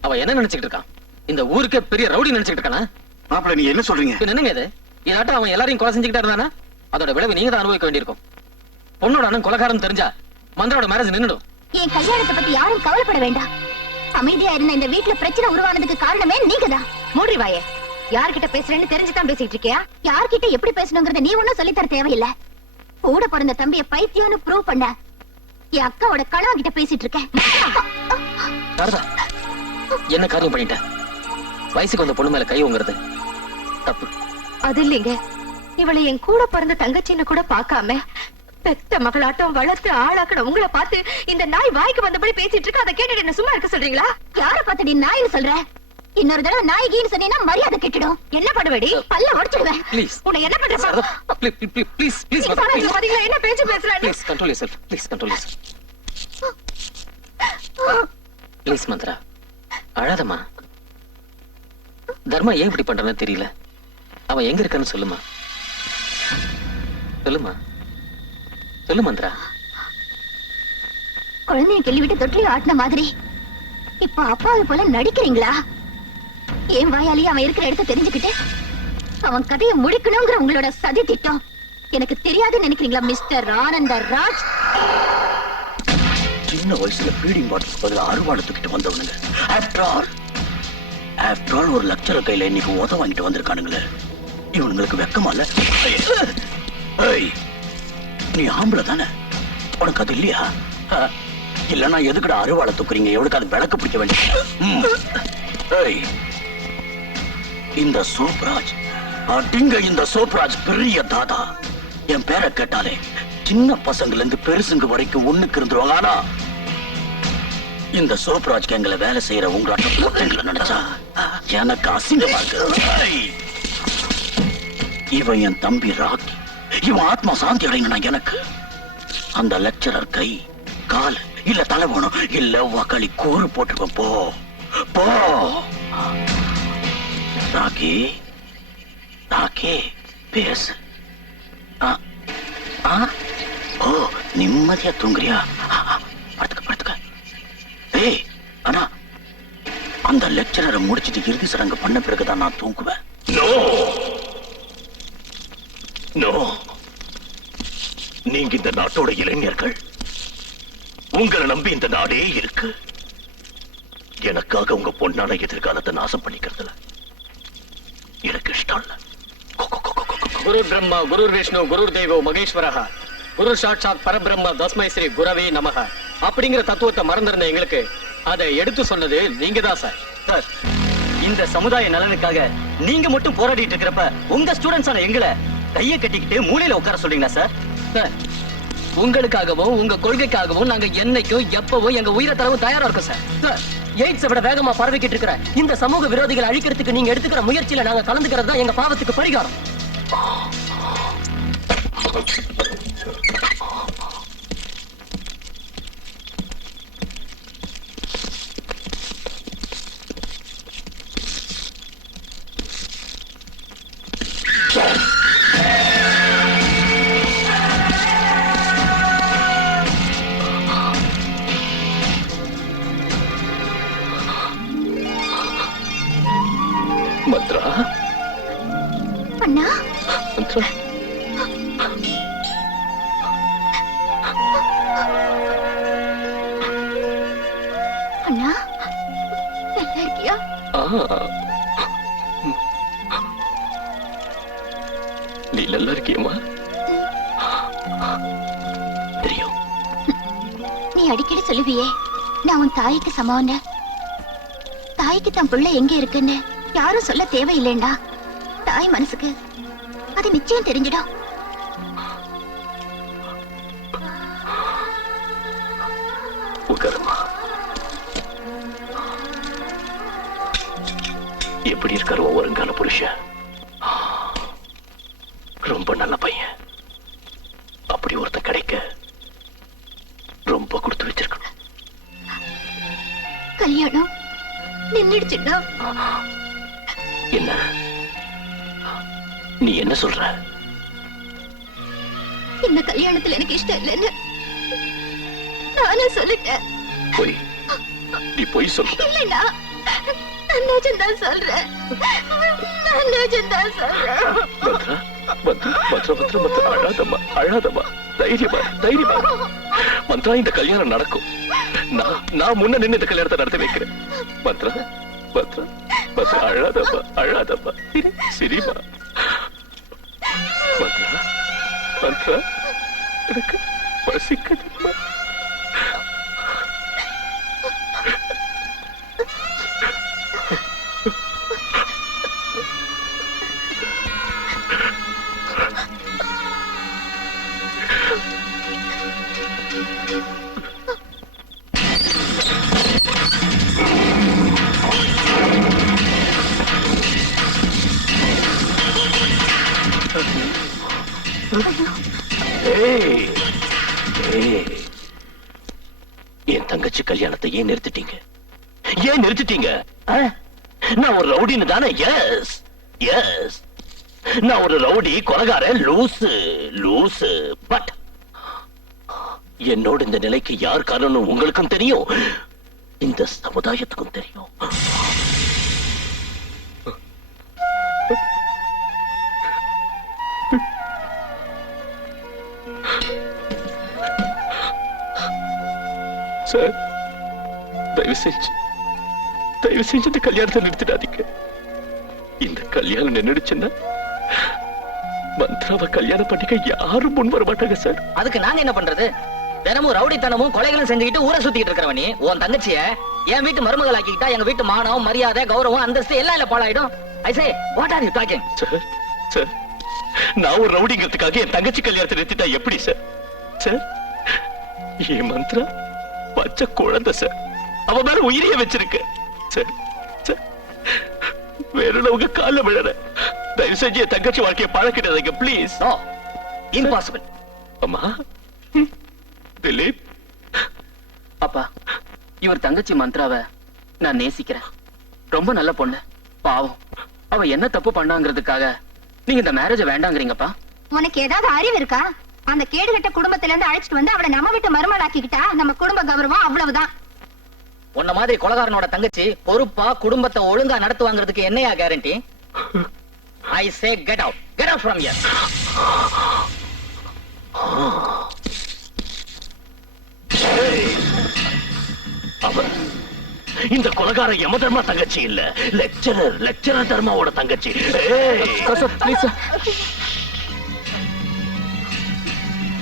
அவ என்ன நினைச்சிட்டு இருக்கான்? இந்த ஊருக்கே பெரிய ரவுடி நினைச்சிட்டு இருக்கானா? மாப்பிள்ள நீங்க என்ன சொல்றீங்க? என்னங்க இது? இதாட்டம் அவன் எல்லாரையும் கொலை செஞ்சுக்கிட்டா இருந்தானா அதோட விளைவு நீங்க தான் அனுபவிக்க வேண்டியிருக்கும். பொண்ணோட அண்ணன் கொலைகாரன் தெரிஞ்சா மந்திரோட மேரேஜ் நின்னுடும். என் கல்யாணத்தை பத்தி யாரும் கவலைப்பட வேண்டாம். அமைதியா இருந்த இந்த வீட்டுல பிரச்சனை உருவானதுக்கு காரணமே நீங்கதான். மூடி வாயே. யார்கிட்ட பேசுறேன்னு தெரிஞ்சுதான் பேசிட்டு இருக்கியா? யார்கிட்ட எப்படி பேசணுங்கிறத நீ ஒன்னும் சொல்லித்தர தேவையில்லை. கூட பிறந்த தம்பிய பைத்தியம்னு ப்ரூவ் பண்ண என் அக்காவோட கணவன் கிட்ட பேசிட்டு இருக்கேன். என்ன காரியம் பண்ணிட்ட? வயசுக்கு வந்த பொண்ணு மேல கை உங்கிறது தப்பு. அது இல்லைங்க, இவளை என் கூட பிறந்த தங்கச்சின்னு கூட பாக்காம பெத்த மகளாட்டம் வளர்த்து ஆளாக்கணும் உங்களை பார்த்து இந்த நாய் வாய்க்கு வந்தபடி பேசிட்டு இருக்கு. அதை கேட்டுட்டு என்ன சும்மா இருக்க சொல்றீங்களா? யார பார்த்து நீ நாயின்னு சொல்ற? இன்னொரு தடவை நாய்கின்னு சொன்னீங்கன்னா மரியாதை கெட்டுடும். என்ன பண்ணுவடி? பல்ல உடைச்சிடுவேன். உன்னை என்ன பண்ற? பாத்தீங்களா என்ன பேச்சு பேசுறாரு? Please control yourself. Please control yourself. Please Mantra அழாதம்மா. தர்மா ஏன் இப்படி பண்றன்னு தெரியல. அவன் எங்க இருக்கான்னு சொல்லுமா. சொல்லுமா சொல்லு மந்த்ரா. குழந்தைய கிள்ளி விட்டு தொட்டில ஆட்டின மாதிரி இப்ப அப்பாவை போல நடிக்கிறீங்களா? ஏன் வாயாலேயே அவன் இருக்கிற இடத்த தெரிஞ்சுக்கிட்டு அவன் கதையை முடிக்கணுங்கிற உங்களோட சதி திட்டம் எனக்கு தெரியாதுன்னு நினைக்கிறீங்களா மிஸ்டர் ஆனந்த ராஜ்? சின்ன வயசுல ஃபீடிங் பாட்டில் பதில் அறுவாடு தூக்கிட்டு வந்தவனுங்க. ஆஃப்டர் ஆல் ஒரு லெக்சரர் கையில இன்னைக்கு உத வாங்கிட்டு வந்திருக்கானுங்களே. இவனுங்களுக்கு வெக்கமா இல்ல? நீ ஆம்பளை தானே, உனக்கு அது இல்லையா? இல்லன்னா எதுக்குடா அறுவாளை தூக்குறீங்க? எவனுக்கு அது விளக்கு பிடிக்க வேண்டிய இந்த சோப்ராஜ் அப்படிங்க. இந்த சோப்ராஜ் பெரிய தாதா. என் பேரை கேட்டாலே சின்ன பசங்கள்ல இருந்து பெருசுங்க வரைக்கும் ஒண்ணுக்கு இருந்துருவாங்க. ஆனா இந்த சோப்ராஜ் கேங்கல வேலை செய்யற உங்களாட்ட நினைச்சா எனக்கு அசிங்கமா இருக்கு. இவன் என் தம்பி ராக்கி. இவன் ஆத்மா சாந்தி அடையணும். எனக்கு அந்த லெக்சரர் கை கால் இல்ல தலை வேணும், இல்ல வக்காளி கூறு போட்டுருப்பேன். போ போ ராக்கி. ராக்கி பேசு. ஓ நிம்மதியா தூங்குறியா? படுத்துக்க படுத்துக்க. ஏய் ஆனா அந்த லெக்சரரை முடிச்சிட்டு இறுதி சடங்கு பண்ண பிறகுதான் நான் தூங்குவேன். நீங்க இந்த நாட்டோட இளைஞர்கள். உங்களை நம்பி இந்த நாடே இருக்கு. எனக்காக உங்க பொண்ணான எதிர்காலத்தை நாசம் பண்ணிக்கிறதுல எனக்கு இஷ்டம் இல்ல. குரு பிரம்மா குரு விஷ்ணு குரு தேவோ மகேஸ்வரஹ குரு சாட்சாத் பரபிரம்ம தஸ்மை ஸ்ரீ குரவே நமஹ அப்படிங்கிற தத்துவத்தை மறந்திருந்த எங்களுக்கு அதை எடுத்து சொன்னது நீங்க தான் சார். சார், இந்த சமுதாய நலனுக்காக நீங்க மட்டும் போராடிட்டு இருக்கிறப்ப உங்க ஸ்டூடெண்ட்ஸான எங்களை கையை கட்டிக்கிட்டு மூலையில உட்கார சொல்றீங்களா சார்? சார், உங்களுக்காகவும் உங்க கொள்கைக்காகவும் நாங்க என்னைக்கும் எப்பவும் எங்க உயிரை தரவும் தயாரா இருக்கோம் சார். சார், எய்ட்ஸை விட வேகமா பரவிக்கிட்டு இருக்கிற இந்த சமூக விரோதிகளை அழிக்கிறதுக்கு நீங்க எடுத்துக்கிற முயற்சியில நாங்க கலந்துக்கிறது தான் எங்க பாவத்துக்கு பரிகாரம். மந்த்ரா அண்ணா நல்லா இருக்கியா? நீ நல்லா இருக்கியம்மா? தெரியும். நீ அடிக்கடி சொல்லுவியே நான் உன் தாய்க்கு சமம்னு. தாய்க்கு தன் பிள்ளை எங்க இருக்குன்னு யாரும் சொல்ல தேவையில்லைண்டா. தாய் மனசுக்கு அது நிச்சயம் தெரிஞ்சிடும். உட்காருமா. எப்படி இருக்காரு வருங்கால புருஷன்? ரொம்ப நல்ல பையன். அப்படி ஒருத்தன் கிடைக்க ரொம்ப கொடுத்து வச்சிருக்கணும். கல்யாணம் நின்னுடுச்சுடா. என்ன நீ என்ன சொல்ற? இந்த கல்யாணத்துல எனக்கு இஷ்டம் இல்லைன்னு நானே சொல்லிட்டேன். போய் நீ போய் சொல்ற. இல்லைண்ணா, நான் நிஜம்தான் சொல்றேன். நான் நிஜம்தான் சொல்றேன். மந்த்ரா மந்த்ரா மந்த்ரா மந்த்ரா மந்த்ரா அழாதம்மா அழாதம்மா. தைரியமா தைரியமா. மந்த்ரா இந்த கல்யாணம் நடக்கும். நான் முன்ன நின்று இந்த கல்யாணத்தை நடத்தி வைக்கிறேன். மந்த்ரா மந்த்ரா மந்த்ரா அழாதம்மா அழாதம்மா. சரிமா மந்த்ரா மந்த்ரா எனக்கு பசிக்குதும்மா. என் தங்கச்சி கல்யாணத்தை ஏன் நிறுத்திட்டீங்க? ஏன் நிறுத்திட்டீங்க? நான் ஒரு ரவுடின்னு தானே? எஸ் எஸ், நான் ஒரு rowdy, Kolaikaran, loose loose. But என்னோட இந்த நிலைக்கு யார் காரணம் உங்களுக்கும் தெரியும், இந்த சமுதாயத்துக்கும் தெரியும். சார், தயவு செஞ்சு இந்த கல்யாணத்தை நிறுத்திடாதீங்க. இந்த கல்யாணம் நின்றுடுச்சுன்னா மந்த்ராவை கல்யாணம் பண்ணிக்க யாரும் முன் வர மாட்டாங்க சார். அதுக்கு நாங்க என்ன பண்றது? தினமும் ரவுடித்தனமும் கொலைகளும் செஞ்சுக்கிட்டு ஊரை சுத்திட்டு இருக்கிறவனி உன் தங்கச்சிய என் வீட்டு மருமகள் ஆக்கிக்கிட்டா எங்க வீட்டு மானம், மரியாதை, கௌரவம், அந்தஸ்து எல்லாம் இல்ல பாழாயிடும். I say, what are you talking? Sir, நான் ஒரு ரவுடிங்கிறதுக்காக என் தங்கச்சி கல்யாணத்தை நிறுத்திட்டா எப்படி சார்? சார், என் மந்த்ரா பச்சை குழந்தை சார், அவ மேல உயிரிய வச்சிருக்க சார். சார், வேற உங்க கால விழற. தயவு செஞ்சு என் தங்கச்சி வாழ்க்கையை பழக்கிடாதீங்க பிளீஸ். No, impossible. அம்மா, திலீப். அப்பா, இவர் தங்கச்சி மந்த்ராவை நான் நேசிக்கிறேன். ரொம்ப நல்ல பொண்ணு. பாவம், அவ என்ன தப்பு பண்ணாங்கிறதுக்காக நீங்க இந்த மேரேஜ வேண்டாங்கிறீங்கப்பா. உனக்கு ஏதாவது அறிவு இருக்கா? அந்த கேடுகட்ட குடும்பத்துல இருந்து அழைச்சிட்டு வந்து அவளை நம்ம வீட்டு மருமலாக்கிக்கிட்டா நம்ம குடும்ப கௌரவம் அவ்வளவுதான். உன்ன மாதிரி கொலகாரனோட தங்கச்சி பொறுப்பா குடும்பத்தை ஒழுங்கா நடத்துவாங்கிறதுக்கு என்னையா guarantee? I say get out from here. அவன் இந்த கொலகார யம தர்மா தங்கச்சி இல்ல, லெக்சரர் தர்மாவோட தங்கச்சி.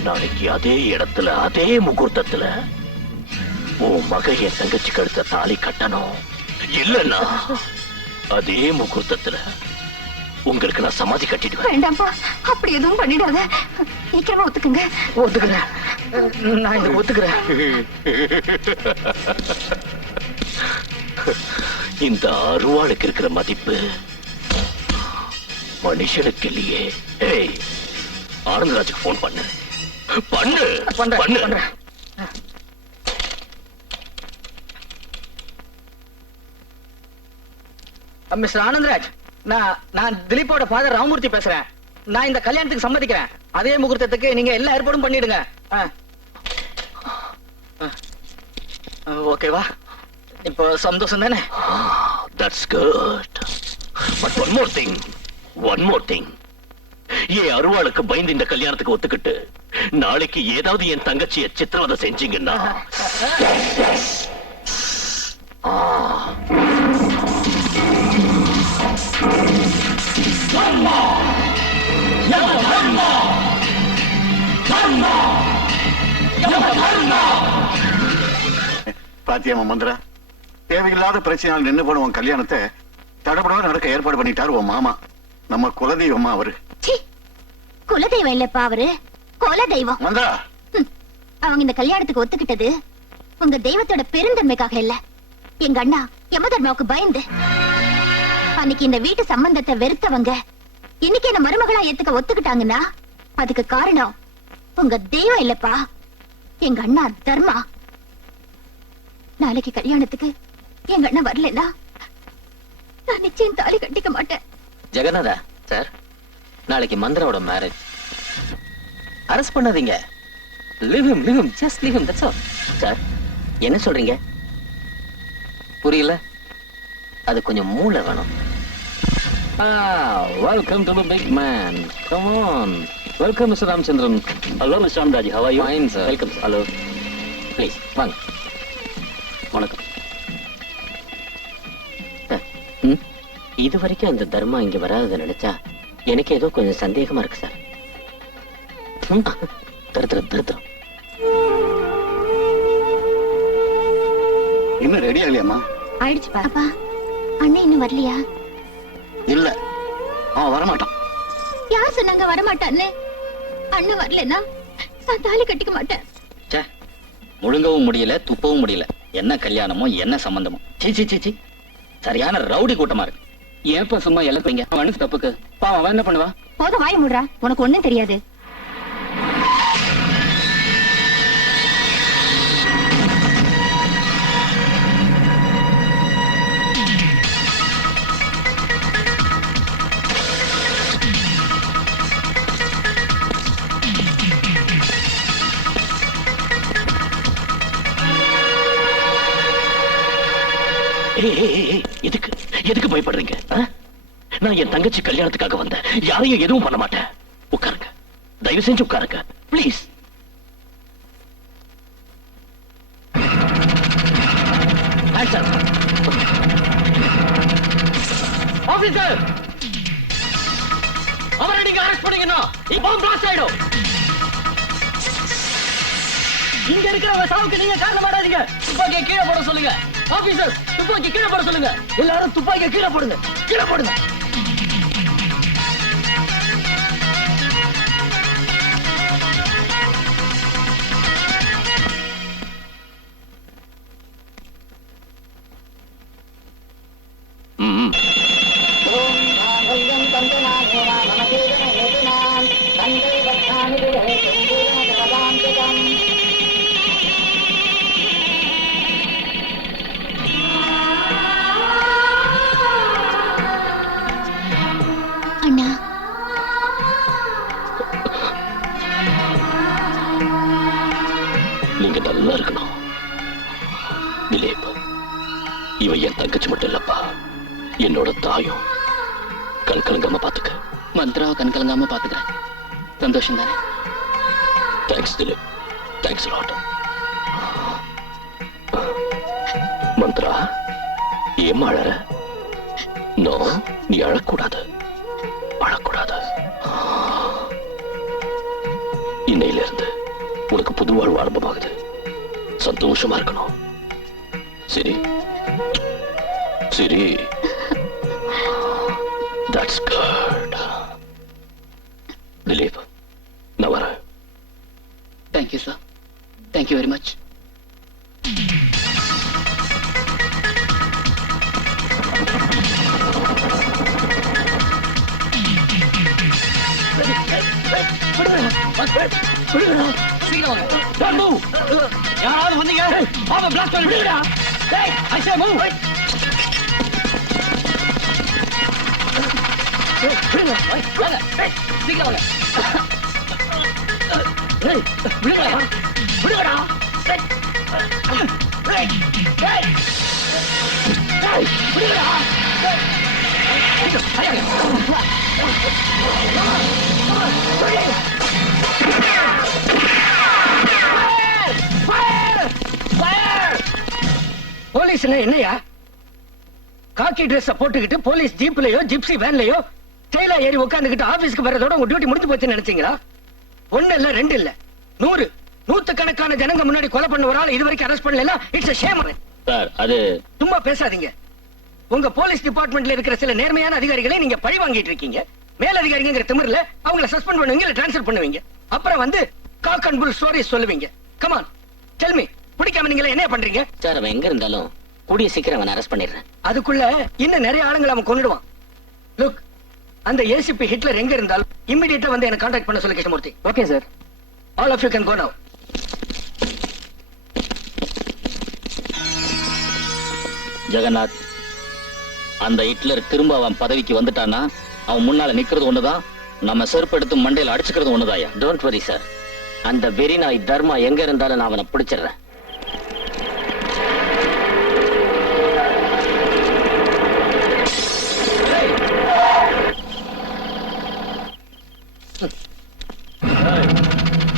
நாளைக்கு அதே இடத்துல அதே முகூர்த்தத்துல உன் மக என் தங்கச்சி கழுத்த தாலி கட்டணும். இல்லன்னா அதே முகூர்த்தத்துல உங்களுக்கு நான் சமாதி கட்டிடுவேன். வேண்டாம்ப்பா, அப்படி எதுவும் பண்ணிடாத. சீக்கிரமா ஒத்துக்குங்க. ஒத்துக்கிறேன், நான் இதை ஒத்துக்கிறேன். இந்த அருவாளுக்கு இருக்கிற மதிப்பு மனுஷனுக்கு இல்லையே. ஏய், ஆனந்தராஜுக்கு போன் பண்ணு. பண்ணு. மிஸ்டர் ஆனந்தராஜ், நான் திலீப்போட ஃபாதர் ராமமூர்த்தி பேசுறேன். நான் இந்த கல்யாணத்துக்கு சம்மதிக்கிறேன். அதே முகூர்த்தத்துக்கு நீங்க எல்லா ஏற்பாடும் பண்ணிடுங்க. ஓகேவா? இப்போ சந்தோஷம் தானே? That's good. But one more thing. என் அருவாளுக்கு பயந்து இந்த கல்யாணத்துக்கு ஒத்துக்கிட்டு நாளைக்கு ஏதாவது என் தங்கச்சிய சித்திரவதை செஞ்சீங்கன்னா பாத்தியம்மா மந்திரா, தேவையில்லாத பிரச்சனையால் நின்று போன உன் கல்யாணத்தை தடபடாத நடக்க ஏற்பாடு பண்ணிட்டாரு உன் மாமா. நம்ம குலதெய்வமா அவரு. குலதெய்வம் இல்லப்பா அவரு, குலதெய்வம். மந்திரா, அவங்க இந்த கல்யாணத்துக்கு ஒத்துக்கிட்டது உங்க தெய்வத்தோட பெருந்தன்மைக்காக இல்ல, எங்க அண்ணா யமதர்மாவுக்கு பயந்து. அன்னைக்கு இந்த வீட்டு சம்பந்தத்தை வெறுத்தவங்க இன்னைக்கு என்ன மருமகளா ஏத்துக்க ஒத்துக்கிட்டாங்கன்னா அதுக்கு காரணம் உங்க தெய்வம் இல்லப்பா, எங்க அண்ணா தர்மா. நாளைக்கு கல்யாணத்துக்கு எங்க அண்ணா வரலன்னா நான் நிச்சயம் தாலி கட்டிக்க மாட்டேன். ஜெகநாதா சார், நாளைக்கு மந்திராவோட மேரேஜ். அரஸ்ட் பண்ணாதீங்க. Leave him, just leave him, that's all. Sir என்ன சொல்றீங்க? புரியல? அது கொஞ்சம் மூளை வேணும். Welcome to the big man. Come on. Welcome, Mr. Ramchandran. Hello, Mr. Ramdaji. How are you? Fine, sir. Welcome, sir. Hello. Please, வாங்க. வணக்கம். இது வரைக்கும் அந்த தர்மா இங்க வராததை நினைச்சா எனக்கு ஏதோ கொஞ்சம் சந்தேகமா இருக்கு சார். தருத்திரம். இன்னும் ரெடி ஆகலையாம்மா? ஆயிடுச்சுப்பா. அப்பா அண்ணன் இன்னும் வரலையா? இல்ல, அவன் வரமாட்டான். யார் சொன்னாங்க வரமாட்டான்னு? அண்ணன் வரலன்னா நான் தாலி கட்டிக்க மாட்டேன். முழுங்கவும் முடியல, துப்பவும் முடியல. என்ன கல்யாணமோ என்ன சம்பந்தமோ? சீ, சரியான ரவுடி கூட்டமா இருக்கு. ஏப்ப சும்மா இழப்பீங்க? அவனுக்கு தப்புக்கு பாவம், அவன் என்ன பண்ணுவா? போதும், வாய மூடுறா, உனக்கு ஒண்ணும் தெரியாது. எதுக்கு பயப்படுறீங்க? நான் என் தங்கச்சி கல்யாணத்துக்காக வந்தேன். யாரையும் எதுவும் பண்ண மாட்டேன். உட்காருங்க, தயவு செஞ்சு உட்காருங்க பிளீஸ். ஆபீசர், அவரை நீங்க அரெஸ்ட் பண்ணீங்கன்னா இப்போ பிளாஸ்ட் ஆயிடும். இங்க இருக்கிறவங்க சாவுக்கு நீங்க காரணமாடாதீங்க. துப்பாக்கியை கீழே போட சொல்லுங்க. ஆபீசர், துப்பாக்கி கீழே போட சொல்லுங்க. எல்லாரும் துப்பாக்கியை கீழே போடுங்க. அண்ணா, நீங்க நல்லா இருக்கணும். திலீப், இவ என் தங்கச்சி மட்டும் இல்லப்பா, என்னோட தாயும். கண் கலங்காம பாத்துக்க. மந்திராவை கண் கலங்காம பாத்துக்கிறேன். சந்தோஷம் தானே? Thanks Dileep, thanks lot. Manthra, ஏன் அழற? நோ, நீ அழக்கூடாது. இன்னையில இருந்து உனக்கு புது வாழ்வு ஆரம்பமாகுது. சந்தோஷமா இருக்கணும். சரி? That's good. திலீப், நான் வரேன். Thank you, sir. Thank you very much. யாராவது வந்தீங்க? பாப்பா பிளாஸ்ட் பண்ணி விடுடா. டேய், I say move. விடுங்க. வாங்க. டேய், சீக்கிரம் வாங்க. டேய், விடுங்கடா. விடுங்கடா. டேய். டேய். டேய். டேய், விடுங்கடா. டேய். ஐயா. போலீஸ்னா என்னையா? காக்கி ட்ரெஸ் போட்டுக்கிட்டு போலீஸ் ஜீப்லயோ ஜிப்சி வேன்லயோ ட்ரெயில ஏறி உட்காந்துக்கிட்டு ஆபீஸ்க்கு வர்றதோட உங்க டியூட்டி முடிஞ்சு போச்சுன்னு நினைச்சீங்களா? ஒண்ணு இல்ல, ரெண்டு இல்ல, 100 நூத்துக்கணக்கான ஜனங்க முன்னாடி கொலை பண்ண ஒரு ஆள் இது வரைக்கும் அரெஸ்ட் பண்ணல. It's shame. சார் அது சும்மா பேசாதீங்க. உங்க போலீஸ் டிபார்ட்மெண்ட்ல இருக்கிற சில நேர்மையான அதிகாரிகளை நீங்க பழி வாங்கிட்டு இருக்கீங்க. மேல் அதிகாரிங்கிற திமிர்ல அவங்கள சஸ்பெண்ட் பண்ணுவீங்க, இல்ல ட்ரான்ஸ்ஃபர் பண்ணுவீங்க. அப்புறம் வந்து காக் அண்ட் புல் ஸ்டோரி சொல்லுவீங்க. கம் ஆன், டெல் மீ, பிடிக்காம நீங்க என்ன பண்றீங்க? சார் அவன் எங்க இருந்தாலும் கூடிய சீக்கிரம் அவன் அரெஸ்ட் பண்ணிடுறேன். அதுக்குள்ள இன்னும் நிறைய ஆளுங்களை அவன் கொன்னுடுவான். லுக், அந்த ஏசிபி ஹிட்லர் எங்க இருந்தாலும் இமிடியேட்டா வந்து என்ன கான்டாக்ட் பண்ண சொல்லு Krishnamurthy. Okay sir. All of you can go now. Jagannath, அந்த ஹிட்லர் திரும்ப அவன் பதவிக்கு வந்துட்டானா அவன் முன்னால நிக்கிறது ஒண்ணுதான், நம்ம செருப்பு எடுத்து மண்டையில அடிச்சுக்கிறது ஒண்ணுதாயா. டோன்ட் வரி சார், அந்த வெறி நாய் தர்மா எங்க இருந்தாலும் நான் அவனை பிடிச்சிடுறேன்.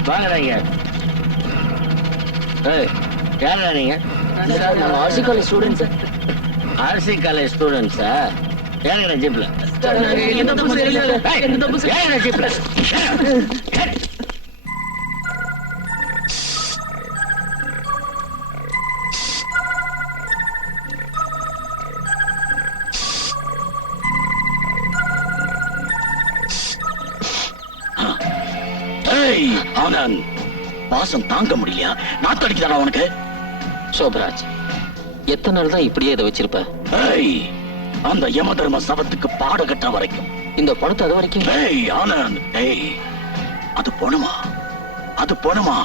வாங்கடா இங்க. யாரா நீங்க? நம்ம RC college students. RC college ஸ்டூடெண்ட்ஸா? ஏங்கடா ஜீப்ல? ஏங்கடா ஜீப்ல? ஆனந்த், வாசம் தாங்க முடியலையா? நாத்தடிக்குதாடா உனக்கு? சோபராஜ், எத்தனை நாள் தான் இப்படியே இதை வச்சிருப்ப? அந்த யமதர்ம சவத்துக்கு பாட கட்ட வரைக்கும் இந்த பணத்தை அது வரைக்கும். ஆனந்த், அது பணமா? அது பணமா?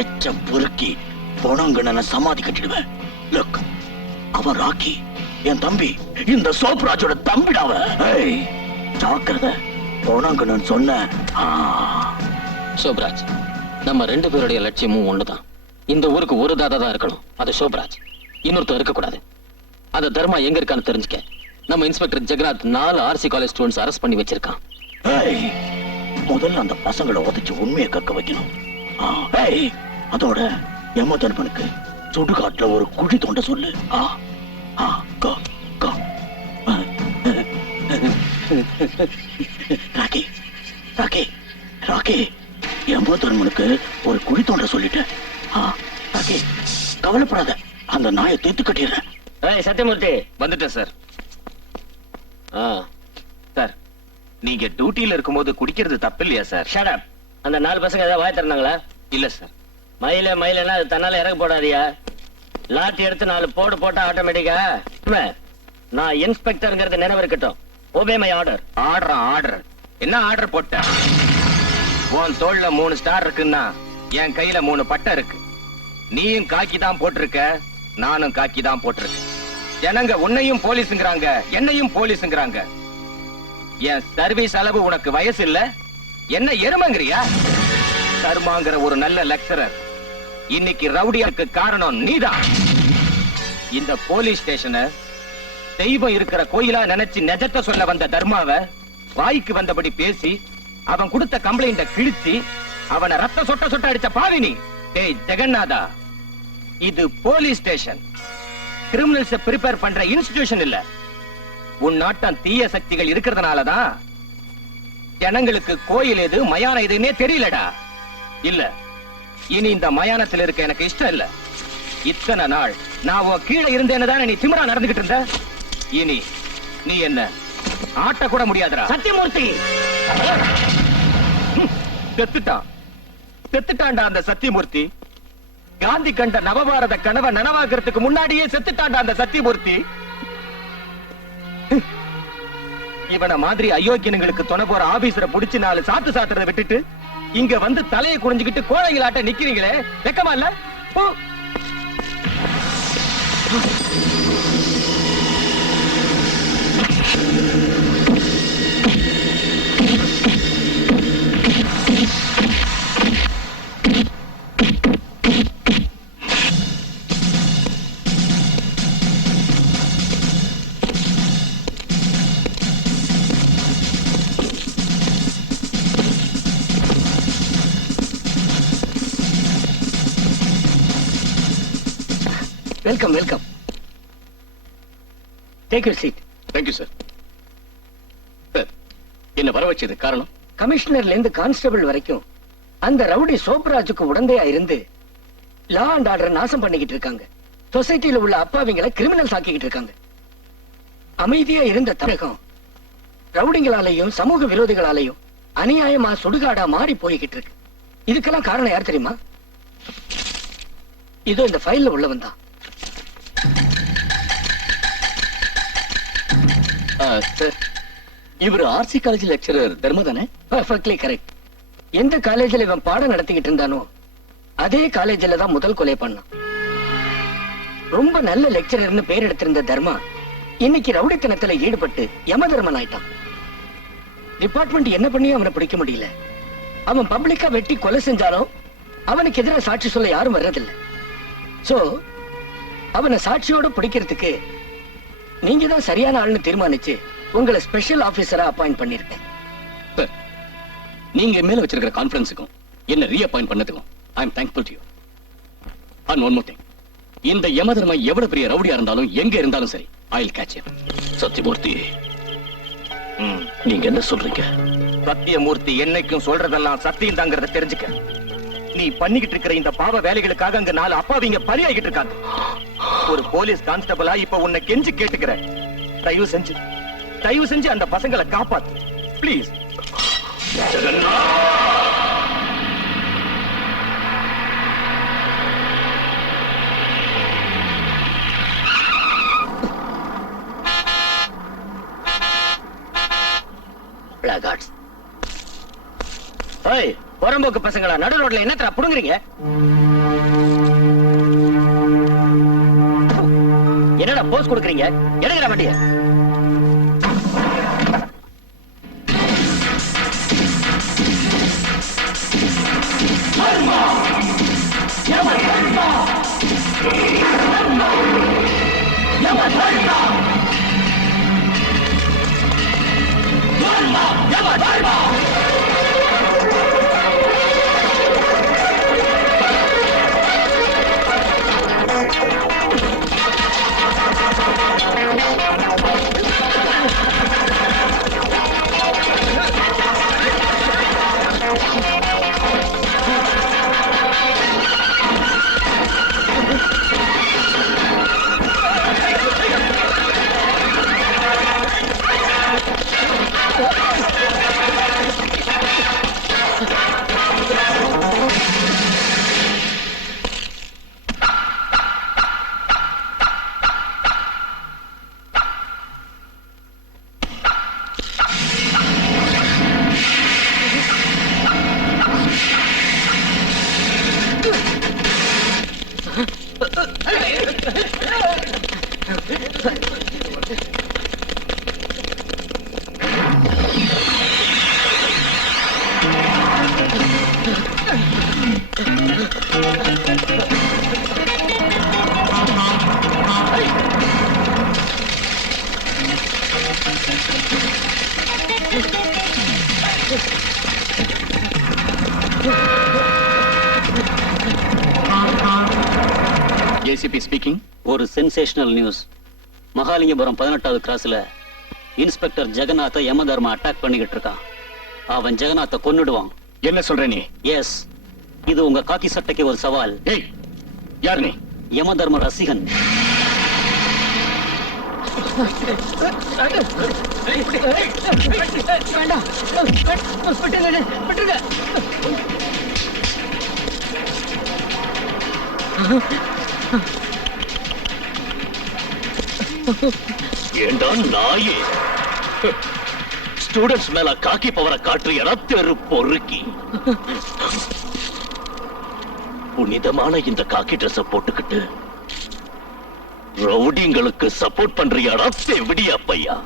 எச்ச பொறுக்கி பொணங்கன சமாதி கட்டிடுவேன். லுக், அவன் ராக்கி என் தம்பி, இந்த சோப்ராஜோட தம்பிடாவ. ஜாக்கிரதை, பொணங்கன்னு சொன்ன. சோப்ராஜ், நம்ம 2 பேருடைய லட்சியமும் ஒண்ணுதான். இந்த ஊருக்கு ஒரு தாதா தான் இருக்கணும், அது சோப்ராஜ். இன்னொருத்தர் இருக்கக்கூடாது. அந்த தர்மா எங்க இருக்கான்னு தெரிஞ்சுக்க நம்ம inspector Jagannath 4 RC college students arrest பண்ணி வச்சிருக்கான். முதல்ல அந்த பசங்களை உதைச்சு உண்மையை கக்க வைக்கணும். அதோட யமதர்மனுக்கு சுடுகாட்டுல ஒரு குழி தோண்ட சொல்லு. ராக்கி, ராக்கி, ராக்கி, யமதர்மனுக்கு ஒரு குழி தோண்ட சொல்லிட்டேன். ராக்கி, கவலைப்படாத, அந்த நாயை தீர்த்து கட்டிடுறேன். சத்தியமூர்த்தி வந்துட்டேன் சார். சார், நீங்க டியூட்டில இருக்கும்போது குடிக்கிறது தப்பு இல்லையா சார்? Shut up. அந்த 4 பசங்க ஏதாவது வாய் திறந்தாங்களா? இல்ல சார். மயிலன்னா அது தன்னால இறங்க போடாதியா. லாட்டி எடுத்து 4 போடு போட்டா ஆட்டோமேட்டிக்கா. நான் இன்ஸ்பெக்டர்ங்கிறது நினைவு இருக்கட்டும். ஓபே மை ஆர்டர். ஆர்டர் என்ன ஆர்டர் போட்ட? உன் தோள்ல 3 ஸ்டார் இருக்குன்னா என் கையில 3 பட்டை இருக்கு. நீயும் காக்கி தான் போட்டிருக்க, நானும் காக்கி தான் போட்டிருக்கேன். ஜனங்க உன்னையும் போலீஸ்ங்கறாங்க, என்னையும் போலீஸ்ங்கறாங்க. என் சர்வீஸ் அளவு உனக்கு வயசு இல்ல, என்ன எருமங்கறியா? தர்மாங்கிற ஒரு நல்ல லெக்சரர் இன்னைக்கு ரவுடியாக்கு காரணம் நீதான். இந்த போலீஸ் ஸ்டேஷனை தெய்வம் இருக்கிற கோயிலா நினைச்சு நிஜத்தை சொல்ல வந்த தர்மாவை வாய்க்கு வந்தபடி பேசி அவன் கொடுத்த கம்ப்ளைண்ட கிழிச்சி அவனை ரத்த சொட்ட சொட்ட அடிச்ச பாவினி. டேய் ஜெகநாதா, இது போலீஸ் ஸ்டேஷன், கிரிமினல்ஸ் பிரிப்பேர் பண்ற இன்ஸ்டிடியூஷன் இல்ல. உன் நாட்டம் தீய சக்திகள் இருக்கிறதுனாலதான் ஜனங்களுக்கு கோயில் எது மயான எதுன்னே தெரியலடா. இல்ல, இனி இந்த மயானத்தில் இருக்க எனக்கு இஷ்டம் இல்ல. இத்தனை நாள் நான் உன் கீழே இருந்தேன்னு நீ திமிரா நடந்துகிட்டு இருந்த. இனி நீ என்ன ஆட்ட கூட முடியாதுடா. சத்தியமூர்த்தி செத்துட்டான்டா அந்த சத்தியமூர்த்தி. காந்தி கண்ட நவபாரத கனவை நனவாக்குறதுக்கு முன்னாடியே செத்துட்டான்டா அந்த சத்தியமூர்த்தி. இவன மாதிரி அயோக்கியனுங்களுக்கு துணை போற ஆபீசரை புடிச்சு 4 சாத்து சாத்துறதை விட்டுட்டு இங்க வந்து தலையை குனிஞ்சுக்கிட்டு கோழைகளாட்ட நிக்கிறீங்களே, வெக்கமா இல்ல? Welcome welcome. Take you seat. Thank you sir. Sir, என்ன வர வச்சது காரணம்? கமிஷனர்ல இருந்து கான்ஸ்டபிள் வரைக்கும் அந்த ரவுடி சோப்ராஜுக்கு உடந்தையா இருந்து லா அண்ட் ஆர்டர் நாசம் பண்ணிக்கிட்டு இருக்காங்க. சொசைட்டில உள்ள அப்பாவிங்களை கிரிமினல்ஸ் ஆக்கிக்கிட்டு இருக்காங்க. அமைதியா இருந்த தமிழகம் ரவுடிங்களாலையும் சமூக விரோதிகளாலையும் அநியாயமா சுடுகாடா மாறி போய்கிட்டு இருக்கு. இதுக்கெல்லாம் காரணம் யார் தெரியுமா? இதோ இந்த ஃபைல்ல உள்ளவன் தான். சார், இவர் ஆர்சி காலேஜ் லெக்சரர் தர்மா தானே? Perfectly correct. எந்த காலேஜ்ல இவன் பாடம் நடத்திக்கிட்டு இருந்தானோ அதே காலேஜ்ல தான் முதல் கொலை பண்ணான். ரொம்ப நல்ல லெக்சரர்னு பேர் எடுத்திருந்த தர்மா இன்னைக்கு ரவுடித்தனத்துல ஈடுபட்டு யமதர்மன் ஆயிட்டான். டிபார்ட்மெண்ட் என்ன பண்ணியும் அவனை பிடிக்க முடியல. அவன் பப்ளிக்கா வெட்டி கொலை செஞ்சாலும் அவனுக்கு எதிராக சாட்சி சொல்ல யாரும் வர்றதில்லை. சோ அவனை சாட்சியோட பிடிக்கிறதுக்கு நீங்க தான் சரியான ஆள்னு தீர்மானிச்சு உங்களை ஸ்பெஷல் ஆபீசரா அப்பாயிண்ட் பண்ணிருக்கேன். சார், நீங்க என் மேல வச்சிருக்கிற கான்ஃபிடன்ஸுக்கும் என்ன ரீஅப்பாயிண்ட் பண்ணதுக்கும் I am thankful to you. And one more thing, இந்த யமதர்மா எவ்வளவு பெரிய ரவுடியா இருந்தாலும் எங்க இருந்தாலும் சரி, I will catch him. Sathyamoorthy, நீங்க என்ன சொல்றீங்க? சத்தியமூர்த்தி என்னைக்கும் சொல்றதெல்லாம் சத்தியம் தாங்கிறத தெரிஞ்சுக்க. நீ பண்ணிக்கிட்டு இருக்கிற இந்த பாவ வேலைகளுக்காக அங்க 4 அப்பாவிங்க பலியாகிட்டு இருக்காங்க. ஒரு போலீஸ் கான்ஸ்டபிளா இப்ப உன்னை கெஞ்சி கேட்டுக்கிற, தயவு செஞ்சு அந்த பசங்களை காப்பாத்து பிளீஸ். புறம்போக்கு பசங்களா நடு ரோட்ல என்னத்தர புடுங்குறீங்க? என்னடா போஸ் கொடுக்குறீங்க? எடுங்கடா வண்டிய. ACP speaking. ஒரு சென்சேஷனல் நியூஸ். மகாலிங்கபுரம் 18வது கிராஸ்ல இன்ஸ்பெக்டர் ஜெகநாத யமதர்மா அட்டாக் பண்ணிக்கிட்டு இருக்கான். அவன் ஜெகநாத்தை கொன்னுடுவான். என்ன சொல்ற நீ? எஸ், இது உங்க காக்கி சட்டைக்கு ஒரு சவால். ஏய், யார் நீ? யமதர்ம ரசிகன். வேண்டாம், விட்டுருங்க. ஏண்டா நாயே, ஸ்டூடெண்ட்ஸ் மேல காக்கி பவரை காட்டுறியடா தெரு பொறுக்கி. புனிதமான இந்த காக்கி ட்ரெஸ் போட்டுக்கிட்டு ரவுடிங்களுக்கு சப்போர்ட் பண்றியாடா செவிடியா பையா?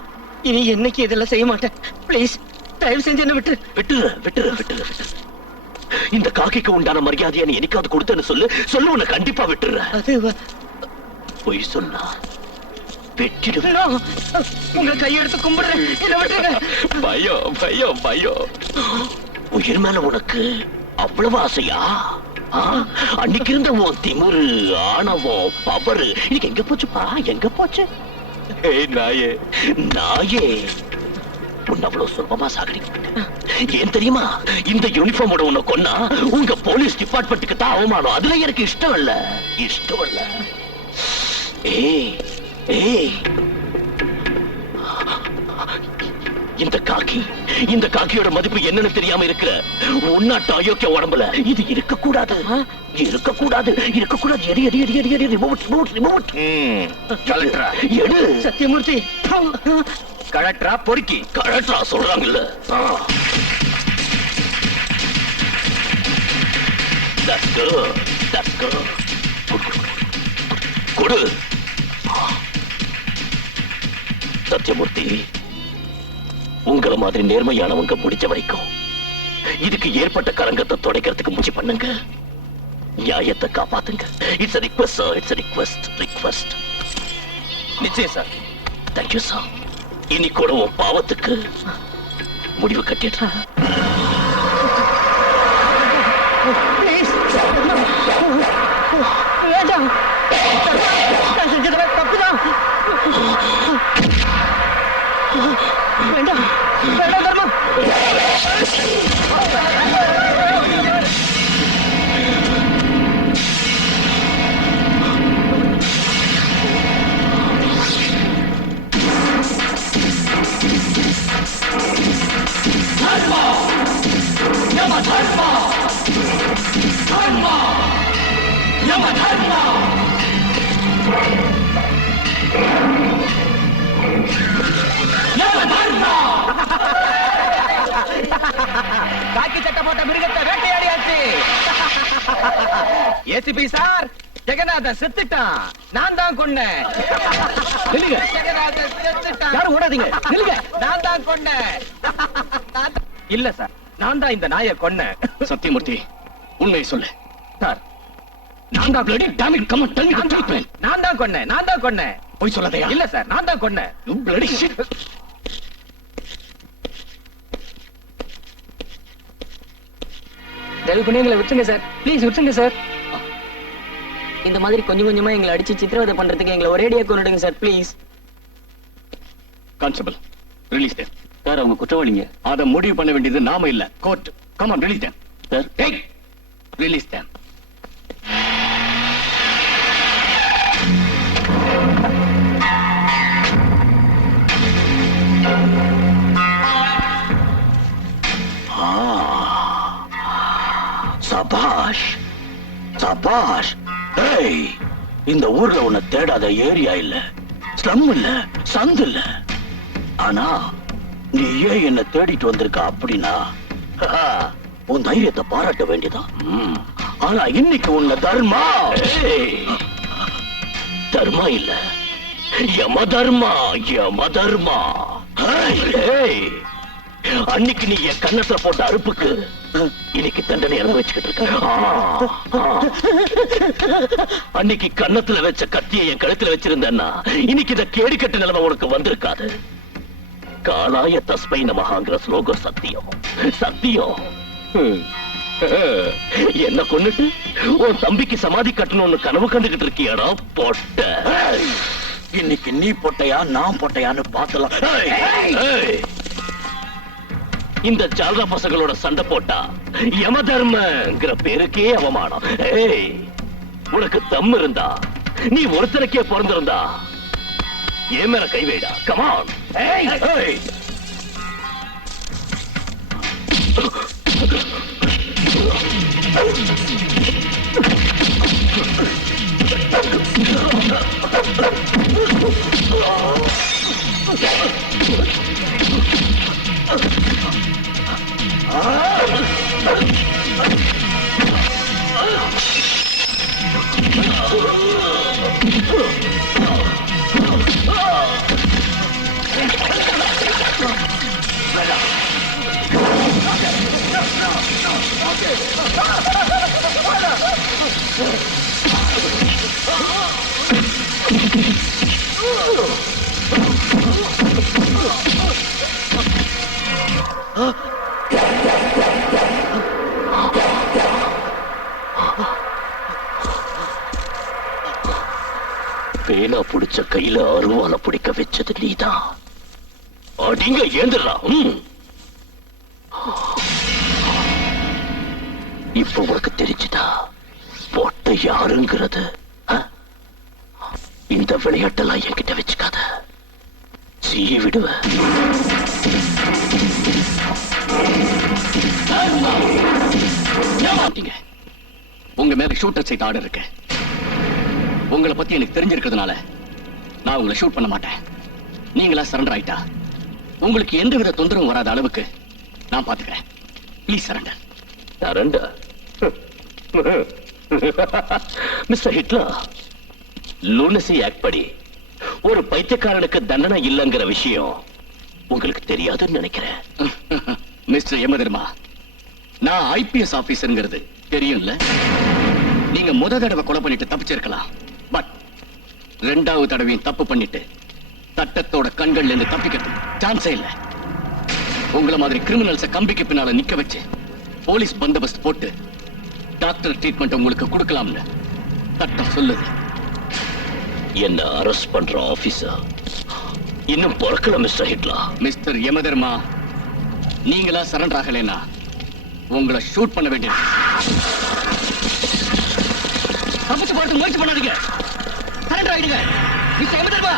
இனி என்னைக்கு இதெல்லாம் செய்ய மாட்டேன். பிளீஸ், தயவு செஞ்சு என்ன விட்டுரு. இந்த காக்கிக்கு உண்டான மரியாதையை நீ என்னைக்காவது கொடுத்தேன்னு சொல்லு உன்னை கண்டிப்பா விட்டுற. பொய் சொன்னா வெட்டிடுவேன். உங்க கையெடுத்து கும்பிடுறேன். என்ன விட்டுருங்க. பயம். உயிர் மேல உனக்கு அவ்வளவு ஆசையா? அன்னைக்கு இருந்த உன் திமிரு, ஆணவம், பவரு இன்னைக்கு எங்க போச்சுப்பா? எங்க போச்சு? ஏய் நாயே, நாயே, உன்னை அவ்வளவு சுலபமா சாகடிக்க ஏன் தெரியுமா? இந்த யூனிஃபார்மோட உன்னை கொன்னா உங்க போலீஸ் டிபார்ட்மெண்ட்டுக்கு தான் அவமானம். அதுல எனக்கு இஷ்டம் இல்ல, இஷ்டம் இல்ல. ஏய் ஏய், இந்த காக்கியோட மதிப்பு என்னன்னு தெரியாம இருக்கிற உன்னாட்ட அயோக்கிய உடம்புல இது இருக்க கூடாது, இருக்க கூடாது, இருக்க கூடாது. எடி எடி எடி எடி எடி, ரிமோட் ரிமோட் ரிமோட். கலெக்டரா எடு. சத்தியமூர்த்தி, கலெக்டரா பொறுக்கி கலெக்டரா சொல்றாங்கல்ல. That's good, that's good. கொடு. சத்தியமூர்த்தி, உங்களை மாதிரி நேர்மையானவங்க முடிச்ச வரைக்கும் இதுக்கு ஏற்பட்ட கலங்கத்தை துடைக்கிறதுக்கு முயற்சி பண்ணுங்க. நியாயத்தை காப்பாத்துங்க. It's a request, sir. It's a request. நிச்சயம் சார். Thank you, sir. இனி கூட உன் பாவத்துக்கு முடிவு கட்டிடுறேன். வேண்டாம், நான் செஞ்சதுல தப்புதான். வேண்டாம் வேண்டாம் தர்மா. காக்கி சட்டை போட்ட மிருகத்தை வேட்டையாடியாச்சு. ஏசிபி சார், ஜெகநாதன் செத்துட்டான். நான் தான் கொன்னேன். நில்லுங்க. ஜெகநாதன் செத்துட்டான். யாரும் ஓடாதீங்க. நில்லுங்க. நான் தான் கொன்னேன். இல்ல சார், நான் தான் இந்த நாயை கொன்னேன். சத்தியமூர்த்தி, உண்மையை சொல்லு. சார், நான் தான் bloody damn it, come on, tell me the truth, man. நான் தான் கொன்னேன், நான் தான் கொன்னேன். போய் சொல்லாதயா. இல்ல சார், நான் தான் கொன்னேன். You bloody shit. தயவு பண்ணி எங்களை விட்டுருங்க சார், ப்ளீஸ் விட்டுருங்க சார். இந்த மாதிரி கொஞ்சம் கொஞ்சமா எங்களை அடிச்சு சித்திரவதை பண்றதுக்கு எங்களை ஒரேடியா கொண்டுடுங்க sir, please. Constable, release them. Sir அவங்க குற்றவாளிங்க. அதை முடிவு பண்ண வேண்டியது நாம இல்ல, court. Come on, release them. Sir Hey, release them. சபாஷ் சபாஷ். ஏய், இந்த ஊர்ல உன்னை தேடாத ஏரியா இல்ல, ஸ்லம் இல்ல, சந்து இல்ல. ஆனா நீ ஏன் என்ன தேடிட்டு வந்திருக்க அப்படின்னா உன் தைரியத்தை பாராட்ட வேண்டியதான். ஆனா இன்னைக்கு உன்னை தர்மா, தர்மா இல்ல, யம தர்மா, யம தர்மா. அன்னைக்கு நீ என் கன்னத்துல போட்ட அறுப்புக்கு இன்னைக்கு தண்டனை அனுபவிச்சுக்கிட்டு இருக்க. அன்னைக்கு கன்னத்துல வச்ச கத்தியை என் கழுத்துல வச்சிருந்தேன்னா இன்னைக்கு இத கேடு கட்ட நிலைமை உனக்கு வந்திருக்காது. காலாய தஸ்மை நமஹாங்கிற ஸ்லோகம் சத்தியம், சத்தியம். என்ன கொன்னுட்டு உன் தம்பிக்கு சமாதி கட்டணும்னு கனவு கண்டுகிட்டு இருக்கியாடா பொட்ட. இன்னைக்கு நீ பொட்டையா நான் பொட்டையான்னு பாத்தலாம். இந்த ஜால்ரா பசங்களோட சண்டை போட்டா யம தர்மங்கிற பேருக்கே அவமானம். ஏய், உனக்கு தம் இருந்தா நீ ஒருத்தருக்கே பிறந்திருந்தா ஏன் மேல கை வைடா. கமான். பேனா புடிச்ச கையில அருவால பிடிக்க வச்சது நீதான். அடிங்க ஏந்துடா. இப்ப உனக்கு தெரிஞ்சுதா பொட்ட யாருங்கிறது? இந்த விளையாட்டெல்லாம் என்கிட்ட வச்சுக்காத, சீவி விடுவ. உங்க மேல ஷூட்டர் சைட் ஆர்டர் இருக்கு. உங்களை பத்தி எனக்கு தெரிஞ்சிருக்கிறதுனால நான் உங்களை ஷூட் பண்ண மாட்டேன். நீங்களா சரண்டர் ஆயிட்டா உங்களுக்கு எந்தவித தொந்தரவும் வராத அளவுக்கு நான் பாத்துக்கிறேன். Please surrender. Surrender? Mr Hitler, lunacy act படி ஒரு பைத்தியக்காரனுக்கு தண்டனை இல்லைங்கிற விஷயம் உங்களுக்கு தெரியாதுன்னு நினைக்கிறேன். மிஸ்டர் யமதர்மா, நான் ஐபிஎஸ் ஆபீசர்ங்கிறது தெரியும்ல. நீங்க முத தடவை கொலை பண்ணிட்டு தப்பிச்சிருக்கலாம். பட் ரெண்டாவது தடவையும் தப்பு பண்ணிட்டு சட்டத்தோட கண்கள்ல இருந்து தப்பிக்கிறதுக்கு சான்ஸே இல்ல. உங்களை மாதிரி கிரிமினல்ஸ கம்பிக்கு பின்னால நிக்க வச்சு போலீஸ் பந்தோபஸ்து போட்டு டாக்டர் ட்ரீட்மெண்ட் உங்களுக்கு கொடுக்கலாம்னு சட்டம் சொல்லுது. என்ன அரெஸ்ட் பண்ற ஆபீசர் இன்னும் பிறக்கல மிஸ்டர் ஹிட்லர். மிஸ்டர் யமதர்மா, நீங்களா சரண்டர் ஆகலைன்னா உங்களை ஷூட் பண்ண வேண்டியது. தப்பிச்சு பார்த்து முயற்சி பண்ணாதீங்க. சரண்டர் ஆயிடுங்க மிஸ்டர் யமதர்மா.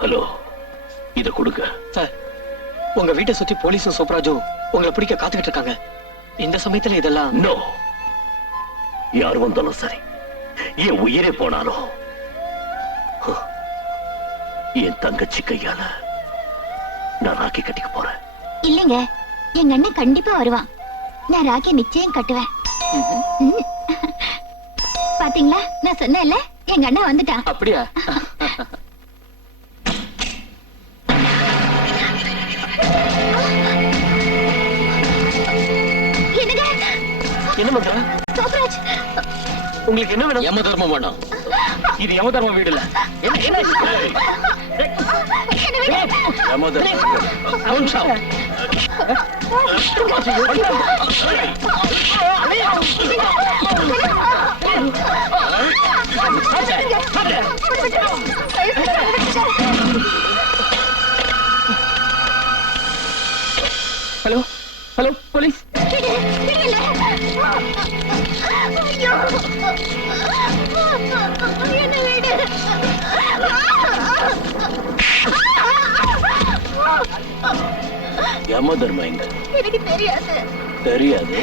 ஹலோ, இத கொடுங்க. சார், உங்க வீட்டை சுத்தி போலீஸும் சோப்ராஜும் உங்களை பிடிக்க காத்துக்கிட்டு இருக்காங்க. இந்த சமயத்துல இதெல்லாம் நோ. யார் வந்தாலும் சரி, என் உயிரே போனாலும் என் தங்கச்சி கையால நான் ராக்கி கட்டிக்க போறேன். இல்லைங்க, எங்க அண்ணன் கண்டிப்பா வருவான். நான் ராக்கி நிச்சயம் கட்டுவேன். பாத்தீங்களா, நான் சொன்னேன்ல, எங்க அண்ணன் வந்துட்டான். அப்படியா? என்ன பண்ற? சோப்ராஜ், உங்களுக்கு என்ன வேணும்? யமதர்மம் வேணும். இது யமதர்ம வீடு இல்ல. என்ன ஹலோ ஹலோ, போலீஸ். யமதர்மா எங்க? எனக்கு தெரியாது. தெரியாது?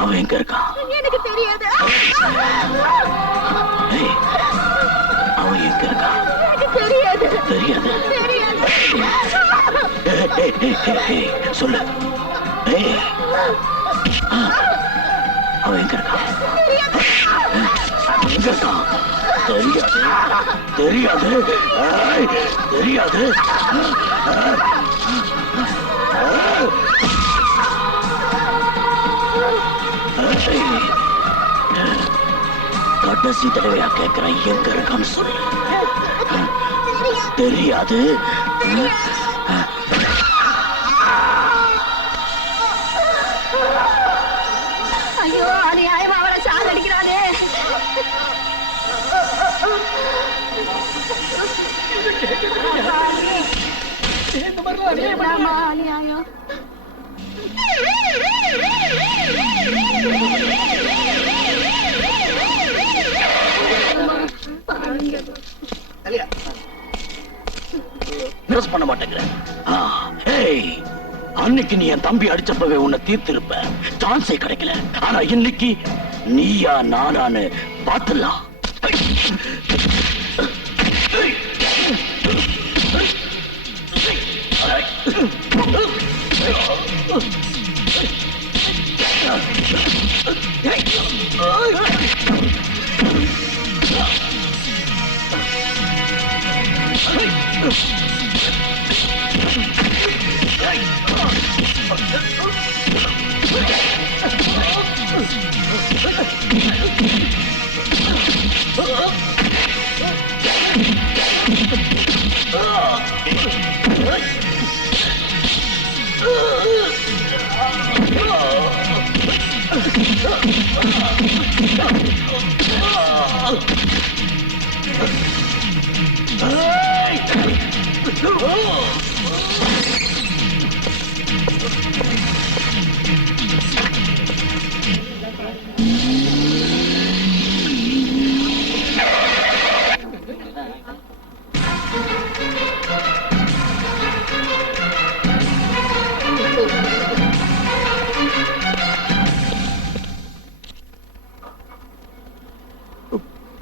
அவன் எங்க இருக்கான்? எனக்கு தெரியாது. அவன் எங்க இருக்கான்? எனக்கு தெரியாது. தெரியாது? சொல்லு. அவன் எங்க இருக்கான்? எங்க இருக்கான்? தெரியாது. தெரியாது. தெரியாது. கடைசி தடவையா கேட்கிறேன், எங்க இருக்கான்னு சொல்லு. தெரியாது. ஐயோ, அநியாயமா அவரை சாகடிக்கிறானே. அநியாயம். நிரஸ் பண்ண மாட்டேங்கிறேன். அன்னைக்கு நீ என் தம்பி அடிச்சப்பவே உன்னை தீர்த்திருப்ப, சான்ஸே கிடைக்கல. ஆனா இன்னைக்கு நீயா நானான்னு பாத்துலாம்.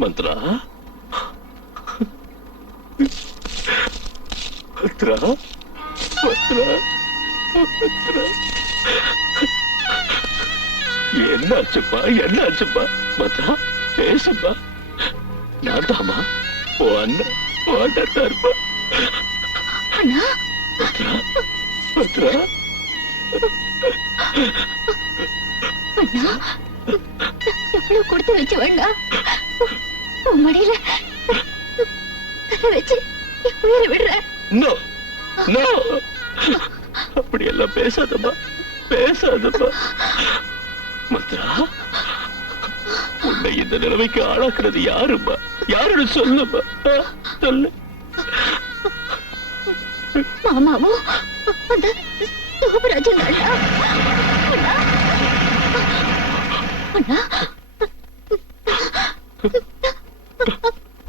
மந்த்ரா மந்த்ரா மந்த்ரா மந்த்ரா என்னாச்சுப்பா என்னாச்சுப்பா மந்த்ரா பேசுப்பா நான் தாமா ஓ அண்ணன் ஓ அண்ணன் தருப்பா மந்த்ரா மந்த்ரா எவ்வளவு கொடுத்து வச்சு வேண்டாம் உன் மடியில வச்சு உயிரை விடுற. நோ நோ அப்படி எல்லாம் பேசாதம்மா பேசாதம்மா மந்த்ரா உன்னை இந்த நிலைமைக்கு ஆளாக்குறது யாருமா யாருன்னு சொல்லுமா சொல்லு. மாமாவும் அந்த சோபராஜன்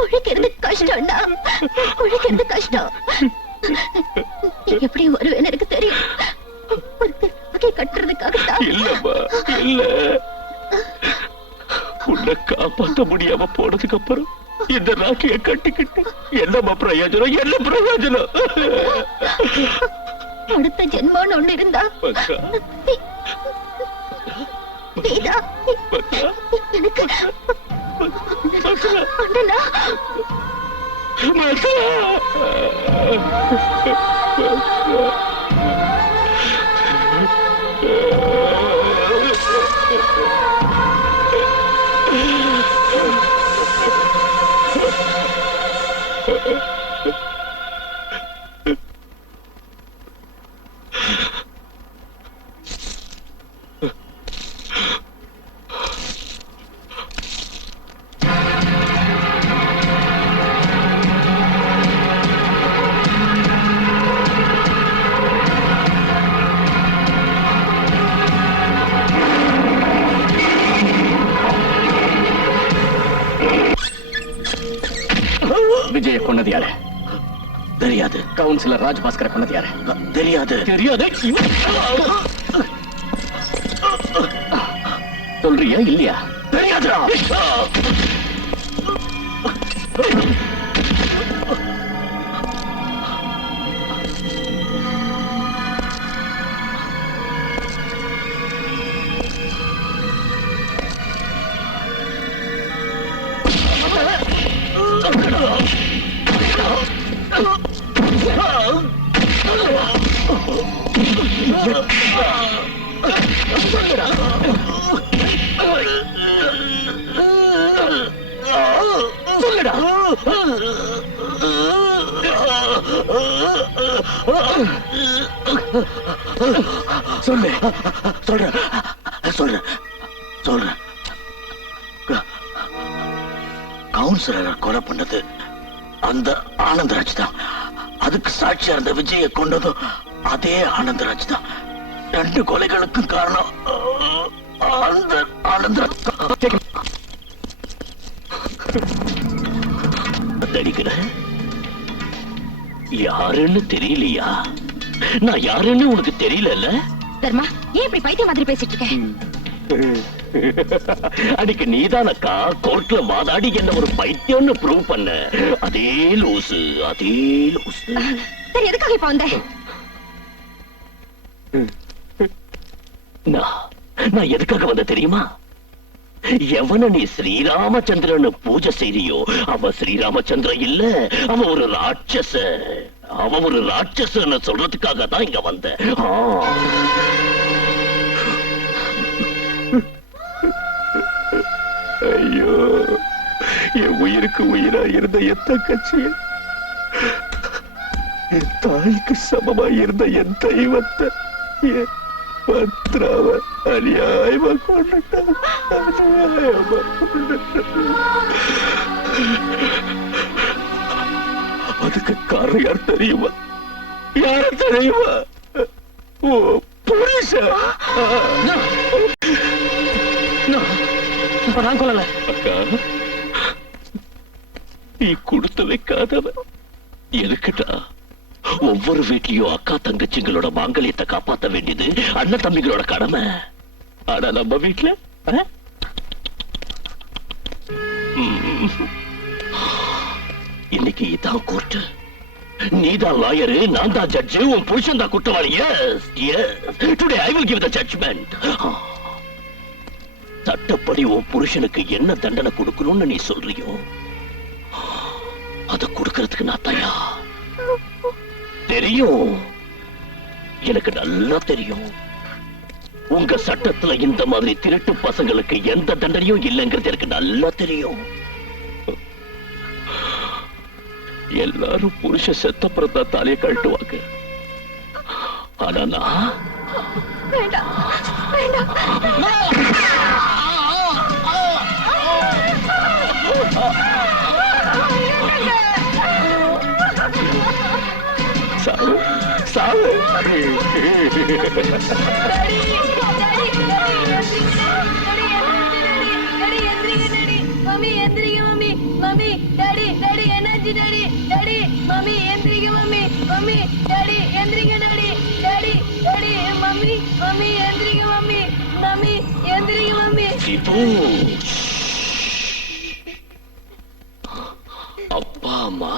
உழைக்கிறது கஷ்டம்டா உழைக்கிறது கஷ்டம். எப்படி வருவேன்னு எனக்கு தெரியும். கட்டுறதுக்காகத்தான் இல்லம்மா இல்ல உன்னை காப்பாற்ற முடியாம போனதுக்கு அப்புறம் இந்த ராக்கிய கட்டிக்கிட்டு என்னம்மா பிரயோஜனம் என்ன பிரயோஜனம். அடுத்த ஜென்மம்னு ஒண்ணு இருந்தா எனக்கு அண்ணனா விஜய கொன்னது யாரு தெரியாது. கவுன்சிலர் ராஜ்பாஸ்கரை கொன்னது யாரு தெரியாது. தெரியாது சொல்றியா இல்லையா? தெரியாதுடா. சொல்லுடா சொல்லு சொல்றேன் சொல்றேன் சொல்றேன். கவுன்சிலரை கொலை பண்ணது அந்த ஆனந்தராஜ் தான். அதுக்கு சாட்சியா இருந்த விஜய கொண்டதும் அதே ஆனந்தராஜ் தான். ரெண்டு கொலைகளுக்கும் காரணம் அந்த ஆனந்தராஜ் தான். அடிக்கிற யாருன்னு தெரியலையா? நான் யாருன்னு உனக்கு தெரியல. தர்மா ஏன் இப்படி பைத்திய மாதிரி பேசிட்டு இருக்கேன்? அன்னைக்கு நீதானக்கா கோர்ட்ல வாதாடி என்ன ஒரு பைத்தியம்னு ப்ரூவ் பண்ண. அதே லூசு அதே லூசு. சரி எதுக்காக இப்ப வந்த? நான் எதுக்காக வந்த தெரியுமா? எவன நீ ஸ்ரீராமச்சந்திரன் பூஜை செய்றியோ அவ ஸ்ரீராமச்சந்திரன் இல்ல, அவ ஒரு ராட்சச. அவ ஒரு ராட்சசன்னு சொல்றதுக்காக தான் இங்க வந்த. ஐயோ, என் உயிருக்கு உயிரா இருந்த என் தங்கச்சிய, என் தாய்க்கு சமமா இருந்த என் தெய்வத்தை, என் மந்த்ராவ அநியாயமா கொண்டுட்டாங்க. அநியாயமா கொண்டுட்டாங்க. அதுக்கு காரணம் யார் தெரியுமா? யார தெரியுமா? ஓ புருஷன். நான் கொள்ளல. அக்கா, நீ கொடுத்து வைக்காதவ எதுக்குடா? ஒவ்வொரு வீட்லயும் அக்கா தங்கச்சிங்களோட மாங்கல்யத்தை காப்பாத்த வேண்டியது அண்ணன் தம்பிகளோட கடமை. ஆனா நம்ம வீட்டுல இன்னைக்கு இதான் கோர்ட்டு. நீதான் லாயரு, நான் தான் ஜட்ஜு, உன் புருஷன் தான் குற்றவாளி. Yes yes, today I will give the judgement. சட்டப்படி உன் புருஷனுக்கு என்ன தண்டனை கொடுக்கணும்னு நீ சொல்றியோ அத கொடுக்கறதுக்கு நான் தயார். தெரியும், எனக்கு நல்லா தெரியும். உங்க சட்டத்துல இந்த மாதிரி திருட்டு பசங்களுக்கு எந்த தண்டனையும் இல்லைங்கிறது எனக்கு நல்லா தெரியும். எல்லாரும் புருஷ செத்தப்புறம் தான் தலையை கழட்டுவாங்க. ஆனா நான் சாவு சாவு. அப்பா அம்மா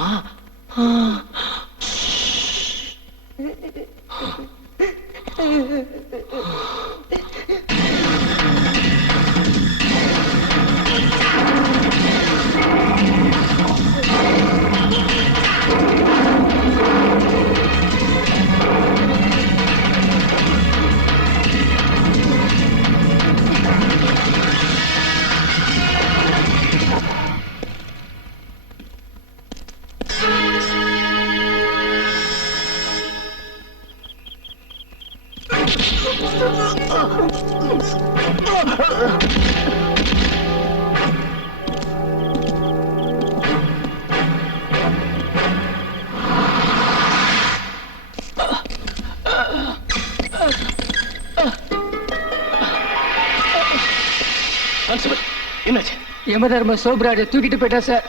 என்னாச்சு? யமதர்ம சோப்ராஜை தூக்கிட்டு போயிட்டா சார்.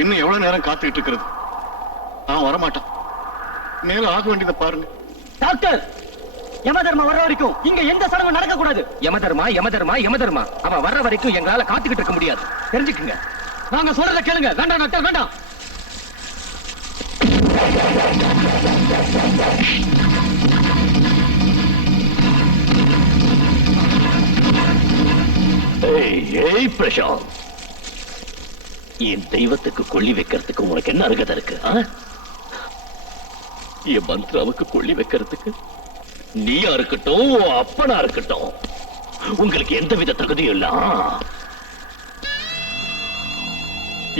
இன்னும் எவ்வளவு நேரம் காத்துக்கிட்டு இருக்கிறது? அவன் வரமாட்டான். மேல ஆக வேண்டியதை பாருங்க. டாக்டர், யமதர்மா வர்ற வரைக்கும் இங்க எந்த சடங்கும் நடக்க கூடாது. யமதர்மா யமதர்மா யமதர்மா அவன் வர்ற வரைக்கும் எங்களால காத்துக்கிட்டு இருக்க முடியாது. தெரிஞ்சுக்குங்க. நாங்க சொல்றத கேளுங்க. வேண்டாம் டாக்டர், வேண்டாம். ஏய் பிரசாந்த், என் தெய்வத்துக்கு கொள்ளி வைக்கிறதுக்கு உனக்கு என்ன அருகதை இருக்கு? என் மந்த்ராவுக்கு கொள்ளி வைக்கிறதுக்கு நீயா இருக்கட்டும், அப்பனா இருக்கட்டும், உங்களுக்கு எந்தவித தகுதியும் இல்ல.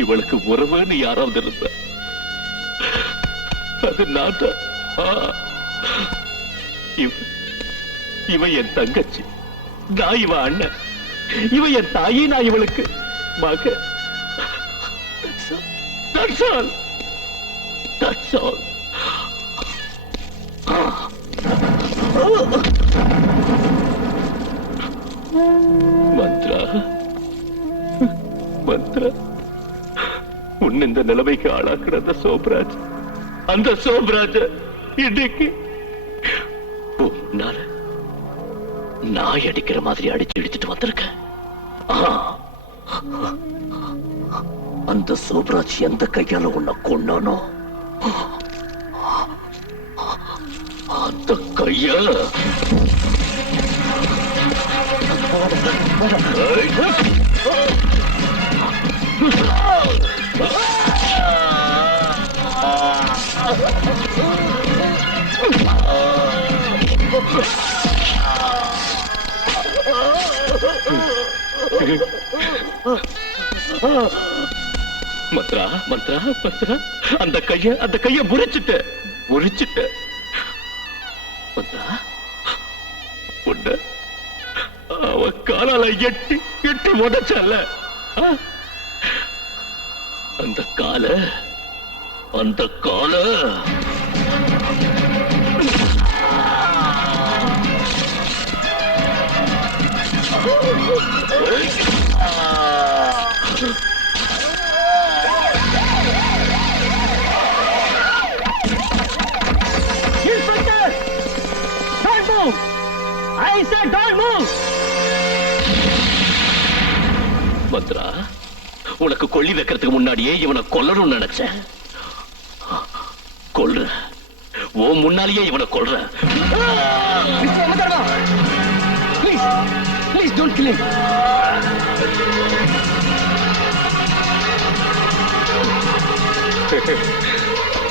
இவளுக்கு உறவுன்னு யாராவது இருந்த அது நான் தான். இவன் என் தங்கச்சி, நான் இவன் அண்ணன், இவன் என் தாயி, நான் இவளுக்கு மக. That's all. That's all. Mantra, Mantra, உன் இந்த நிலைமைக்கு ஆளாக்குற அந்த சோப்ராஜ் இன்னைக்கு உன்னால நாய் அடிக்கிற மாதிரி அடிச்சு இடிச்சுட்டு வந்திருக்க. அந்த சோப்ராஜ் எந்த கையால உன்னை கொண்டானோ அந்த கைய மந்த்ரா, மந்த்ரா, மந்த்ரா, அந்த கைய முறிச்சிட்ட மந்த்ரா. உன்ன அவ காலால எட்டி உடைச்சல்ல, அந்த கால மந்த்ரா, உனக்கு கொள்ளி வைக்கிறதுக்கு முன்னாடியே இவனை கொல்லணும்னு நினைச்சேன். கொல்ற, ஓ முன்னாலேயே இவனை கொல்ற. Please don't kill him.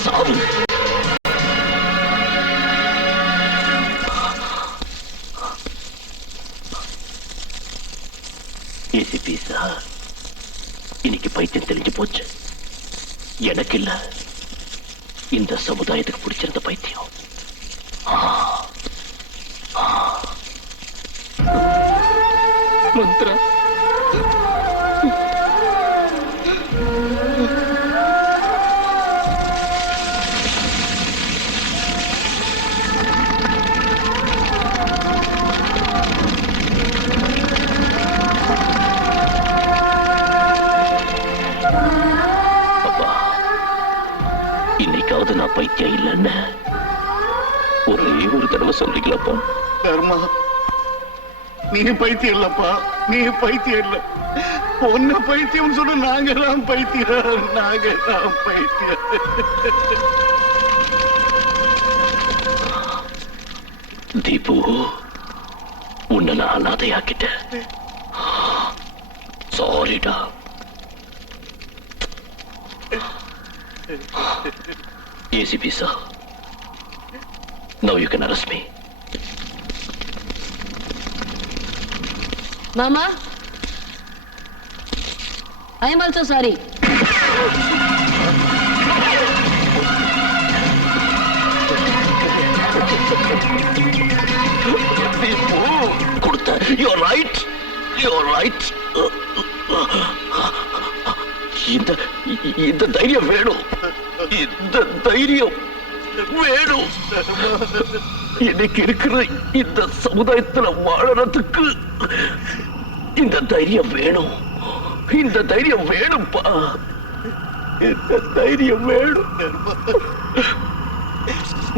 சாவு. ஏசிபி சார், இன்னைக்கு பைத்தியம் தெரிஞ்சு போச்சு. எனக்கு இல்ல, இந்த சமுதாயத்துக்கு பிடிச்சிருந்த பைத்தியம். மந்த்ரா, இன்னைக்காவது நான் பைத்தியம் இல்லைன்னு ஒரே ஒரு தடவை சொல்றீங்களப்பா? தர்மா, நீ பைத்தியம் இல்லப்பா, நீ பைத்தியம் இல்ல. ஒன்ன பைத்தியம் சொன்ன நாங்கெல்லாம் பைத்தியம். தீபு, உன்னை நான் அனாதையாக்கிட்டேன். சாரிடா. ACP sir, now you can arrest me. Mama, I am also sorry. கொடுத்த, you're right. இந்த தைரியம் வேணும். இன்னைக்கு இருக்கிற இந்த சமுதாயத்துல வாழறதுக்கு இந்த தைரியம் வேணும்பா. என்ன தைரியம் வேணும்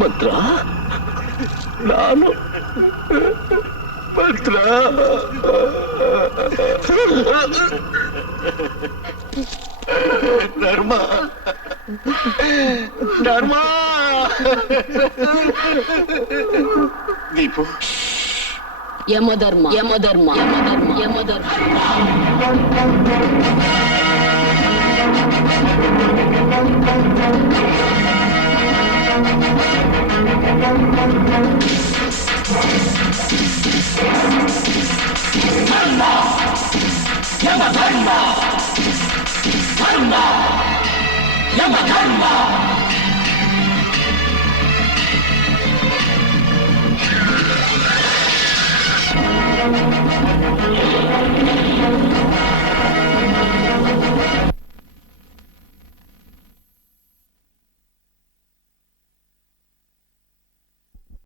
மந்த்ரா? நானும் மந்த்ரா. தர்மா தர்மா தீபு யமதர்மா யமதர்மா யமதர்மா யமதர்மா Yama Dharma!